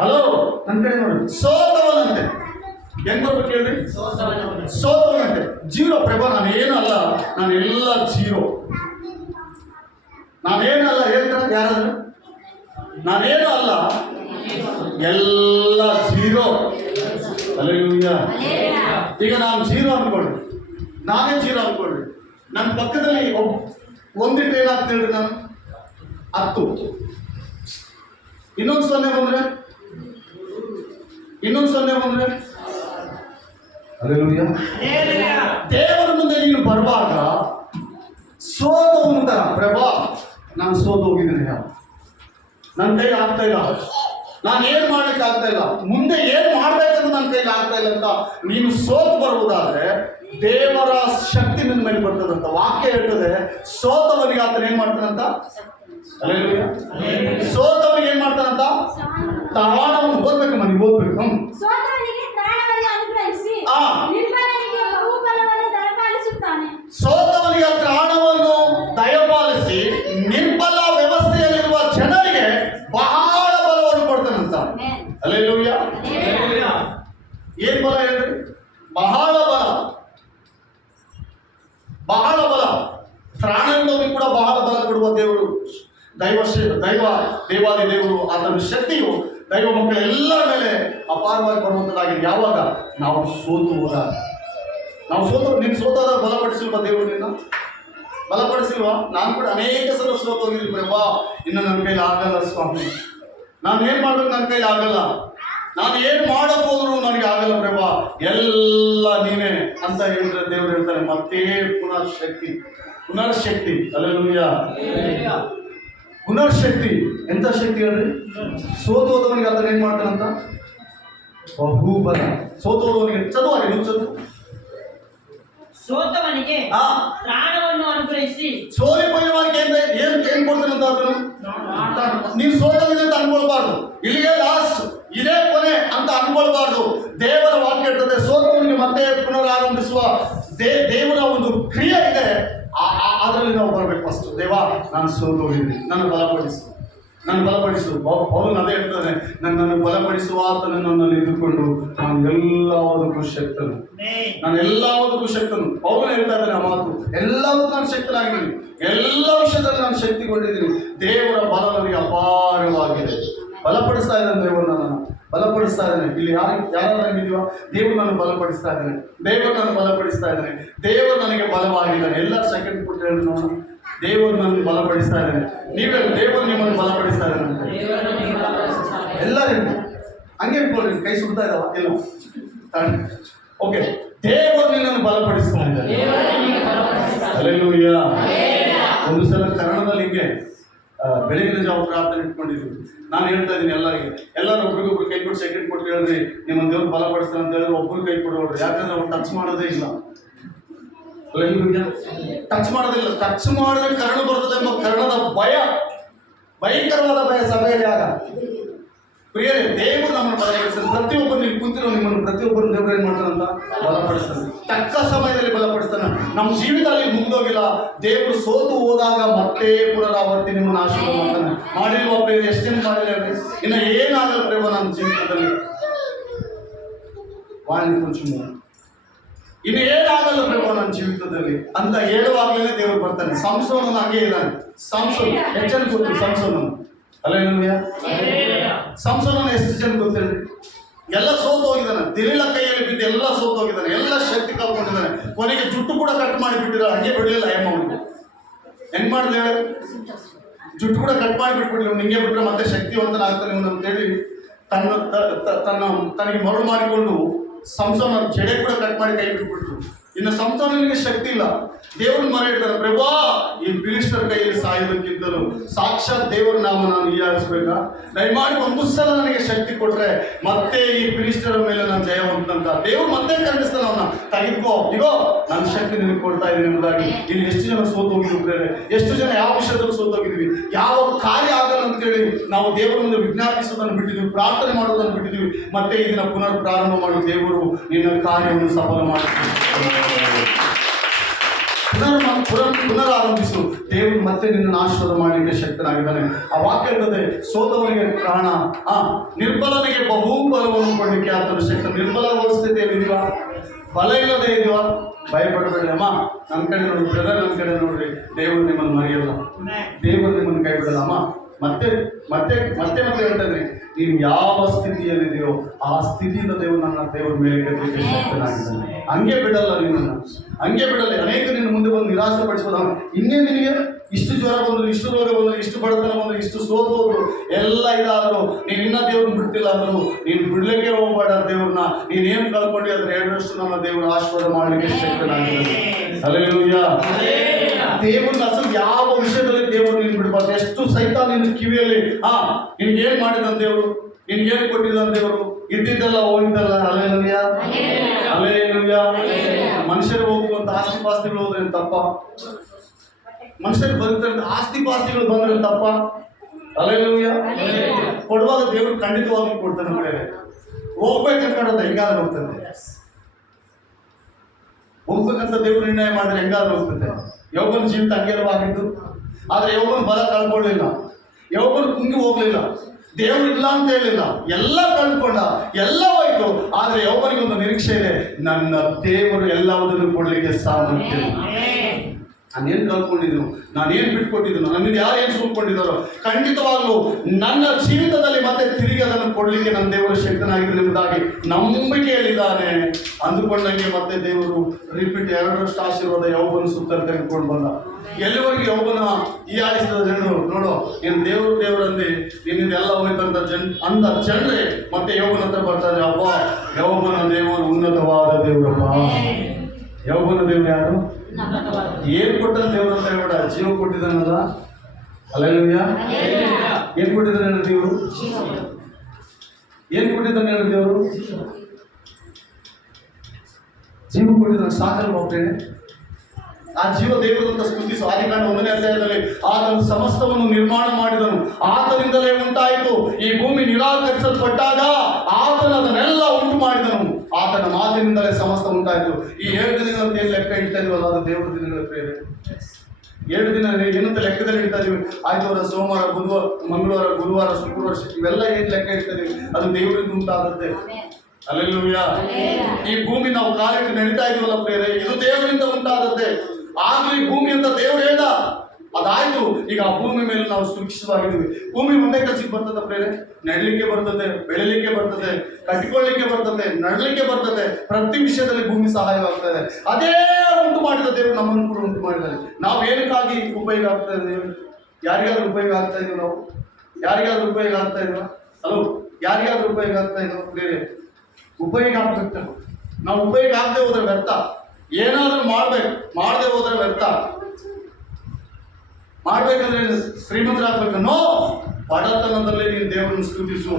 ಹಲೋ, ನನ್ನ ಕಡೆ ನೋಡಿ, ಸೋತವನಂತೆ. ಹೆಂಗ್ ಬರ್ಬೇಕು ಹೇಳ್ರಿ? ಸೋತವನಂತೆ. ಜೀರೋ. ಪ್ರಭಾ ನಾನೇನು ಅಲ್ಲ, ನಾನೆಲ್ಲ ಜೀರೋ, ನಾನೇನು ಅಲ್ಲ ಹೇಳ್ತಾರೆ ಯಾರಾದ್ರು? ನಾನೇನು ಅಲ್ಲ, ಎಲ್ಲ ಜೀರೋ. ಹಲ್ಲೆಲೂಯಾ. ಈಗ ನಾನು ಜೀರೋ ಅನ್ಕೊಳ್ರಿ, ನಾನೇ ಜೀರೋ ಅನ್ಕೊಳ್ರಿ. ನನ್ನ ಪಕ್ಕದಲ್ಲಿ ಒಂದಿಟ್ಟು ಏನಾಗ್ತದೆ ಹೇಳ್ರಿ? ನಾನು 10, ಇನ್ನೊಂದು 0 ಬಂದ್ರೆ, ಇನ್ನೊಂದು 0 ಬಂದ್ರೆ, ಹಲ್ಲೆಲೂಯಾ. ದೇವರ ಮುಂದೆ ನೀನು ಬರುವಾಗ ಸೋತವನ ತರ, ಪ್ರಭಾ ನಾನು ಸೋತು ಹೋಗಿದ್ದೀನಿ, ನನ್ನ ಕೈಲಿ ಆಗ್ತಾ ಇಲ್ಲ, ನಾನು ಏನ್ ಮಾಡ್ಲಿಕ್ಕೆ ಆಗ್ತಾ ಇಲ್ಲ, ಮುಂದೆ ಏನ್ ಮಾಡ್ಬೇಕಂತ ನನ್ನ ಕೈಲಿ ಆಗ್ತಾ ಇಲ್ಲ ಅಂತ ನೀನು ಸೋತು ಬರುವುದಾದ್ರೆ ದೇವರ ಶಕ್ತಿ ನಿನ್ನ ಮೇಲೆ ಬರ್ತದಂತ ವಾಕ್ಯ ಹೇಳ್ತದೆ. ಸೋತವನಿಗೆ ಆತನ ಏನ್ ಮಾಡ್ತಾನಂತ? ಹಲ್ಲೆಲೂಯಾ. ಸೋತವನಿಗೆ ಏನ್ ಮಾಡ್ತಾನಂತ? ತಾವಾಣವನ್ನು ಓದ್ಬೇಕು, ಮನೆಗೆ ಓದ್ಬೇಕು. ಸೋತವನಿಗೆ ತ್ರಾಣವನ್ನು ದಯಪಾಲಿಸಿ ನಿರ್ಬಲ ವ್ಯವಸ್ಥೆಯಲ್ಲಿರುವ ಜನರಿಗೆ ಬಹಳ ಬಲವನ್ನು ಕೊಡ್ತಾನಂತ. ಹಲ್ಲೆಲೂಯಾ. ಏನ್ ಬಲ ಹೇಳ್ರಿ? ಬಹಳ ಬಲ, ಬಹಳ ಬಲ. ತ್ರಾಣದವನಿಗೆ ಕೂಡ ಬಹಳ ಬಲ ಕೊಡುವ ದೇವರು, ದೇವಾದಿ ದೇವರು. ಆತನ ಶಕ್ತಿಯು ದೈವ ಮಕ್ಕಳೆಲ್ಲರ ಮೇಲೆ ಅಪಾರವಾಗಿ ಬರುವಂತದ್ದಾಗಿದೆ. ಯಾವಾಗ? ನಾವು ಸೋತು ಹೋದಾಗ. ನಾವು ನೀನು ಸೋತಾದಾಗ ಬಲಪಡಿಸಿಲ್ವಾ ದೇವರು? ನಿನ್ನ ಬಲಪಡಿಸಿಲ್ವಾ? ನಾನು ಕೂಡ ಅನೇಕ ಸಲ ಸೋತು ಹೋಗಿದ್ದೀನಿ. ಪ್ರಭಾ ಇನ್ನು ನನ್ನ ಕೈಲಿ ಆಗಲ್ಲ ಸ್ವಾಮಿ, ನಾನು ಏನ್ ಮಾಡ್ಬೇಕು, ನನ್ನ ಕೈಲಿ ಆಗಲ್ಲ, ನಾನು ಏನ್ ಮಾಡಕ್ ಹೋದ್ರು ನನಗೆ ಆಗಲ್ಲ ಪ್ರಭಾ, ಎಲ್ಲ ನೀವೇ ಅಂತ ಹೇಳಿದ್ರೆ ದೇವರು ಹೇಳ್ತಾರೆ ಮತ್ತೆ ಪುನರ್ಶಕ್ತಿ. ಹಲ್ಲೆಲೂಯಾ. ಪುನರ್ಶಕ್ತಿ. ಎಂತ ಶಕ್ತಿ ಹೇಳ್ರಿ? ಸೋತು ಹೋದವನಿಗೆ ಅದನ್ನ ಏನ್ ಮಾಡ್ತಾನಂತ? ಬಹುಬಲ. ಸೋತು ಹೋದವನಿಗೆ ಚದುವು ಸೋತವನಿಗೆ ಪ್ರಾಣವನ್ನು ಅನುಗ್ರಹಿಸಿ. ಸೋಲಿಪಯ್ಯವಾನಿಗೆ ಏನ್ ಕೊಡ್ತಾನಂತ ಅದನ್ನು? ನೀನು ಸೋತವಿದೆ ಅಂತ ಅನ್ಕೊಳ್ಬಾರ್ದು, ಇಲ್ಲಿಗೆ ಲಾಸ್ಟ್, ಇದೇ ಕೊನೆ ಅಂತ ಅನ್ಕೊಳ್ಬಾರ್ದು. ದೇವರ ವಾಕ್ಯ ಇರ್ತದೆ ಸೋತವನಿಗೆ ಮತ್ತೆ ಪುನರಾರಂಭಿಸುವ ದೇವರ ಒಂದು ಕ್ರಿಯೆ ಇದೆ. ಅದರಲ್ಲಿ ನಾವು ಬರಬೇಕು. ಫಸ್ಟ್ ದೇವ ನಾನು ಸೋತು ಹೋಗಿದ್ದೀನಿ, ನನ್ನ ಬಲಪಡಿಸು. ಪೌಲನು ಅದೇ ಹೇಳ್ತಾನೆ, ನನ್ನನ್ನು ಬಲಪಡಿಸುವ ಆತನು ನನ್ನಲ್ಲಿ ಇದ್ದುಕೊಂಡು ನಾನು ಎಲ್ಲದಕ್ಕೂ ಶಕ್ತನು. ಪೌಲನು ಹೇಳ್ತಾ ಇದ್ದಾನೆ ಆ ಮಾತು. ಎಲ್ಲದಕ್ಕೂ ನಾನು ಶಕ್ತನಾಗಿದ್ದೀನಿ, ಎಲ್ಲ ವಿಷಯದಲ್ಲಿ ನಾನು ಶಕ್ತಿಗೊಂಡಿದ್ದೀನಿ. ದೇವರ ಬಲ ನನಗೆ ಅಪಾರವಾಗಿದೆ. ಬಲಪಡಿಸ್ತಾ ಇದ್ದಾನೆ ದೇವರು, ನನ್ನನ್ನು ಬಲಪಡಿಸ್ತಾ ಇದ್ದಾನೆ. ಇಲ್ಲಿ ಯಾರಾಗಿದೀವ? ದೇವರು ನಾನು ಬಲಪಡಿಸ್ತಾ ಇದ್ದಾನೆ, ದೇವರು ನನಗೆ ಬಲವಾಗಿದ್ದಾನೆ. ಎಲ್ಲ ಸೆಕೆಂಡ್ ಕೊಟ್ಟು ಹೇಳಿ ನೋಡೋಣ. ದೇವರು ನನ್ನ ಬಲಪಡಿಸ್ತಾ ಇದ್ದಾನೆ. ನೀವೇ ದೇವರು ನಿಮ್ಮನ್ನು ಬಲಪಡಿಸ್ತಾ ಇದ್ದಾನೆ. ಎಲ್ಲರಿಗೂ ಹಂಗೆ ಇಟ್ಕೊಳ್ರಿ. ಕೈ ಸುಡ್ತಾ ಇದ್ದಾವ? ಇಲ್ಲ. ಓಕೆ, ದೇವರು ನಿನ್ನನ್ನು ಬಲಪಡಿಸ್ತಾ ಇದ್ದಾನೆ. ಹಲ್ಲೆಲೂಯಾ. ಒಂದು ಸಲ ಕನ್ನಡದಲ್ಲಿ ಹಿಂಗೆ ಬೆಳಗಿನ ಜಾವ ಪ್ರಾರ್ಥನೆ ಇಟ್ಕೊಂಡಿದ್ವಿ. ನಾನು ಹೇಳ್ತಾ ಇದ್ದೀನಿ ಎಲ್ಲರೂ ಒಬ್ರಿಗೊಬ್ರು ಕೈ ಕೊಟ್ಟು ಸೆಕೆಂಡ್ ಕೊಟ್ಟು ಹೇಳ್ರಿ ನಿಮ್ಮನ್ನು ದೇವ್ರು ಬಲಪಡಿಸ್ತಾನೆ ಅಂತ ಹೇಳಿದ್ರೆ ಒಬ್ರು ಕೈ ಕೊಡೋರು. ಯಾಕಂದ್ರೆ ಅವ್ರು ಟಚ್ ಮಾಡೋದೇ ಇಲ್ಲ. ಟಚ್ ಮಾಡೋದಿಲ್ಲ. ಟಚ್ ಮಾಡಿದ್ರೆ ಕರ್ಣ ಬರ್ತದೆ ಎಂಬ ಕರ್ಣದ ಭಯಂಕರವಾದ ಭಯ ಸಭೆಯಲ್ಲಿ ಆಗ. ಪ್ರಿಯರೇ, ದೇವರು ನಮ್ಮನ್ನು ಬಲಪಡಿಸ್ತಾನೆ. ಪ್ರತಿಯೊಬ್ಬರು ನೀವು ಕುಂತಿರೋ ನಿಮ್ಮನ್ನು ಪ್ರತಿಯೊಬ್ಬರು ದೇವರು ಏನ್ ಮಾಡ್ತಾನಂತ? ಬಲಪಡಿಸ್ತಾನೆ. ತಕ್ಕ ಸಮಯದಲ್ಲಿ ಬಲಪಡಿಸ್ತಾನೆ. ನಮ್ಮ ಜೀವಿತ ಅಲ್ಲಿ ಮುಗಿದೋಗಿಲ್ಲ. ದೇವರು ಸೋತು ಹೋದಾಗ ಮತ್ತೆ ಪುನರಾವರ್ತಿ ನಿಮ್ಮನ್ನು ಆಶೀರ್ವಾದ ಮಾಡ್ತಾನೆ. ಮಾಡಿಲ್ವಾ ಪ್ರಿಯರೇ? ಎಷ್ಟೇನು ಮಾಡಿಲ್ಲ ಹೇಳ್ರಿ? ಇನ್ನು ಏನಾಗಲ್ಲ ಪ್ರೇಮ ನಮ್ಮ ಜೀವಿತದಲ್ಲಿ. ಇನ್ನು ಏನಾಗಲ್ಲ ಪ್ರೇಮ ನನ್ನ ಜೀವಿತದಲ್ಲಿ ಅಂತ ಹೇಳುವಾಗಲೇ ದೇವರು ಬರ್ತಾನೆ. ಸಂಸೋನನು ಹಂಗೆ ಇದ್ದಾನೆ. ಸಂಸೋನ್ ಎಷ್ಟು ಜನ ಗೊತ್ತು? ಸಂಸೋನನು. ಹಲ್ಲೆಲೂಯಾ. ಸಂಸೋನನು ಎಷ್ಟು ಜನ ಗೊತ್ತಿಲ್ಲ? ಎಲ್ಲ ಸೋತು ಹೋಗಿದ್ದಾನೆ. ದಿಲಿಲ ಕೈಯಲ್ಲಿ ಬಿದ್ದು ಎಲ್ಲ ಸೋತು ಹೋಗಿದ್ದಾನೆ. ಎಲ್ಲ ಶಕ್ತಿ ಕಳ್ಕೊಂಡಿದ್ದಾನೆ. ಕೊನೆಗೆ ಜುಟ್ಟು ಕೂಡ ಕಟ್ ಮಾಡಿ ಬಿಟ್ಟಿದ್ದಾರೆ. ಹಂಗೆ ಬಿಡಲಿಲ್ಲ ಅಯ್ಯಮ್ಮ ಅವನಿಗೆ. ಹೆಂಗ್ ಮಾಡಿದೆ ಹೇಳಿ? ಜುಟ್ಟು ಕೂಡ ಕಟ್ ಮಾಡಿ ಬಿಟ್ಬಿಡ್ಲಿ, ನಿಂಗೆ ಬಿಟ್ಟರೆ ಮತ್ತೆ ಶಕ್ತಿವಂತನಾಗ್ತಾನೆ ಇವನು ಅಂತೇಳಿ ತನಗೆ ಮರಳು ಮಾಡಿಕೊಂಡು ಸಂಸೋನ ಜಡೆ ಕೂಡ ಕಟ್ ಮಾಡಿ ಕೈ ಬಿಟ್ಬಿಟ್ರು. ಇನ್ನು ಸಂಸೋನಿಗೆ ಶಕ್ತಿ ಇಲ್ಲ. ದೇವ್ರ ಮರ ಇಡ್ತಾರೆ, ಪ್ರಭಾ ಈ ಫಿಲಿಸ್ಟರ್ ಕೈಯಲ್ಲಿ ಸಾಯೋದಕ್ಕಿಂತಲೂ ಸಾಕ್ಷಾತ್ ದೇವರ ನಾಮ ನಾನು ಹೀಯಾಳಿಸ್ಬೇಕಾ? ದಯಮಾಡಿ ಒಂದು ಸಲ ನನಗೆ ಶಕ್ತಿ ಕೊಟ್ರೆ ಮತ್ತೆ ಈ ಫಿಲಿಸ್ಟರ್ ಮೇಲೆ ನಾನು ಜಯ ಹೊಂದಂತ ದೇವ್ರು ಮತ್ತೆ ಖಂಡಿಸ್ತಾನೆ. ಅವನ್ನ ತೆಗೆದುಕೋ, ಇಗೋ ನನ್ನ ಶಕ್ತಿ ನಿನಗೆ ಕೊಡ್ತಾ ಇದ್ದೀನಿ ಎಂಬುದಾಗಿ. ಇಲ್ಲಿ ಎಷ್ಟು ಜನ ಸೋತು ಹೋಗಿದ್ರು? ಎಷ್ಟು ಜನ ಯಾವ ವಿಷಯದಲ್ಲಿ ಸೋತೋಗಿದ್ವಿ? ಯಾವ ಕಾರ್ಯ ಆಗಲ್ಲ ಅಂತೇಳಿ ನಾವು ದೇವರ ಮುಂದೆ ವಿಜ್ಞಾಪಿಸೋದನ್ನು ಬಿಟ್ಟಿದ್ವಿ, ಪ್ರಾರ್ಥನೆ ಮಾಡೋದನ್ನು ಬಿಟ್ಟಿದ್ವಿ. ಮತ್ತೆ ಇದನ್ನ ಪುನರ್ ಪ್ರಾರಂಭ ಮಾಡುವ ದೇವರು ನಿನ್ನ ಕಾರ್ಯವನ್ನು ಸಫಲ ಮಾಡ್ತಾರೆ. ಪುನರಾರಂಭಿಸು. ದೇವರು ಮತ್ತೆ ನಿನ್ನನ್ನು ಆಶೀರ್ವಾದ ಮಾಡಲಿಕ್ಕೆ ಶಕ್ತನಾಗಿದ್ದಾನೆ. ಆ ವಾಕ್ಯ ಹೇಳ್ತದೆ, ಸೋದವನಿಗೆ ಪ್ರಾಣ, ನಿರ್ಬಲನಿಗೆ ಬಹುಬಲವನ್ನು ಕೊಡಲಿಕ್ಕೆ ಆತನ ಶಕ್ತ. ನಿರ್ಬಲ ಸ್ಥಿತಿಯಲ್ಲಿ ಇದೀವ, ಬಲ ಇಲ್ಲದೆ ಇದೀವ, ಭಯಪಡಬೇಡಿ. ಅಮ್ಮ ನನ್ನ ಕಡೆ ನೋಡಿ, ಬ್ರದರ್ ನನ್ನ ಕಡೆ ನೋಡ್ರಿ, ದೇವರು ನಿಮ್ಮನ್ನು ಮರೆಯಲ್ಲ, ದೇವರು ನಿಮ್ಮನ್ನು ಕೈ ಬಿಡಲ್ಲ. ಅಮ್ಮ ಮತ್ತೆ ಮತ್ತೆ ಮತ್ತೆ ಮತ್ತೆ ಹೇಳ್ತಾ ಇದ್ರಿ, ನೀವು ಯಾವ ಸ್ಥಿತಿಯಲ್ಲಿದೆಯೋ ಆ ಸ್ಥಿತಿಯಿಂದ ದೇವರ ಮೇಲೆ ಕೆತ್ತಲಿಕ್ಕೆ ಶಕ್ತನಾಗಿದ್ದಾನೆ. ಹಂಗೆ ಬಿಡಲ್ಲ ನಿನ್ನನ್ನು, ಹಂಗೆ ಬಿಡಲ್ಲ. ಅನೇಕ ನಿನ್ನ ಮುಂದೆ ಬಂದು ನಿರಾಸೆ ಪಡಿಸ್ಬೋದು. ಇನ್ನೇ ನಿನಗೆ ಇಷ್ಟು ಜ್ವರ ಬಂದರು, ಇಷ್ಟು ರೋಗ ಬಂದರು, ಇಷ್ಟು ಬಡತನ ಬಂದರು, ಇಷ್ಟು ಸೋತು ಹೋದ್ರು, ಎಲ್ಲ ಇದಾದ್ರು, ನೀನು ಇನ್ನೂ ದೇವ್ರನ್ನ ಬಿಡ್ತಿಲ್ಲ ಅಂದರು, ನೀನು ಬಿಡ್ಲಿಕ್ಕೆ ಹೋಗ್ಬೇಡ ದೇವ್ರನ್ನ. ನೀನೇನು ಕಳ್ಕೊಂಡಿ ಅದ್ರ 2ರಷ್ಟು ನಮ್ಮ ದೇವರು ಆಶೀರ್ವಾದ ಮಾಡಲಿಕ್ಕೆ ಶಕ್ತನಾಗಿದ್ದಾನೆ. ಹಲ್ಲೆಲೂಯಾ. ದೇವ್ರನ್ನ ಅಸಲು ಯಾವ ವಿಷಯದಲ್ಲಿ ದೇವರು ನೀನು ಬಿಡಬಾರ್ದು. ಎಷ್ಟು ಸೈತಾನ ನಿನ್ನ ಕಿವಿಯಲ್ಲಿ ನಿನ್ಗೇನು ಮಾಡಿದಂತ ದೇವರು, ನಿನ್ಗೇನು ಕೊಟ್ಟಿದ್ದಂತ ದೇವರು, ಇದ್ದಿದ್ದೆಲ್ಲ ಹೋಗಿದ್ದಲ್ಲ. Hallelujah, hallelujah. ಮನುಷ್ಯರು ಹೋಗುವಂತ ಆಸ್ತಿ ಪಾಸ್ತಿಗಳು ಹೋದ್ರೆ ತಪ್ಪ, ಮನುಷ್ಯರು ಬದುಕ್ತಾರೆ ಆಸ್ತಿ ಪಾಸ್ತಿಗಳು ಬಂದ್ರೆ ತಪ್ಪ. ಹಲ್ಲೆಲೂಯಾ. ಕೊಡುವಾಗ ದೇವರು ಖಂಡಿತವಾಗಿ ಕೊಡ್ತಾನೆ. ಬೇರೆ ಹೋಗ್ಬೇಕಂತ ಹೆಂಗಾದ್ರೂ ಹೋಗ್ತದೆ, ಹೋಗ್ಬೇಕಂತ ದೇವರು ನಿರ್ಣಯ ಮಾಡಿದ್ರೆ ಹೆಂಗಾದ್ರೂ ಹೋಗ್ತದೆ. ಯೋಗನ ಜೀವಿತ ಹಂಗೆಲ್ಲವಾಗಿದ್ದು, ಆದರೆ ಯೋಗನ ಬಲ ಕಳ್ಕೊಳ್ಳಿಲ್ಲ, ಯೋಗನ ಕುಂಗಿ ಹೋಗ್ಲಿಲ್ಲ, ದೇವರು ಇಲ್ಲ ಅಂತ ಹೇಳಿಲ್ಲ, ಎಲ್ಲ ಕಳ್ಕೊಂಡ, ಎಲ್ಲ ಹೋಯ್ತು. ಆದರೆ ಯೋಗನಿಗೆ ಒಂದು ನಿರೀಕ್ಷೆ ಇದೆ, ನನ್ನ ದೇವರು ಎಲ್ಲವುದನ್ನು ಕೊಡ್ಲಿಕ್ಕೆ ಸಾಮರ್ಥ್ಯ. ನಾನೇನು ಕಳ್ಕೊಂಡಿದ್ರು, ನಾನೇನು ಬಿಟ್ಕೊಟ್ಟಿದ್ರು, ನನ್ನಿಂದ ಯಾರು ಏನು ಸುಳ್ಕೊಂಡಿದ್ದಾರೋ, ಖಂಡಿತವಾಗ್ಲೂ ನನ್ನ ಜೀವಿತದಲ್ಲಿ ಮತ್ತೆ ತಿರುಗಿ ಅದನ್ನು ಕೊಡಲಿಕ್ಕೆ ನನ್ನ ದೇವರು ಶಕ್ತನಾಗಿದ್ದರೆ ಎಂಬುದಾಗಿ ನಂಬಿಕೆಯಲ್ಲಿದ್ದಾನೆ. ಅಂದುಕೊಂಡಂಗೆ ಮತ್ತೆ ದೇವರು ರಿಪೀಟ್ 2ರಷ್ಟು ಆಶೀರ್ವಾದ ಯೌವನ ಸುತ್ತ ತೆಗೆದುಕೊಂಡು ಬಂದ. ಎಲ್ಲಿವರೆಗೂ ಯೌವನ ಈ ಆಡಿಸಿದ ಜನರು ನೋಡು, ನೀನು ದೇವರಂದು ನಿನ್ನಿಂದ ಎಲ್ಲ ಹೋಯ್ತಂತ ಅಂದ ಜನರೇ ಮತ್ತೆ ಯೌವನ ಹತ್ರ ಬರ್ತಾರೆ. ಅಪ್ಪ, ಯೌವನ ದೇವರು ಉನ್ನತವಾದ ದೇವರಪ್ಪ. ಯೌವನ ದೇವರು ಯಾರು? ಏನ್ ಕೊಟ್ಟಂತ ದೇವರು ಅಂತ ಹೇಳ್ಬೇಡ, ಜೀವ ಕೊಟ್ಟಿದ್ದಾನಲ್ಲ. ಹಲ್ಲೆಲೂಯಾ. ಏನ್ ಕೊಟ್ಟಿದ್ದಾನೆ ಹೇಳಿ ದೇವರು? ಏನ್ ಕೊಟ್ಟಿದ್ದಾನೆ ಹೇಳಿ ದೇವರು? ಜೀವ ಕೊಟ್ಟಿದ್ದಾನೆ. ಸಾಕಲ್ ಹೋಗ್ತೇನೆ ಆ ಜೀವ ದೇವರಂತ ಸ್ತುತಿಸು. ಆದಿಕಾಂಡ 1ನೇ ಅಧ್ಯಾಯದಲ್ಲಿ ಆತನು ಸಮಸ್ತವನ್ನು ನಿರ್ಮಾಣ ಮಾಡಿದನು, ಆತನಿಂದಲೇ ಉಂಟಾಯಿತು. ಈ ಭೂಮಿ ನಿರಾಕರಿಸಲ್ಪಟ್ಟಾಗ ಆತನು ಅದನ್ನೆಲ್ಲ ಉಂಟು ಮಾಡಿದನು, ಆತನ ಮಾತಿನಿಂದಲೇ ಸಮಸ್ತ ಉಂಟಾಯಿತು. ಈ 7 ದಿನಗಳಂತ ಏನು ಲೆಕ್ಕ ಇಡ್ತಾ ಇದೀವಲ್ಲ, ಅದು ದೇವರ ದಿನಗಳ ಬೇರೆ. 7 ದಿನ ಏನಂತ ಲೆಕ್ಕದಲ್ಲಿ ಇಡ್ತಾ ಇದೀವಿ? ಆಯ್ತವಾರ, ಸೋಮವಾರ, ಬುಧವಾರ, ಮಂಗಳವಾರ, ಗುರುವಾರ, ಶುಕ್ರವಾರ, ಇವೆಲ್ಲ ಏನು ಲೆಕ್ಕ ಇಡ್ತಾ ಇದೀವಿ? ಅದು ದೇವರಿಂದ ಉಂಟಾದದ್ದೇ. ಹಲ್ಲೆಲೂಯಾ. ಈ ಭೂಮಿ ನಾವು ಕಾರ್ಯಕ್ಕೆ ನಡೀತಾ ಇದೀವಲ್ಲ ಪ್ರೇರೆ, ಇದು ದೇವರಿಂದ ಉಂಟಾದದ್ದೇ. ಆಗ್ಲೂ ಈ ಭೂಮಿ ಅಂತ ದೇವರು ಹೇಳ್ದ, ಅದಾಯ್ತು. ಈಗ ಆ ಭೂಮಿ ಮೇಲೆ ನಾವು ಸುರಕ್ಷಿತವಾಗಿದ್ದೀವಿ. ಭೂಮಿ ಒಂದೇ ಕೆಲಸಕ್ಕೆ ಬರ್ತದೆ ಪ್ರೇರೆ, ನಡಲಿಕ್ಕೆ ಬರ್ತದೆ, ಬೆಳಿಲಿಕ್ಕೆ ಬರ್ತದೆ, ಕಟ್ಟಿಕೊಳ್ಳಿಕ್ಕೆ ಬರ್ತದೆ, ನಡಲಿಕ್ಕೆ ಬರ್ತದೆ. ಪ್ರತಿ ವಿಷಯದಲ್ಲಿ ಭೂಮಿ ಸಹಾಯವಾಗ್ತದೆ. ಅದೇ ಉಂಟು ಮಾಡಿದ ದೇವರು ನಮ್ಮನ್ನು ಕೂಡ ಉಂಟು ಮಾಡಿದ್ದಾರೆ. ನಾವು ಏನಕ್ಕಾಗಿ ಉಪಯೋಗ ಆಗ್ತಾ ಇದ್ದೀವಿ? ಯಾರಿಗಾದ್ರೂ ಉಪಯೋಗ ಆಗ್ತಾ ಇದೀವಿ? ನಾವು ಯಾರಿಗಾದ್ರೂ ಉಪಯೋಗ ಆಗ್ತಾ ಇದೀವ? ಹಲೋ, ಯಾರಿಗಾದ್ರೂ ಉಪಯೋಗ ಆಗ್ತಾ ಇದೀವ? ಬೇರೆ ಉಪಯೋಗ ಆಗ್ಬೇಕು. ನಾವು ಉಪಯೋಗ ಆಗದೆ ಹೋದ್ರೆ ವ್ಯರ್ಥ. ಏನಾದ್ರೂ ಮಾಡ್ಬೇಕು, ಮಾಡದೆ ಹೋದ್ರೆ ವ್ಯರ್ಥ. ಮಾಡ್ಬೇಕಂದ್ರೆ ಶ್ರೀಮಂತರಾಗಬೇಕು. ನೋ, ಬಡತನದಲ್ಲಿ ನೀನು ದೇವರನ್ನು ಸ್ತುತಿಸು.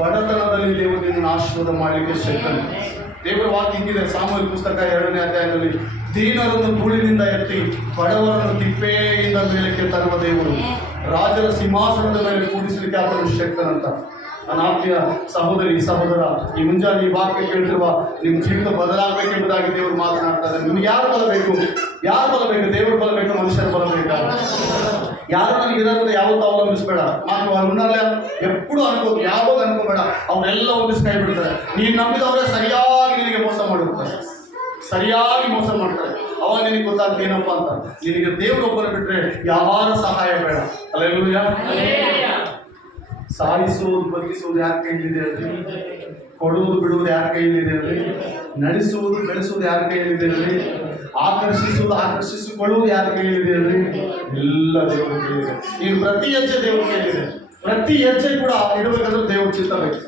ಬಡತನದಲ್ಲಿ ದೇವರು ನಿನ್ನನ್ನು ಆಶೀರ್ವಾದ ಮಾಡಲಿಕ್ಕೆ ಶಕ್ತನೆ. ದೇವರ ವಾಕ್ಯ ಹಿಂಗಿದೆ, ಸಾಮೂಹಿಕ ಪುಸ್ತಕ 2ನೇ ಅಧ್ಯಾಯದಲ್ಲಿ, ದೀನರನ್ನು ಧೂಳಿನಿಂದ ಎತ್ತಿ ಬಡವರನ್ನು ತಿಪ್ಪೆಯಿಂದ ಮೇಲಕ್ಕೆ ತರುವ ದೇವರು, ರಾಜರ ಸಿಂಹಾಸನದ ಮೇಲೆ ಕೂಡಿಸಲಿಕ್ಕೆ ಆತನು ಶಕ್ತನಂತ. ನನ್ನ ಆತ್ಮೀಯ ಸಹೋದರಿ ಸಹೋದರ, ಈ ಮುಂಜಾನೆ ಈ ವಾಕ್ಯ ಕೇಳ್ತಿರುವ ನಿಮ್ಮ ಜೀವಿತ ಬದಲಾಗಬೇಕೆಂಬುದಾಗಿ ದೇವರು ಮಾತನಾಡ್ತಾರೆ. ನಿಮ್ಗೆ ಯಾರು ಬಲ ಬೇಕು? ಯಾರು ಬಲ ಬೇಕು? ದೇವರು ಬಲ ಬೇಕು, ಮನುಷ್ಯರ ಬಲ ಬೇಕಾ? ಯಾರು ನನಗೆ ಇದರಿಂದ ಯಾವತ್ತೂ ಅವಲಂಬಿಸಬೇಡ. ನಾನು ಮುನ್ನಲ್ಲ ಎప్పుడు ಅನ್ಕೋದು, ಯಾವಾಗ ಅನ್ಕೋಬೇಡ. ಅವರೆಲ್ಲ ಒಂದಿಸ್ ಕೈ ಬಿಡ್ತಾರೆ. ನೀನು ನಂಬಿದವರೇ ಸರಿಯಾಗಿ ನಿನಗೆ ಮೋಸ ಮಾಡಿರ್ತಾರೆ, ಸರಿಯಾಗಿ ಮೋಸ ಮಾಡ್ತಾರೆ. ಅವಾಗ ನಿನಗೆ ಗೊತ್ತಾಗ್ತದೆ ಏನಪ್ಪ ಅಂತ. ನಿನಗೆ ದೇವರೊಬ್ಬನ ಬಿಟ್ಟರೆ ಯಾರ ಸಹಾಯ ಬೇಡ. ಹಲ್ಲೆಲೂಯಾ. ಸಾಯಿಸುವುದು ಬದುಕಿಸುವುದು ಯಾರ ಕೈಲಿದೆ ಹೇಳ್ರಿ? ಕೊಡುವುದು ಬಿಡುವುದು ಯಾರ ಕೈಲಿದೆ ಹೇಳ್ರಿ? ನಡೆಸುವುದು ಬೆಳೆಸುವುದು ಯಾರ ಕೈಲಿದೆ ಹೇಳ್ರಿ? ಆಕರ್ಷಿಸುವುದು ಆಕರ್ಷಿಸಿಕೊಳ್ಳುವುದು ಯಾರ ಕೈಲಿದೆ ಹೇಳ್ರಿ? ಎಲ್ಲ ದೇವರ ಕೈಲಿದೆ. ನೀನು ಪ್ರತಿ ಹೆಜ್ಜೆ ದೇವರ ಕೈಲಿದೆ. ಪ್ರತಿ ಹೆಜ್ಜೆ ಕೂಡ ಇಡಬೇಕಂದ್ರೆ ದೇವ್ರ ಚಿತ್ತ ಬೇಕು.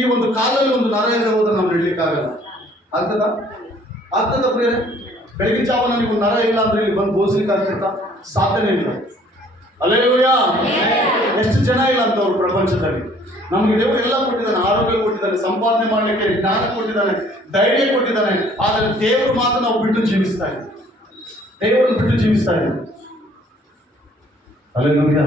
ಈ ಒಂದು ಕಾಲದಲ್ಲಿ ಒಂದು ನರ ಇಲ್ಲದೆ ಹೋದ್ರೆ ನಾವು ಇಡ್ಲಿಕ್ಕಾಗಲ್ಲ. ಆಗ್ತದ ಪ್ರಿಯರೇ? ಬೆಳಗಿನ ಜಾವ ನನಗೆ ಒಂದು ನರ ಇಲ್ಲ ಅಂದ್ರೆ ಇಲ್ಲಿ ಬಂದು ಬೋಸ್ಲಿಕ್ಕೆ ಆಗ್ತೈತಾ? ಸಾಧ್ಯನೇ ಇಲ್ಲ. ಹಲ್ಲೆಲೂಯಾ. ಎಷ್ಟು ಜನ ಇಲ್ಲ ಅಂತವ್ರು ಪ್ರಪಂಚದಲ್ಲಿ. ನಮಗೆ ದೇವರು ಎಲ್ಲ ಕೊಟ್ಟಿದ್ದಾನೆ, ಆರೋಗ್ಯ ಕೊಟ್ಟಿದ್ದಾನೆ, ಸಂಪಾದನೆ ಮಾಡಲಿಕ್ಕೆ ಜ್ಞಾನ ಕೊಟ್ಟಿದ್ದಾನೆ, ಧೈರ್ಯ ಕೊಟ್ಟಿದ್ದಾನೆ. ಆದರೆ ದೇವರು ಮಾತ್ರ ನಾವು ಬಿಟ್ಟು ಜೀವಿಸ್ತಾ ಇದ್ದೀವಿ. ದೇವರನ್ನು ಬಿಟ್ಟು ಜೀವಿಸ್ತಾ ಇದ್ದೀವಿ. ಹಲ್ಲೆಲೂಯಾ.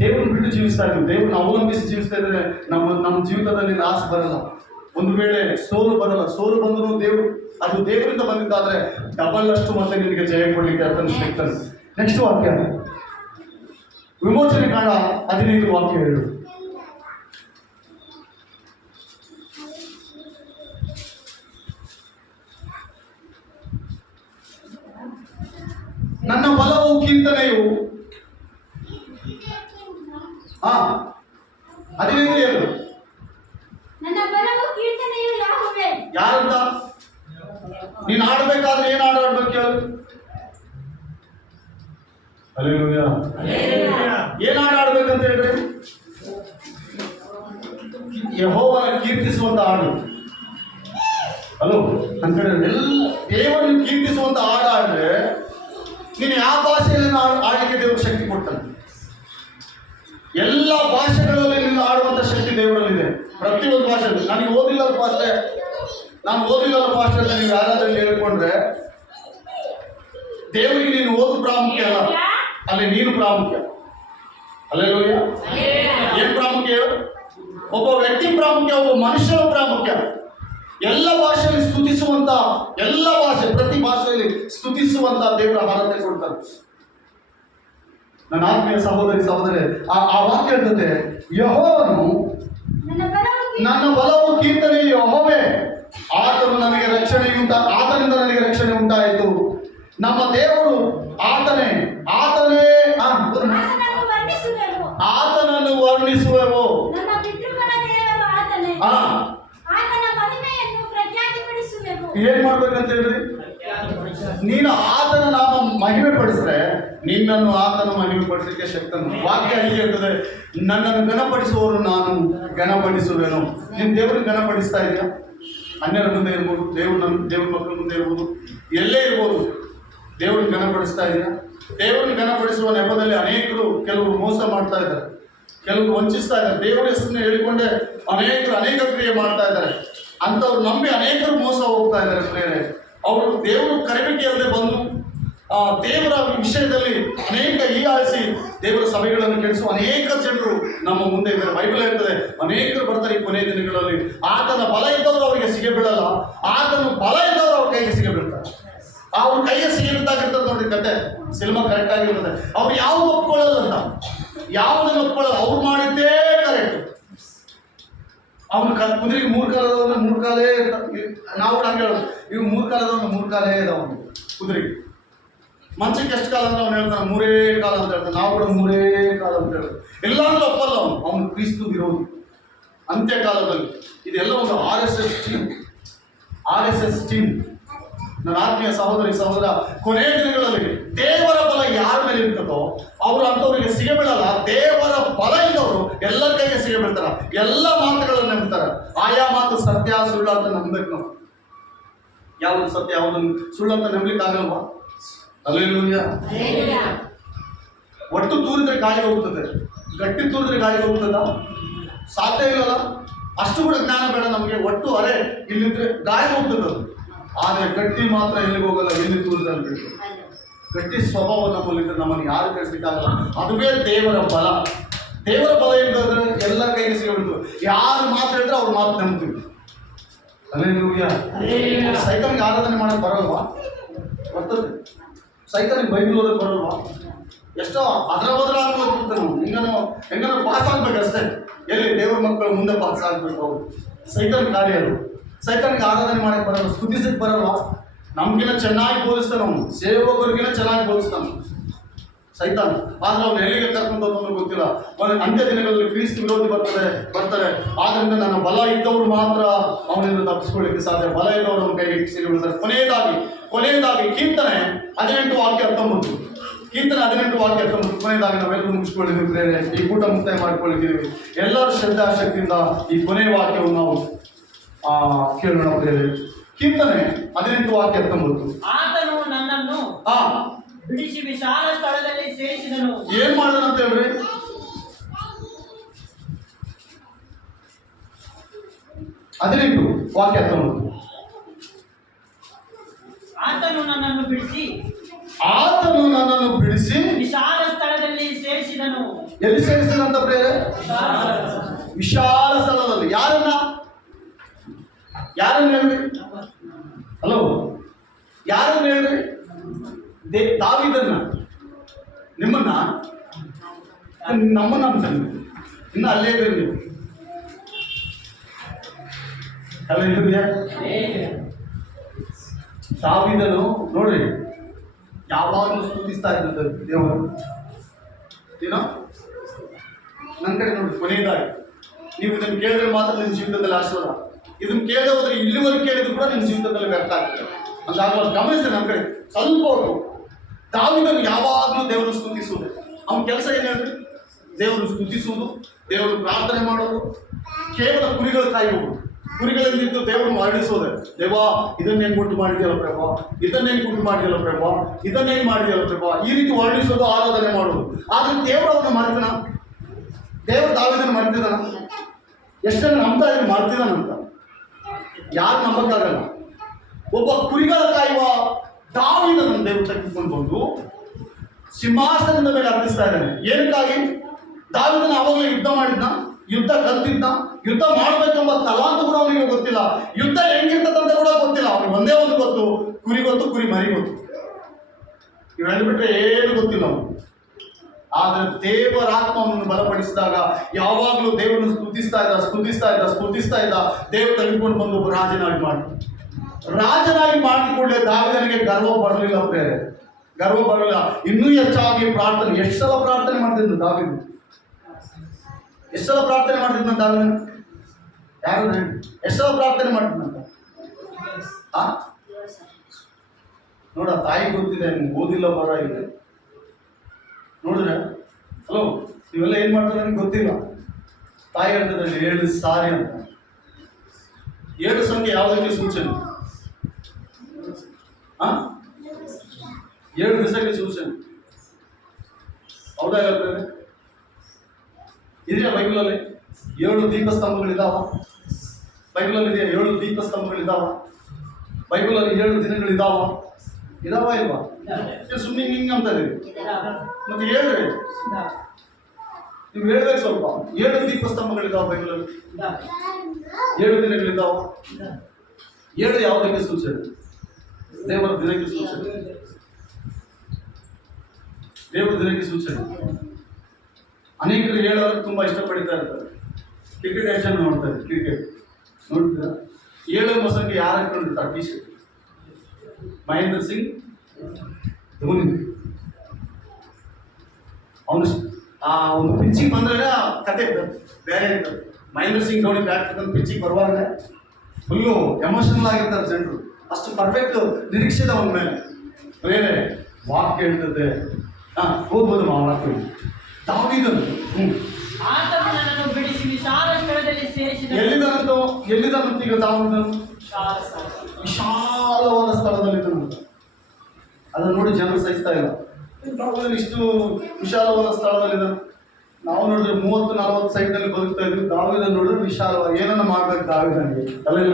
ದೇವರನ್ನು ಬಿಟ್ಟು ಜೀವಿಸ್ತಾ ಇದ್ದೀವಿ. ದೇವರನ್ನು ಅವಲಂಬಿಸಿ ಜೀವಿಸ್ತಾ ಇದ್ರೆ ನಮ್ಮ ಜೀವಿತದಲ್ಲಿ ನಾಶ ಬರಲ್ಲ. ಒಂದು ವೇಳೆ ಸೋಲು ಬರಲ್ಲ. ಸೋಲು ಬಂದರೂ ದೇವರು ಅದು ದೇವರಿಂದ ಬಂದಿದ್ದಾದ್ರೆ ಡಬಲ್ ಅಷ್ಟು ಮತ್ತೆ ನಿನಗೆ ಜಯ ಕೊಡ್ಲಿಕ್ಕೆ ಆತನು ಸಿಗ್ತಾನೆ. ನೆಕ್ಸ್ಟ್ ವಾಕ್ಯ ವಿಮೋಚನೆ ಕಾಂಡ 15 ವಾಕ್ಯ 2. ನನ್ನ ಬಲವು ಕೀರ್ತನೆಯು 15 ನನ್ನ ಬಲವು ಕೀರ್ತನೆಯು ಯೆಹೋವೇ. ಯಾರಂತ ನೀನು ಆಡ್ಬೇಕಾದ್ರೆ ಏನ್ ಆಡ್ಬೇಕು ಹೇಳು? ಹಲ್ಲೆಲೂಯಾ. ಏನ್ ಆಡ್ಬೇಕಂತ ಹೇಳ್ರಿ? ಯೆಹೋವನ ಕೀರ್ತಿಸುವಂತ ಹಾಡು. ಹಲೋ ಅಂತ ಹೇಳಿದ್ರೆ ದೇವರನ್ನು ಕೀರ್ತಿಸುವಂತ ಹಾಡು ಆಡ್ರೆ ನೀನು ಯಾವ ಭಾಷೆಯಲ್ಲಿ ಆಡಲಿಕ್ಕೆ ದೇವರು ಶಕ್ತಿ ಕೊಡ್ತಾನೆ. ಎಲ್ಲ ಭಾಷೆಗಳಲ್ಲಿ ನೀನು ಆಡುವಂತ ಶಕ್ತಿ ದೇವರಲ್ಲಿದೆ. ಪ್ರತಿಯೊಂದು ಭಾಷೆಯಲ್ಲಿ ನನಗೆ ಓದಿಲ್ಲದ ಭಾಷೆ, ನಾನು ಓದಿಲ್ಲದ ಭಾಷೆ ಅಂತ ನೀವು ಯಾರಾದ್ರೂ ಹೇಳ್ಕೊಂಡ್ರೆ ದೇವರಿಗೆ ನೀನು ಓದು ಪ್ರಾಮುಖ್ಯ ಅಲ್ಲ, ಅಲ್ಲಿ ನೀನು ಪ್ರಾಮುಖ್ಯ. ಹಲ್ಲೆಲೂಯಾ. ಏನ್ ಪ್ರಾಮುಖ್ಯ ಹೇಳು? ಒಬ್ಬ ವ್ಯಕ್ತಿ ಪ್ರಾಮುಖ್ಯ, ಒಬ್ಬ ಮನುಷ್ಯನ ಪ್ರಾಮುಖ್ಯ. ಎಲ್ಲ ಭಾಷೆಯಲ್ಲಿ ಸ್ತುತಿಸುವಂತ, ಎಲ್ಲ ಭಾಷೆ ಪ್ರತಿ ಭಾಷೆಯಲ್ಲಿ ಸ್ತುತಿಸುವಂತ ದೇವರ ಆರಾಧನೆ ಕೊಡ್ತಾರೆ. ನನ್ನ ಆತ್ಮೀಯ ಸಹೋದರಿ ಸಹೋದರಿ, ಆ ವಾಕ್ಯ ಹೇಳ್ತದೆ, ಯೆಹೋವನು ನನ್ನ ಬಲವು ಕೀರ್ತನೆ ಯೆಹೋವೇ, ಆತನು ನನಗೆ ಆತನಿಂದ ನನಗೆ ರಕ್ಷಣೆ ಉಂಟಾಯಿತು. ನಮ್ಮ ದೇವರು ಆತನೇ ಆತನನ್ನು ವರ್ಣಿಸುವೆವು. ಏನ್ ಮಾಡ್ಬೇಕಂತ ಹೇಳ್ರಿ? ನೀನು ಆತನ ನಾಮ ಮಹಿಮೆ ಪಡಿಸಿದ್ರೆ ನಿನ್ನನ್ನು ಆತನ ಮಹಿಮೆ ಪಡಿಸಲಿಕ್ಕೆ ಶಕ್ತನು. ವಾಕ್ಯ ಹೀಗೆ ಇರ್ತದೆ, ನನ್ನನ್ನು ಗಣಪಡಿಸುವವರು ನಾನು ಗಣಪಡಿಸುವೆನು. ನೀನು ದೇವರನ್ನು ಗಣಪಡಿಸ್ತಾ ಇದೆಯಾ? ಅನ್ಯರ ಮುಂದೆ ಇರ್ಬೋದು, ದೇವ್ರ ಮಕ್ಕಳ ಮುಂದೆ ಇರ್ಬೋದು, ಎಲ್ಲೇ ಇರ್ಬೋದು, ದೇವರನ್ನು ಗಣಪಡಿಸ್ತಾ ಇದೆಯಾ? ದೇವರನ್ನು ಗಣಪಡಿಸುವ ನೆಪದಲ್ಲಿ ಕೆಲವರು ಮೋಸ ಮಾಡ್ತಾ ಇದ್ದಾರೆ, ಕೆಲವರು ವಂಚಿಸ್ತಾ ಇದ್ದಾರೆ. ದೇವರ ಹೆಸರನ್ನು ಹೇಳಿಕೊಂಡೇ ಅನೇಕ ಕ್ರಿಯೆ ಮಾಡ್ತಾ ಇದ್ದಾರೆ. ಅಂಥವ್ರು ನಂಬಿ ಅನೇಕರು ಮೋಸ ಹೋಗ್ತಾ ಇದ್ದಾರೆ. ಪ್ರೇರೆ ಅವರು ದೇವರು ಕರೆಬೇಕೆ ಅಲ್ಲದೆ ಬಂದು ದೇವರ ವಿಷಯದಲ್ಲಿ ಅನೇಕ ಹೀಯಾಳಿಸಿ ದೇವರ ಸಭೆಗಳನ್ನು ಕೆಡಿಸುವ ಅನೇಕ ಜನರು ನಮ್ಮ ಮುಂದೆ ಇದ್ದಾರೆ. ಬೈಬಲ್ ಹೇಳ್ತದೆ, ಅನೇಕರು ಬರ್ತಾರೆ ಈ ಕೊನೆಯ ದಿನಗಳಲ್ಲಿ. ಆತನ ಬಲ ಇದ್ದವರು ಅವರಿಗೆ ಸಿಗೆ ಬೀಳಲ್ಲ, ಆತನ ಬಲ ಇದ್ದವರು ಅವ್ರ ಕೈಗೆ ಸಿಗೆ ಬೀಳ್ತಾರೆ. ಅವ್ರ ಕೈಗೆ ಸಿಗೆ ಬಿದ್ದಾಗಿರ್ತದೆ ನೋಡಿ ಕತೆ. ಸಿನಿಮಾ ಕರೆಕ್ಟ್ ಆಗಿರ್ತದೆ. ಅವ್ರು ಯಾವ್ದು ಒಪ್ಕೊಳ್ಳಲ್ಲ, ಯಾವುದನ್ನು ಒಪ್ಕೊಳ್ಳಲ್ಲ. ಅವ್ರು ಮಾಡಿದ್ದೇ ಕರೆಕ್ಟ್. ಅವನು ಕುದುರೆಗೆ 3 ಕಾಲದವನು 3 ಕಾಲೇ, ನಾವು ಹಂಗೆ ಹೇಳೋದು, ಇವು 3 ಕಾಲದವನು 3 ಕಾಲೇ ಇದಾವನು ಕುದುರೆಗೆ. ಮಂಚಕ್ಕೆ ಎಷ್ಟು ಕಾಲ ಅಂತ ಅವ್ನು ಹೇಳ್ತಾನೆ? 3 ಕಾಲ ಅಂತ ಹೇಳ್ತಾನೆ. ನಾವು ಕೂಡ 3 ಕಾಲ ಅಂತ ಹೇಳ್ತಾನೆ. ಎಲ್ಲಾದ್ರೂ ಒಪ್ಪಲ್ಲ ಅವನು ಕ್ರಿಸ್ತು ವಿರೋಧಿ. ಅಂತ್ಯಕಾಲದಲ್ಲಿ ಇದೆಲ್ಲ ಒಂದು RSS ಟೀಮ್. ನನ್ನ ಆತ್ಮೀಯ ಸಹೋದರಿ ಸಹೋದರ, ಕೊನೆಯ ದಿನಗಳಲ್ಲಿ ದೇವರ ಬಲ ಯಾರ ಮೇಲೆ ಇರ್ತದೋ ಅವರು ಅಂಥವ್ರಿಗೆ ಸಿಗೆ ಬೀಳಲ್ಲ. ದೇವರ ಬಲ ಇದ್ದವರು ಎಲ್ಲರ ಕೈಗೆ ಸಿಗೆ ಬೀಳ್ತಾರ, ಎಲ್ಲ ಮಾತುಗಳನ್ನು ನಂಬ್ತಾರ. ಆಯಾ ಮಾತು ಸತ್ಯ ಸುಳ್ಳು ಅಂತ ನಂಬಬೇಕು ನಾವು. ಯಾವುದು ಸತ್ಯ ಯಾವುದನ್ನು ಸುಳ್ಳು ಅಂತ ನಂಬಲಿಕ್ಕೆ ಆಗಲ್ವಾ? ಹಲ್ಲೆಲೂಯಾ. ಒಟ್ಟು ತೂರಿದ್ರೆ ಗಾಳಿಗೆ ಹೋಗ್ತದೆ, ಗಟ್ಟಿ ತೂರಿದ್ರೆ ಗಾಳಿಗೆ ಹೋಗ್ತದ? ಸಾಧ್ಯ ಇಲ್ಲಲ್ಲ. ಅಷ್ಟು ಕೂಡ ಜ್ಞಾನ ಬೇಡ ನಮಗೆ. ಒಟ್ಟು ಅರೆ ಇಲ್ಲಿದ್ರೆ ಗಾಳಿಗೆ ಹೋಗ್ತದೆ ಅದು, ಆದರೆ ಗಟ್ಟಿ ಮಾತ್ರ ಎಲ್ಲಿಗೆ ಹೋಗಲ್ಲ, ಎಲ್ಲಿ ತೂರಿದ್ರೆ ಅನ್ಬೇಕು. ಗಟ್ಟಿ ಸ್ವಭಾವ ನಮ್ಮಲ್ಲಿದ್ರೆ ನಮ್ಮನ್ನು ಯಾರು ಕಳಿಸ್ಲಿಕ್ಕಾಗಲ್ಲ. ಅದುವೇ ದೇವರ ಬಲ. ದೇವರ ಬಲ ಇಲ್ಲದ್ರೆ ಎಲ್ಲರ ಕೈಗೆ ಸಿಗಬಿಡ್ತು. ಯಾರು ಮಾತು ಹೇಳಿದ್ರೆ ಅವ್ರ ಮಾತು ನಂಬ್ತೀವಿ. ಹಲ್ಲೆಲೂಯಾ. ಸೈತಾನಿಗೆ ಆರಾಧನೆ ಮಾಡೋದು ಬರಲ್ವಾ? ಬರ್ತದೆ. ಸೈತಾನಿಗೆ ಬೈಬಲ್ ಓದೋದು ಬರಲ್ವಾ? ಎಷ್ಟೋ ಅದರ ಆಗ್ಬೇಕು ನಾವು ಹೆಂಗನೋ ಪಾಸ್ ಆಗ್ಬೇಕಷ್ಟೇ. ಎಲ್ಲಿ ದೇವ್ರ ಮಕ್ಕಳು ಮುಂದೆ ಪಾಸ್ ಆಗ್ಬೇಕು. ಅವರು ಸೈತಾನ್ ಕಾರ್ಯ ಅದು. ಸೈತಾನಿಗೆ ಆರಾಧನೆ ಮಾಡಕ್ಕೆ ಬರಲ್ಲ, ಸ್ತುತಿಸಕ್ಕೆ ಬರಲ್ಲ. ನಮ್ಗಿನ ಚೆನ್ನಾಗಿ ಬೋಧಿಸ್ತಾನೆ ಅವನು, ಸೇವಕರಿಗಿನ ಚೆನ್ನಾಗಿ ಬೋಧಿಸ್ತಾನೆ ಸೈತಾನ್. ಆದ್ರೆ ಅವ್ನು ಎಲ್ಲಿಗೆ ಕರ್ಕೊಂಡು ಹೋಗೋದು ಗೊತ್ತಿಲ್ಲ. ಅಂತ್ಯ ದಿನಗಳಲ್ಲಿ ಕ್ರಿಸ್ತ ವಿರೋಧಿ ಬರ್ತಾರೆ. ಆದ್ರಿಂದ ನನ್ನ ಬಲ ಇದ್ದವರು ಮಾತ್ರ ಅವನಿಂದ ತಪ್ಪಿಸ್ಕೊಳ್ಳಿಕ್ಕೆ ಸಾಧ್ಯ. ಬಲ ಇದ್ದವರು ಅವನ ಕೈಗೆ ಸಿಗಿಬಿಡ್ತಾರೆ. ಕೊನೆಯದಾಗಿ ಕೀರ್ತನೆ 18 ವಾಕ್ಯ 19. ಕೀರ್ತನೆ 18 ವಾಕ್ಯ 19 ಕೊನೆಯದಾಗಿ ನಾವೆಲ್ಲರೂ ಮುಗಿಸ್ಕೊಂಡಿದ್ದೀವಿ. ಈ ಕೂಟ ಮುಕ್ತಾಯ ಮಾಡಿಕೊಂಡಿದ್ದೀವಿ. ಎಲ್ಲರೂ ಶ್ರದ್ಧಾಶಕ್ತಿಯಿಂದ ಈ ಕೊನೆಯ ವಾಕ್ಯವನ್ನು ನಾವು ಕೇಳೋಣ. ಕೀರ್ತನೆ 18 ವಾಕ್ಯ 19. ಆತನು ನನ್ನನ್ನು ಬಿಡಿಸಿ ವಿಶಾಲ ಸ್ಥಳದಲ್ಲಿ ಸೇರಿಸಿದನು. ಏನ್ ಮಾಡಿದನು ಅಂತ ಹೇಳ್ರಿ? ಹದಿನೆಂಟು ವಾಕ್ಯ 19. ಆತನು ನನ್ನನ್ನು ಬಿಡಿಸಿ ವಿಶಾಲ ಸ್ಥಳದಲ್ಲಿ ಸೇರಿಸಿದನು. ಎಲ್ಲಿ ಸೇರಿಸಿದಂತ ಪ್ರೇರೆ? ವಿಶಾಲ ಸ್ಥಳದಲ್ಲಿ. ಯಾರನ್ನ ಹೇಳ್ರಿ? ಹಲೋ, ಯಾರನ್ನ ಹೇಳ್ರಿ? ದಾವೀದನ್ನ, ನಿಮ್ಮನ್ನ, ನಮ್ಮನ್ನ ಅಂತಾನೆ. ಇನ್ನು ಅಲ್ಲೇ ಇದ್ರಿ ನೀವು. ಹಲ್ಲೆಲೂಯಾ. ದಾವೀದನು ನೋಡ್ರಿ ಯಾವಾಗಲೂ ಸ್ತುತಿಸ್ತಾ ಇದ್ದ ದೇವರು. ಏನೋ ನನ್ನ ಕಡೆ ನೋಡಿ, ಕೊನೆಯದಾಗಿ ನೀವು ಇದನ್ನು ಕೇಳಿದ್ರೆ ಮಾತ್ರ ನಿಮ್ಮ ಜೀವಿತದಲ್ಲಿ ಆಶೀರ್ವಾದ. ಇದನ್ನು ಕೇಳದೆ ಹೋದ್ರೆ ಇಲ್ಲಿವರೆಗೆ ಕೇಳಿದ್ರು ಕೂಡ ನಿಮ್ಮ ಜೀವಿತದಲ್ಲಿ ವ್ಯರ್ಥ ಆಗ್ತದೆ. ಹಂಗಾಗಿ ಗಮನಿಸಿ ನನ್ನ ಕಡೆ ಸ್ವಲ್ಪ ಹೊತ್ತು. ದಾವೀದನು ಯಾವಾಗಲೂ ದೇವರು ಸ್ತುತಿಸುವುದು. ಅವನ ಕೆಲಸ ಏನು ಹೇಳ್ರಿ? ದೇವರು ಸ್ತುತಿಸುವುದು, ದೇವರು ಪ್ರಾರ್ಥನೆ ಮಾಡೋದು, ಕೇವಲ ಕುರಿಗಳು ಕಾಯುವುದು. ಕುರಿಗಳಲ್ಲಿದ್ದು ದೇವರನ್ನು ವರ್ಣಿಸೋದೆ. ದೇವಾ ಇದನ್ನ ಹೆಂಗೆ ಉಂಟು ಮಾಡಿದೆಯಲ್ಲ ಪ್ರಭಾ, ಇದನ್ನ ಹೆಂಗೆ ಉಂಟು ಮಾಡಿದೆಯಲ್ಲ ಪ್ರಭಾ, ಇದನ್ನ ಹೆಂಗೆ ಮಾಡಿದೆಯಲ್ಲ ಪ್ರಭಾ, ಈ ರೀತಿ ವರ್ಣಿಸೋದು, ಆರಾಧನೆ ಮಾಡೋದು. ಆದ್ರೆ ದೇವರು ಅವನ್ನ ಮರೆತನ? ದೇವರು ದಾವೀದನ ಮರೆತಿದ್ದಾನ? ಎಷ್ಟನ್ನು ನಂಬ್ತಾ ಇದ್ರೆ ಮರೆತಿದ್ದಾನಂತ? ಯಾರು ನಂಬಕ್ಕಾಗಲ್ಲ. ಒಬ್ಬ ಕುರಿಗಳ ಕಾಯುವ ದಾವೀದನನ್ನು ದೇವರು ತೆಗೆದುಕೊಂಡು ಬಂದು ಸಿಂಹಾಸನದ ಮೇಲೆ ಹತ್ತಿಸ್ತಾ ಇದ್ದಾನೆ. ಏನಕ್ಕಾಗಿ? ದಾವೀದನ ಅವಾಗಲೇ ಯುದ್ಧ ಮಾಡಿದ್ನ, ಯುದ್ಧ ಕಲ್ತಿದ್ದ, ಯುದ್ಧ ಮಾಡ್ಬೇಕೆಂಬ ತಲಾಂತ ಕೂಡ ಅವನಿಗೆ ಗೊತ್ತಿಲ್ಲ. ಯುದ್ಧ ಹೆಂಗಿರ್ತದಂತ ಕೂಡ ಗೊತ್ತಿಲ್ಲ. ಅವನಿಗೆ ಒಂದೇ ಒಂದು ಗೊತ್ತು, ಕುರಿ ಗೊತ್ತು, ಕುರಿ ಮರಿ ಗೊತ್ತು. ಇವ್ ಹೇಳ್ಬಿಟ್ರೆ ಏನು ಗೊತ್ತಿಲ್ಲ ಅವನು. ಆದ್ರೆ ದೇವರಾತ್ಮ ಅವನನ್ನು ಬಲಪಡಿಸಿದಾಗ ಯಾವಾಗಲೂ ದೇವರನ್ನು ಸ್ತುತಿಸ್ತಾ ಇದ್ದ. ದೇವರು ತೆಗೆದುಕೊಂಡು ಬಂದು ಒಬ್ಬ ರಾಜನಾಗಿ ಮಾಡಿಕೊಂಡೆ. ದಾವೀದನಿಗೆ ಗರ್ವ ಬರಲಿಲ್ಲ ಪ್ರೇರೆ, ಗರ್ವ ಬರಲಿಲ್ಲ. ಇನ್ನೂ ಹೆಚ್ಚಾಗಿ ಪ್ರಾರ್ಥನೆ. ಎಷ್ಟು ಸಲ ಪ್ರಾರ್ಥನೆ ಮಾಡ್ತಿದ್ದ ದಾವೀದ? ಎಷ್ಟು ಸಲ ಪ್ರಾರ್ಥನೆ ಮಾಡ್ತಿದ್ದಂತ ದಾವೀದ? ಯಾರು ಎಷ್ಟು ಸಲ ಪ್ರಾರ್ಥನೆ ಮಾಡ್ತಿದ್ದಂತ? ನೋಡ, ತಾಯಿ ಗೊತ್ತಿದೆ, ನಿಮ್ಗೆ ಓದಿಲ್ಲ ಬರ ಇಲ್ಲ. ನೋಡಿದ್ರೆ ಹಲೋ, ನೀವೆಲ್ಲ ಏನ್ ಮಾಡ್ತಾರೆ ನನಗೆ ಗೊತ್ತಿಲ್ಲ. ತಾಯಿ ಹೇಳ್ತಿದ್ರೆ 7 ಸಾರಿ ಅಂತ. 7 ಸಂಖ್ಯೆ ಯಾವುದಕ್ಕೆ ಸೂಚನೆ? 7 ದಿವಸಕ್ಕೆ ಸೂಚನೆ. ಹೌದಾ? ಇದೆಯಾ ಬೈಬಲಲ್ಲಿ? 7 ದೀಪಸ್ತಂಭಗಳಿದ್ದಾವ ಬೈಬಲಲ್ಲಿ? ಇದೆಯಾ 7 ದೀಪಸ್ತಂಭಗಳಿದ್ದಾವ ಬೈಬಲಲ್ಲಿ? 7 ದಿನಗಳಿದ್ದಾವ? ಇದಾವ ಇಲ್ವಾ? ಸುಮ್ಮನೆ ಹಿಂಗೆ ಅಂತ ಇದೀವಿ. ಮತ್ತೆ ಹೇಳ್ರಿ, ನೀವು ಹೇಳ್ಬೇಕು ಸ್ವಲ್ಪ. 7 ದೀಪಸ್ತಂಭಗಳಿದ್ದಾವ ಬೈಬಲಲ್ಲಿ, 7 ದಿನಗಳಿದ್ದಾವ. 7 ಯಾವುದಕ್ಕೆ ಸೂಚನೆ? ದೇವರ ದಿನಕ್ಕೆ ಸೂಚನೆ. ದೇವರ ದಿನಕ್ಕೆ ಸೂಚನೆ. ಅನೇಕರು ಹೇಳೋರು ತುಂಬಾ ಇಷ್ಟಪಡ್ತಾ ಇರ್ತಾರೆ. ಕ್ರಿಕೆಟ್ ಆಕ್ಷನ್ ನೋಡ್ತಾರೆ. ಕ್ರಿಕೆಟ್ ನೋಡ್ತೀರಾ? 7 ಮೊಸಂಗೆ ಯಾರು ಹಾಕೊಂಡಿರ್ತಾರೆ ಟಿ ಶರ್ಟ್? ಮಹೇಂದ್ರ ಸಿಂಗ್ ಧೋನಿ. ಅವನು ಆ ಒಂದು ಪಿಚ್ಚಿಗೆ ಬಂದ್ರೆ ಕತೆ ಬೇರೆ ಇರ್ತದೆ. ಮಹೇಂದ್ರ ಸಿಂಗ್ ಧೋನಿ ಬ್ಯಾಟ್ ತಗೊಂಡು ಪಿಚ್ಚಿಗೆ ಬರುವಾಗ ಫುಲ್ಲು ಎಮೋಷನಲ್ ಆಗಿರ್ತಾರೆ ಜನರು. ಅಷ್ಟು ಪರ್ಫೆಕ್ಟ್ ನಿರೀಕ್ಷಿತ ಅವನ ಮೇಲೆ. ಬೇರೆ ವಾಕ್ಯ ಹೇಳ್ತದೆ. ಹೋಗ್ಬೋದು ವಾಕ್ಯ. ದಾವೀದನು ಆತನು ನನ್ನನ್ನು ಬಿಡಿಸಿ ವಿಶಾಲ ಸ್ಥಳದಲ್ಲಿ ಸೇರಿಸಿದನು. ಎಲ್ಲಿದಂತ ಈಗ ದಾವೀದನು? ವಿಶಾಲವಾದ ಸ್ಥಳದಲ್ಲಿದ್ದನು. ಅದನ್ನು ನೋಡಿ ಜನರು ಸಹಿಸ್ತಾ ಇಲ್ಲ. ದಾವೀದನು ಇಷ್ಟು ವಿಶಾಲವಾದ ಸ್ಥಳದಲ್ಲಿದ್ದನು. ನಾವು ನೋಡಿದ್ರೆ 30-40 ಸೈಟ್ನಲ್ಲಿ ಬದುಕ್ತಾ ಇದ್ವಿ. ದಾವೀದನು ನೋಡಿದ್ರೆ ವಿಶಾಲವಾಗಿ ಏನನ್ನ ಮಾಡ್ಬೇಕು ದಾವೀದನಿಗೆ? ಅಲ್ಲೆಲ್ಲ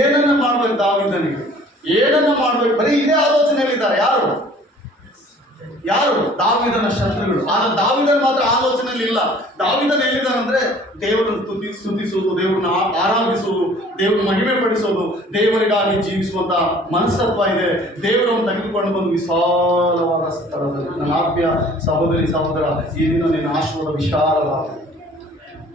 ಏನನ್ನ ಮಾಡ್ಬೇಕು ದಾವೀದನಿಗೆ? ಏನನ್ನ ಮಾಡ್ಬೇಕು? ಬರೀ ಇದೇ ಆಲೋಚನೆಯಲ್ಲಿದ್ದಾರೆ. ಯಾರು? ದಾವೀದನ ಶತ್ರುಗಳು. ಆದ್ರೆ ದಾವೀದನ ಮಾತ್ರ ಆಲೋಚನೆಯಲ್ಲಿ ಇಲ್ಲ. ದಾವೀದನ ಎಲ್ಲಿದ್ದಾನಂದ್ರೆ ದೇವರನ್ನು ಸ್ತುತಿಸುವುದು, ದೇವರನ್ನ ಆರಾಧಿಸುವುದು, ದೇವರನ್ನು ಮಹಿಮೆ ಪಡಿಸೋದು, ದೇವರಿಗಾಗಿ ಜೀವಿಸುವಂತ ಮನಸ್ತತ್ವ ಇದೆ. ದೇವರನ್ನು ತೆಗೆದುಕೊಂಡು ಬಂದು ವಿಶಾಲವಾದ ಸ್ಥಳದಲ್ಲಿ. ನನ್ನ ಆತ್ಮೀಯ ಸಹೋದರ, ಈ ದಿನ ನಿನ್ನ ಆಶೀರ್ವಾದ ವಿಶಾಲವಾಗಲಿ.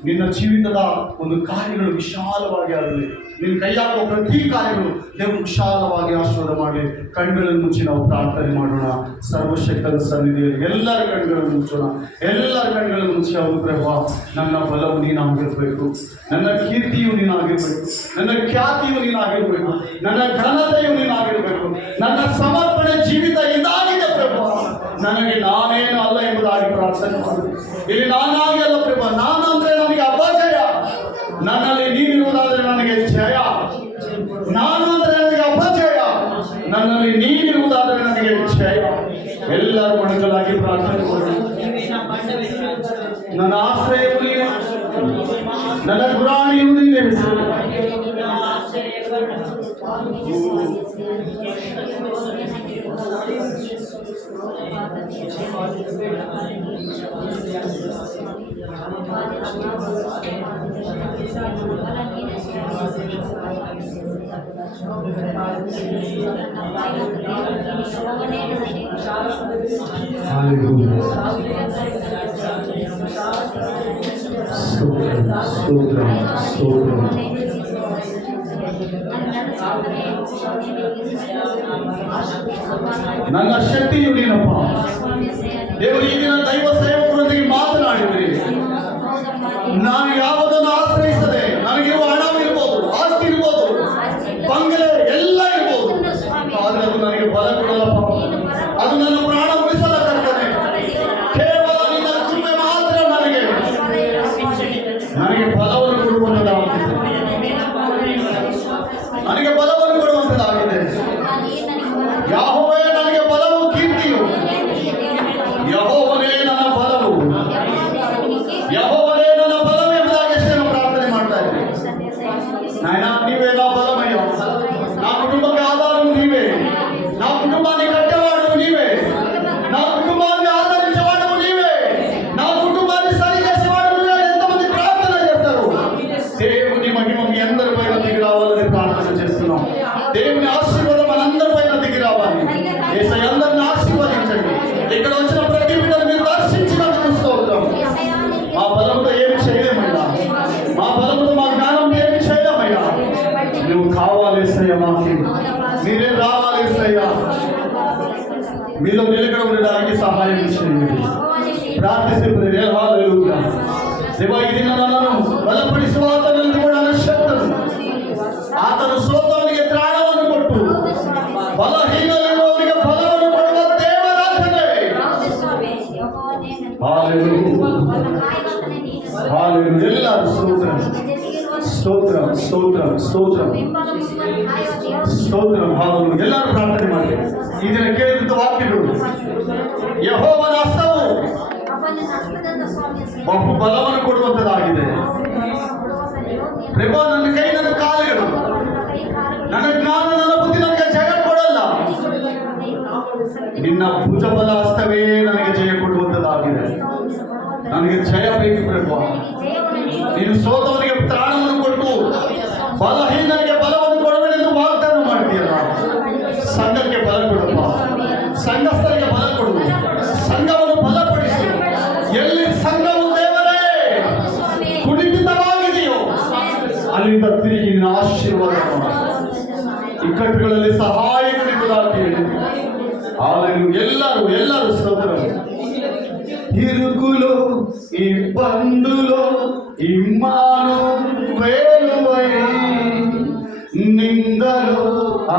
ನಿನ್ನ ಜೀವಿತದ ಒಂದು ಕಾರ್ಯಗಳು ವಿಶಾಲವಾಗಿ ಆಗಲಿ. ನಿನ್ನ ಕೈ ಹಾಕುವ ಪ್ರತಿ ಕಾರ್ಯಗಳು ದೇವರು ವಿಶಾಲವಾಗಿ ಆಶೀರ್ವಾದ ಮಾಡಿ. ಕಣ್ಗಳನ್ನು ಮುಚ್ಚಿ ನಾವು ಪ್ರಾರ್ಥನೆ ಮಾಡೋಣ. ಸರ್ವಶಕ್ತನ ಸನ್ನಿಧಿಯಲ್ಲಿ ಎಲ್ಲರ ಕಣ್ಗಳನ್ನು ಮುಚ್ಚೋಣ. ಎಲ್ಲರ ಕಣ್ಗಳನ್ನು ಮುಚ್ಚಿ ಅವರು ಪ್ರಭಾ, ನನ್ನ ಬಲವು ನೀನಾಗಿರಬೇಕು, ನನ್ನ ಕೀರ್ತಿಯು ನೀನಾಗಿರಬೇಕು, ನನ್ನ ಖ್ಯಾತಿಯು ನೀನಾಗಿರಬೇಕು, ನನ್ನ ಘನತೆಯು ನೀನಾಗಿರಬೇಕು. ನನ್ನ ಸಮರ್ಪಣೆ ಜೀವಿತ ಇದಾಗಿದೆ ಪ್ರಭಾ. ನನಗೆ ನಾನೇನು ಅಲ್ಲ ಎಂಬುದಾಗಿ ಪ್ರಾರ್ಥನೆ ಮಾಡಿ. ಇಲ್ಲಿ ನಾನಾಗಿ ಅಲ್ಲ ಪ್ರಭಾ, ನಾನಂದ್ರೆ ನನಗೆ ಅಪಜಯ. ನನ್ನಲ್ಲಿ ನೀನಿರುವುದಾದರೆ ನನಗೆ ಜಯ. ನಾನು ಅಂದರೆ ನನಗೆ ಅಪಜಯ, ನನ್ನಲ್ಲಿ ನೀನಿರುವುದಾದರೆ ನನಗೆ ಜಯ. ಎಲ್ಲರೂ ಮಣಕಲಾಗಿ ಪ್ರಾರ್ಥನೆ ಮಾಡಿ. ನನ್ನ ಆಶ್ರಯವು ನೀನೇ, ನನ್ನ ಗುರಾಣಿಯು ನೀನೇ. ನನ್ನ ಶಕ್ತಿಯು ನೀನಪ್ಪ. ದೇವರು ಈ ದಿನ ದೈವ ಸೇವಕರೊಂದಿಗೆ ಮಾತನಾಡಿದ್ರಿ. ನಾನು ಯಾವುದನ್ನು ಆಶ್ರಯಿಸದೆ, ನನಗಿರುವ ಹಣವಿರ್ಬೋದು, ಆಸ್ತಿ ಇರ್ಬೋದು, ಬಂಗಲೆ ಎಲ್ಲ ಇರ್ಬೋದು, ಆದ್ರೆ ಅದು ನನಗೆ ಬಲ ಕೊಡಲ್ಲಪ್ಪ. ಅದು ನನ್ನ ಪ್ರಾಣ ಉಳಿಸಲ ಕರ್ತನೆ. ಕೇವಲ ನಿನ್ನ ಕೃಪೆ ಮಾತ್ರ ನನಗೆ ಬಲವನ್ನು ಕೊಡುವಂಥದ್ದಾಗಿದೆ. ನನಗೆ ಬಲವನ್ನು ಕೊಡುವಂಥದ್ದಾಗಿದೆ. ಯೆಹೋವೇ ನನಗೆ ಬಲವು, ಕೀರ್ತಿಯು. ಯೆಹೋವನೇ ನನ್ನ ಬಲವು, ಯೆಹೋವನೇ ನನ್ನ ಬಲವು ಎಂಬುದಾಗಿ ಎಷ್ಟೇನೋ ಪ್ರಾರ್ಥನೆ ಮಾಡ್ತಾ ಇದ್ದೀನಿ. ನಾಯನ, ನೀವೇ ನಾ ಬಲಮಯ. ನಾ ಕುಟುಂಬಕ್ಕೆ ಆಧಾರವು ನೀವೇ. ನಾ ಕುಟುಂಬಾన్ని ಕಟ್ಟವಾಡುವು ನೀವೇ. ನಾ ಕುಟುಂಬಾన్ని ಆಧರಿಸಿ ಮಾಡುವು ನೀವೇ. ನಾ కుటుంబాన్ని సరిచేసి వాడు నువ్వే. ఎంతమంది ప్రార్థన చేస్తారు? దేవుని మహిమ మీ అందరిపైన దిగి రావాలని ప్రార్థన చేస్తున్నాం. దేవుని ఆశీర్వాదం మనందరిపైన దిగి రావాలి. యేసయ్య అందరిని ఆశీర్వదించండి. ఇక్కడ వచ్చిన ప్రతి బిడ్డను మీరు దర్శించినందుకు స్తోత్రం. మా బలంతో ఏమి చేయలేమయ్యా, మా బలంతో మా జ్ఞానంతో ఏమి చేయలేమయ్యా. నువ్వు కావాలి యేసయ్య, మాకు మీరే రావాలి యేసయ్య. మీలో నిలకడ ఉండడానికి సహాయం చేయండి. ಪ್ರಾರ್ಥಿಸಿದರೆ ಹಲ್ಲೆಲೂಯಾ. ದೇವ, ಈ ದಿನ ನನ್ನನ್ನು ಬಲಪಡಿಸುವ ಆತನಲ್ಲಿ ಕೂಡ ಶಕ್ತನು. ಆತನು ಸೋತವನಿಗೆ ತ್ರಾಣವನ್ನು ಕೊಟ್ಟು ಬಲಹೀನರಿರುವವರಿಗೆ ಬಲವನ್ನು ಕೊಡುವ ದೇವರಾಜನೇ. Hallelujah, hallelujah. ಎಲ್ಲರೂ ಸ್ತೋತ್ರ, ಸ್ತೋತ್ರ, ಸ್ತೋತ್ರ, ಸ್ತೋತ್ರ, ಸ್ತೋತ್ರ. ಹಲ್ಲೆಲೂಯಾ. ಎಲ್ಲರೂ ಪ್ರಾರ್ಥನೆ ಮಾಡಿ. ಈ ದಿನ ಕೇಳಿದಂತ ವಾಕ್ಯಗಳು, ಯೆಹೋವನ ಹಸ್ತವು ಬಹು ಬಲವನ್ನು ಕೊಡುವಂಥದ್ದಾಗಿದೆ. ಪ್ರಭು, ನನ್ನ ಕೈ, ನನ್ನ ಕಾಲುಗಳು, ನನ್ನ ಜ್ಞಾನ, ನನ್ನ ಬುದ್ಧಿ ನನಗೆ ಜಯ ಕೊಡಲ್ಲ. ನಿನ್ನ ಭುಜಬಲ ಹಸ್ತವೇ ನನಗೆ ಜಯ ಕೊಡುವಂಥದ್ದಾಗಿದೆ. ನನಗೆ ಜಯ ಬೇಕು ಪ್ರಭು. ನೀನು ಸೋತವನಿಗೆ ತ್ರಾಣವನ್ನು ಕೊಟ್ಟು ಬಲಹೀನನಿಗೆ ಬಲವನ್ನು ಕೊಡುವೆನೆಂದು ವಾಗ್ದಾನ ಮಾಡ್ತೀಯಲ್ಲ. ಸಂಘಕ್ಕೆ ಬಲ ಕೊಡಪ್ಪ. ಸಂಘಸ್ಥರಿಗೆ ಬಲ ಕೊಡು. ಸಂಘವನ್ನು ಬಲಪಡಿಸು. ಎಲ್ಲಿ ಸಂಘವು ದೇವರೇ ಕುಣಿತವಾಗಿದೆಯೋ ಅಲ್ಲಿಂದ ತಿರುಗಿ ನಿನ್ನ ಆಶೀರ್ವಾದ ಇಕ್ಕಟ್ಟುಗಳಲ್ಲಿ ಸಹಾಯಕರಿರುವುದಾಗಿ. ಎಲ್ಲರೂ ಸ್ತೋತ್ರ. ఇరుకులో ఇబ్బందులో ఇమ్మాను వేలువై, నిందలో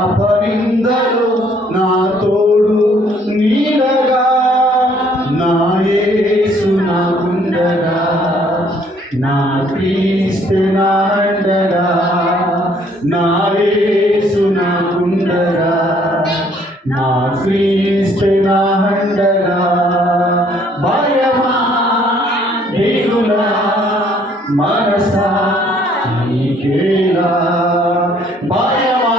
అపనిందలో నా తోడు నీడగా, నా యేసు నాకుండగా, నా క్రీస్తు నా అండగా, నా యేసు నాకుండగా, నా క్రీస్తు నా అండగా. భయమా దిగులా మనసా నీకేలా, భయమా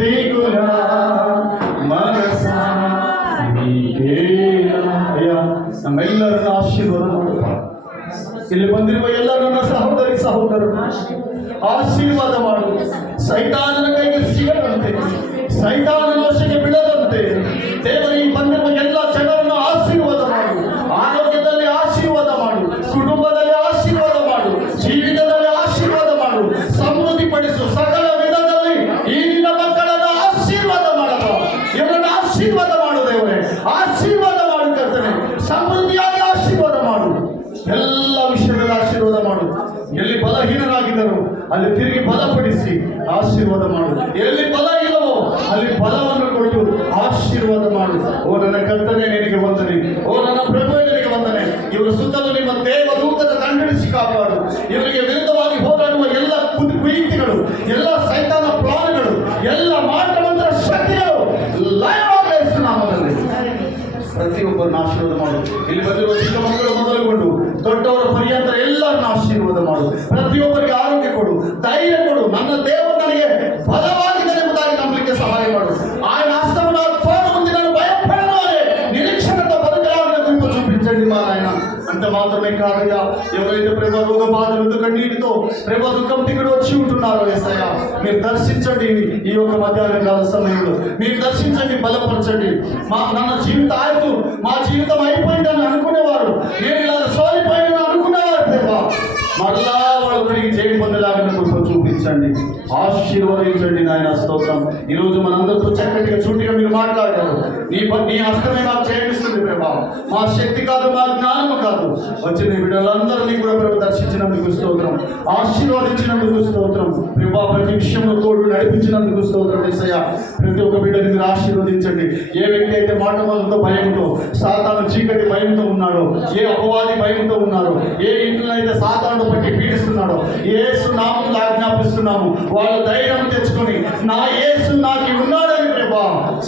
దిగులా మనసా ನೀಕೇಲಾ. ಅಯ್ಯ, ನಮ್ಮೆಲ್ಲರನ್ನ ಆಶೀರ್ವಾದ ಮಾಡಪ್ಪ. ಇಲ್ಲಿ ಬಂದಿರುವ ಎಲ್ಲ ನನ್ನ ಸಹೋದರಿ ಸಹೋದರರು ಆಶೀರ್ವಾದ ಮಾಡು. ಸೈತಾನನ ಕೈಗೆ ಸಿಗದಂತೆ, ಸೈತಾನನ ವಶಕ್ಕೆ ಬೀಳದಂತೆ ದೇವರ ಈ ಬಂದಿರುವ ಎಲ್ಲ ಜನರನ್ನು ಆಶೀರ್ವಾದ ಮಾಡು. ಆರೋಗ್ಯದಲ್ಲಿ ಆಶೀರ್ವಾದ ಮಾಡು, ಕುಟುಂಬದಲ್ಲಿ ಆಶೀರ್ವಾದ ಮಾಡು, ಜೀವಿತದಲ್ಲಿ ಆಶೀರ್ವಾದ ಮಾಡು, ಸಮೃದ್ಧಿ ಪಡಿಸು. ಸಕಲ ವಿಧದಲ್ಲಿ ಈ ನಿನ್ನ ಮಕ್ಕಳನ್ನು ಆಶೀರ್ವಾದ ಮಾಡಪ್ಪ. ಇವರನ್ನು ಆಶೀರ್ವಾದ ಮಾಡು ದೇವರೇ, ಆಶೀರ್ವಾದ ಮಾಡು ಕರ್ತನೆ. ಸಮೃದ್ಧಿಯಾಗಿ ಆಶೀರ್ವಾದ ಮಾಡು. ಎಲ್ಲ ವಿಷಯದಲ್ಲಿ ಆಶೀರ್ವಾದ ಮಾಡು. ಎಲ್ಲಿ ಬಲಹೀನರಾಗಿದ್ದರು ಅಲ್ಲಿ ತಿರುಗಿ ಬಲಪಡಿಸಿ ಆಶೀರ್ವಾದ ಮಾಡು. ಎಲ್ಲಿ ಬಲ ಇಲ್ಲವೋ ಅಲ್ಲಿ ಬಲವನ್ನು ಕೊಟ್ಟು ಆಶೀರ್ವಾದ ಮಾಡು. ಓ ನನ್ನ ಕರ್ತನೆ, ನಿನಗೆ ವಂದನೆ. ಓ ನನ್ನ ಪ್ರಭು, ನಿನಗೆ ವಂದನೆ. ಇವರ ಸುತ್ತಲೂ ನಿಮ್ಮ ದೇವದೂತನ ತಂಡಿಸಿ ಕಾಪಾಡು. ಇವರಿಗೆ ವಿರುದ್ಧವಾಗಿ ಹೋರಾಡುವ ಎಲ್ಲ ಕುಯುಕ್ತಿಗಳು, ಎಲ್ಲ ಸೈತಾನ ಪ್ಲಾನ್ಗಳು, ಎಲ್ಲ ಮಾಟಮಂತ್ರ ಶಕ್ತಿಗಳು ಲಯವಾಗಲಿ ಯೇಸು ನಾಮದಲ್ಲಿ. ಪ್ರತಿಯೊಬ್ಬರನ್ನು ಆಶೀರ್ವಾದ ಮಾಡು. ಇಲ್ಲಿ ಬಂದಿರುವ ಚಿಕ್ಕ ಮಕ್ಕಳು ಮೊದಲುಗೊಂಡು ದೊಡ್ಡವರ ಪರ್ಯಂತ ಎಲ್ಲರನ್ನು ಆಶೀರ್ವಾದ ಮಾಡು. ಪ್ರತಿಯೊಬ್ಬರಿಗೆ ಆರೋಗ್ಯ ಕೊಡು, ಧೈರ್ಯ ಕೊಡು. ನನ್ನ ದೇವರು ನನಗೆ ಬಲವಾಗಿದ್ದಾನೆ ಎಂಬುದಾಗಿ ನಂಬಲಿಕ್ಕೆ ಸಹಾಯ ಮಾಡು. ఆయన హస్తమున తోడు ఉంది, నన్ను భయపడను అని నిన్ను అంత మాత్రమే కాదయ్యా, ఎవరైతే ప్రభా రోగ బాధలతో కన్నీటితో ప్రభా దుఃఖం దిగుడు వచ్చి ఉంటున్నారో యేసయ్యా, మీరు దర్శించండి. ఈ యొక్క మధ్యాహ్న కాల సమయంలో మీరు దర్శించండి, బలపరచండి. నా జీవిత ఆయు మా జీవితం అయిపోయిందని అనుకునేవారు, నేను ఇలా సోలిపోయిందని అనుకునేవారు ప్రభా, మరలా వాళ్ళు తిరిగి జయం పొందేలాగా కృప చూపించండి, ఆశీర్వదించండి నాయన. స్తోత్రం. ఈరోజు మనందరితో చక్కటిగా చూటిగా మీరు మాట్లాడారు. నీ హస్తమే నాకు చేయనిస్తుంది ప్రభా, మా శక్తి కాదు, మా జ్ఞానము కాదు. వచ్చిన బిడ్డలందరినీ కూడా ప్రభు దర్శించినందుకు స్తోత్రం, ఆశీర్వదించినందుకు స్తోత్రం ప్రభా, ప్రతి విషయంలో తోడు నడిపించినందుకు స్తోత్రం యేసయ్యా. ప్రతి ఒక్క బిడ్డని మీరు ఆశీర్వదించండి. ఏ వ్యక్తి అయితే మాట మొదలుతో భయంతో, సాతాను చీకటి భయంతో ఉన్నాడో, ఏ అపవాది భయంతో ఉన్నారో, ఏ ఇంట్లో అయితే సాతాను పట్టి పీడిస్తున్నాడో, యేసు నామములో ఆజ్ఞాపిస్తున్నాము, వాళ్ళు ధైర్యం తెచ్చుకొని నా యేసు నాకు ఉన్నాడని ప్రభా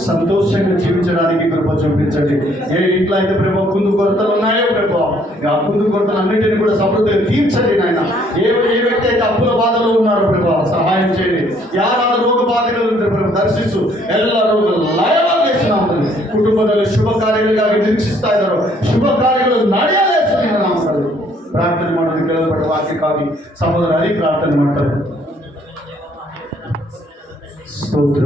సంతోషంగా జీవించడానికి కృప చూపించండి. ఏ ఇంట్లో అయితే ప్రభా కుందు కొరతలు ఉన్నాయో ప్రభా, ఆ కుందు కొరతలు అన్నింటినీ కూడా సమృద్ధిగా తీర్చండి నాయన. ఏ వ్యక్తి అయితే అప్పుల బాధలో ఉన్నారో ప్రభా సహాయం చేయండి. యారాలు రోగ బాధలు ఉంటే ప్రభు దర్శిస్తూ ಎಲ್ಲ రోగులు లయవాగేస్తున్నాము. కుటుంబంలో శుభకార్యాలుగా నిరీక్షిస్తారో శుభకార్యాలు ನಡೆಯಲೇಸುತ್ತಿನ ಪ್ರಾರ್ಥನೆ ಮಾಡೋದು ಕೇಳಲ್ಪಟ್ಟ ವಾಕ್ಯಕ್ಕಾಗಿ ಸಹೋದರ ಹರಿ ಪ್ರಾರ್ಥನೆ ಮಾಡ್ತಾರೆ. ಸ್ತೋತ್ರ.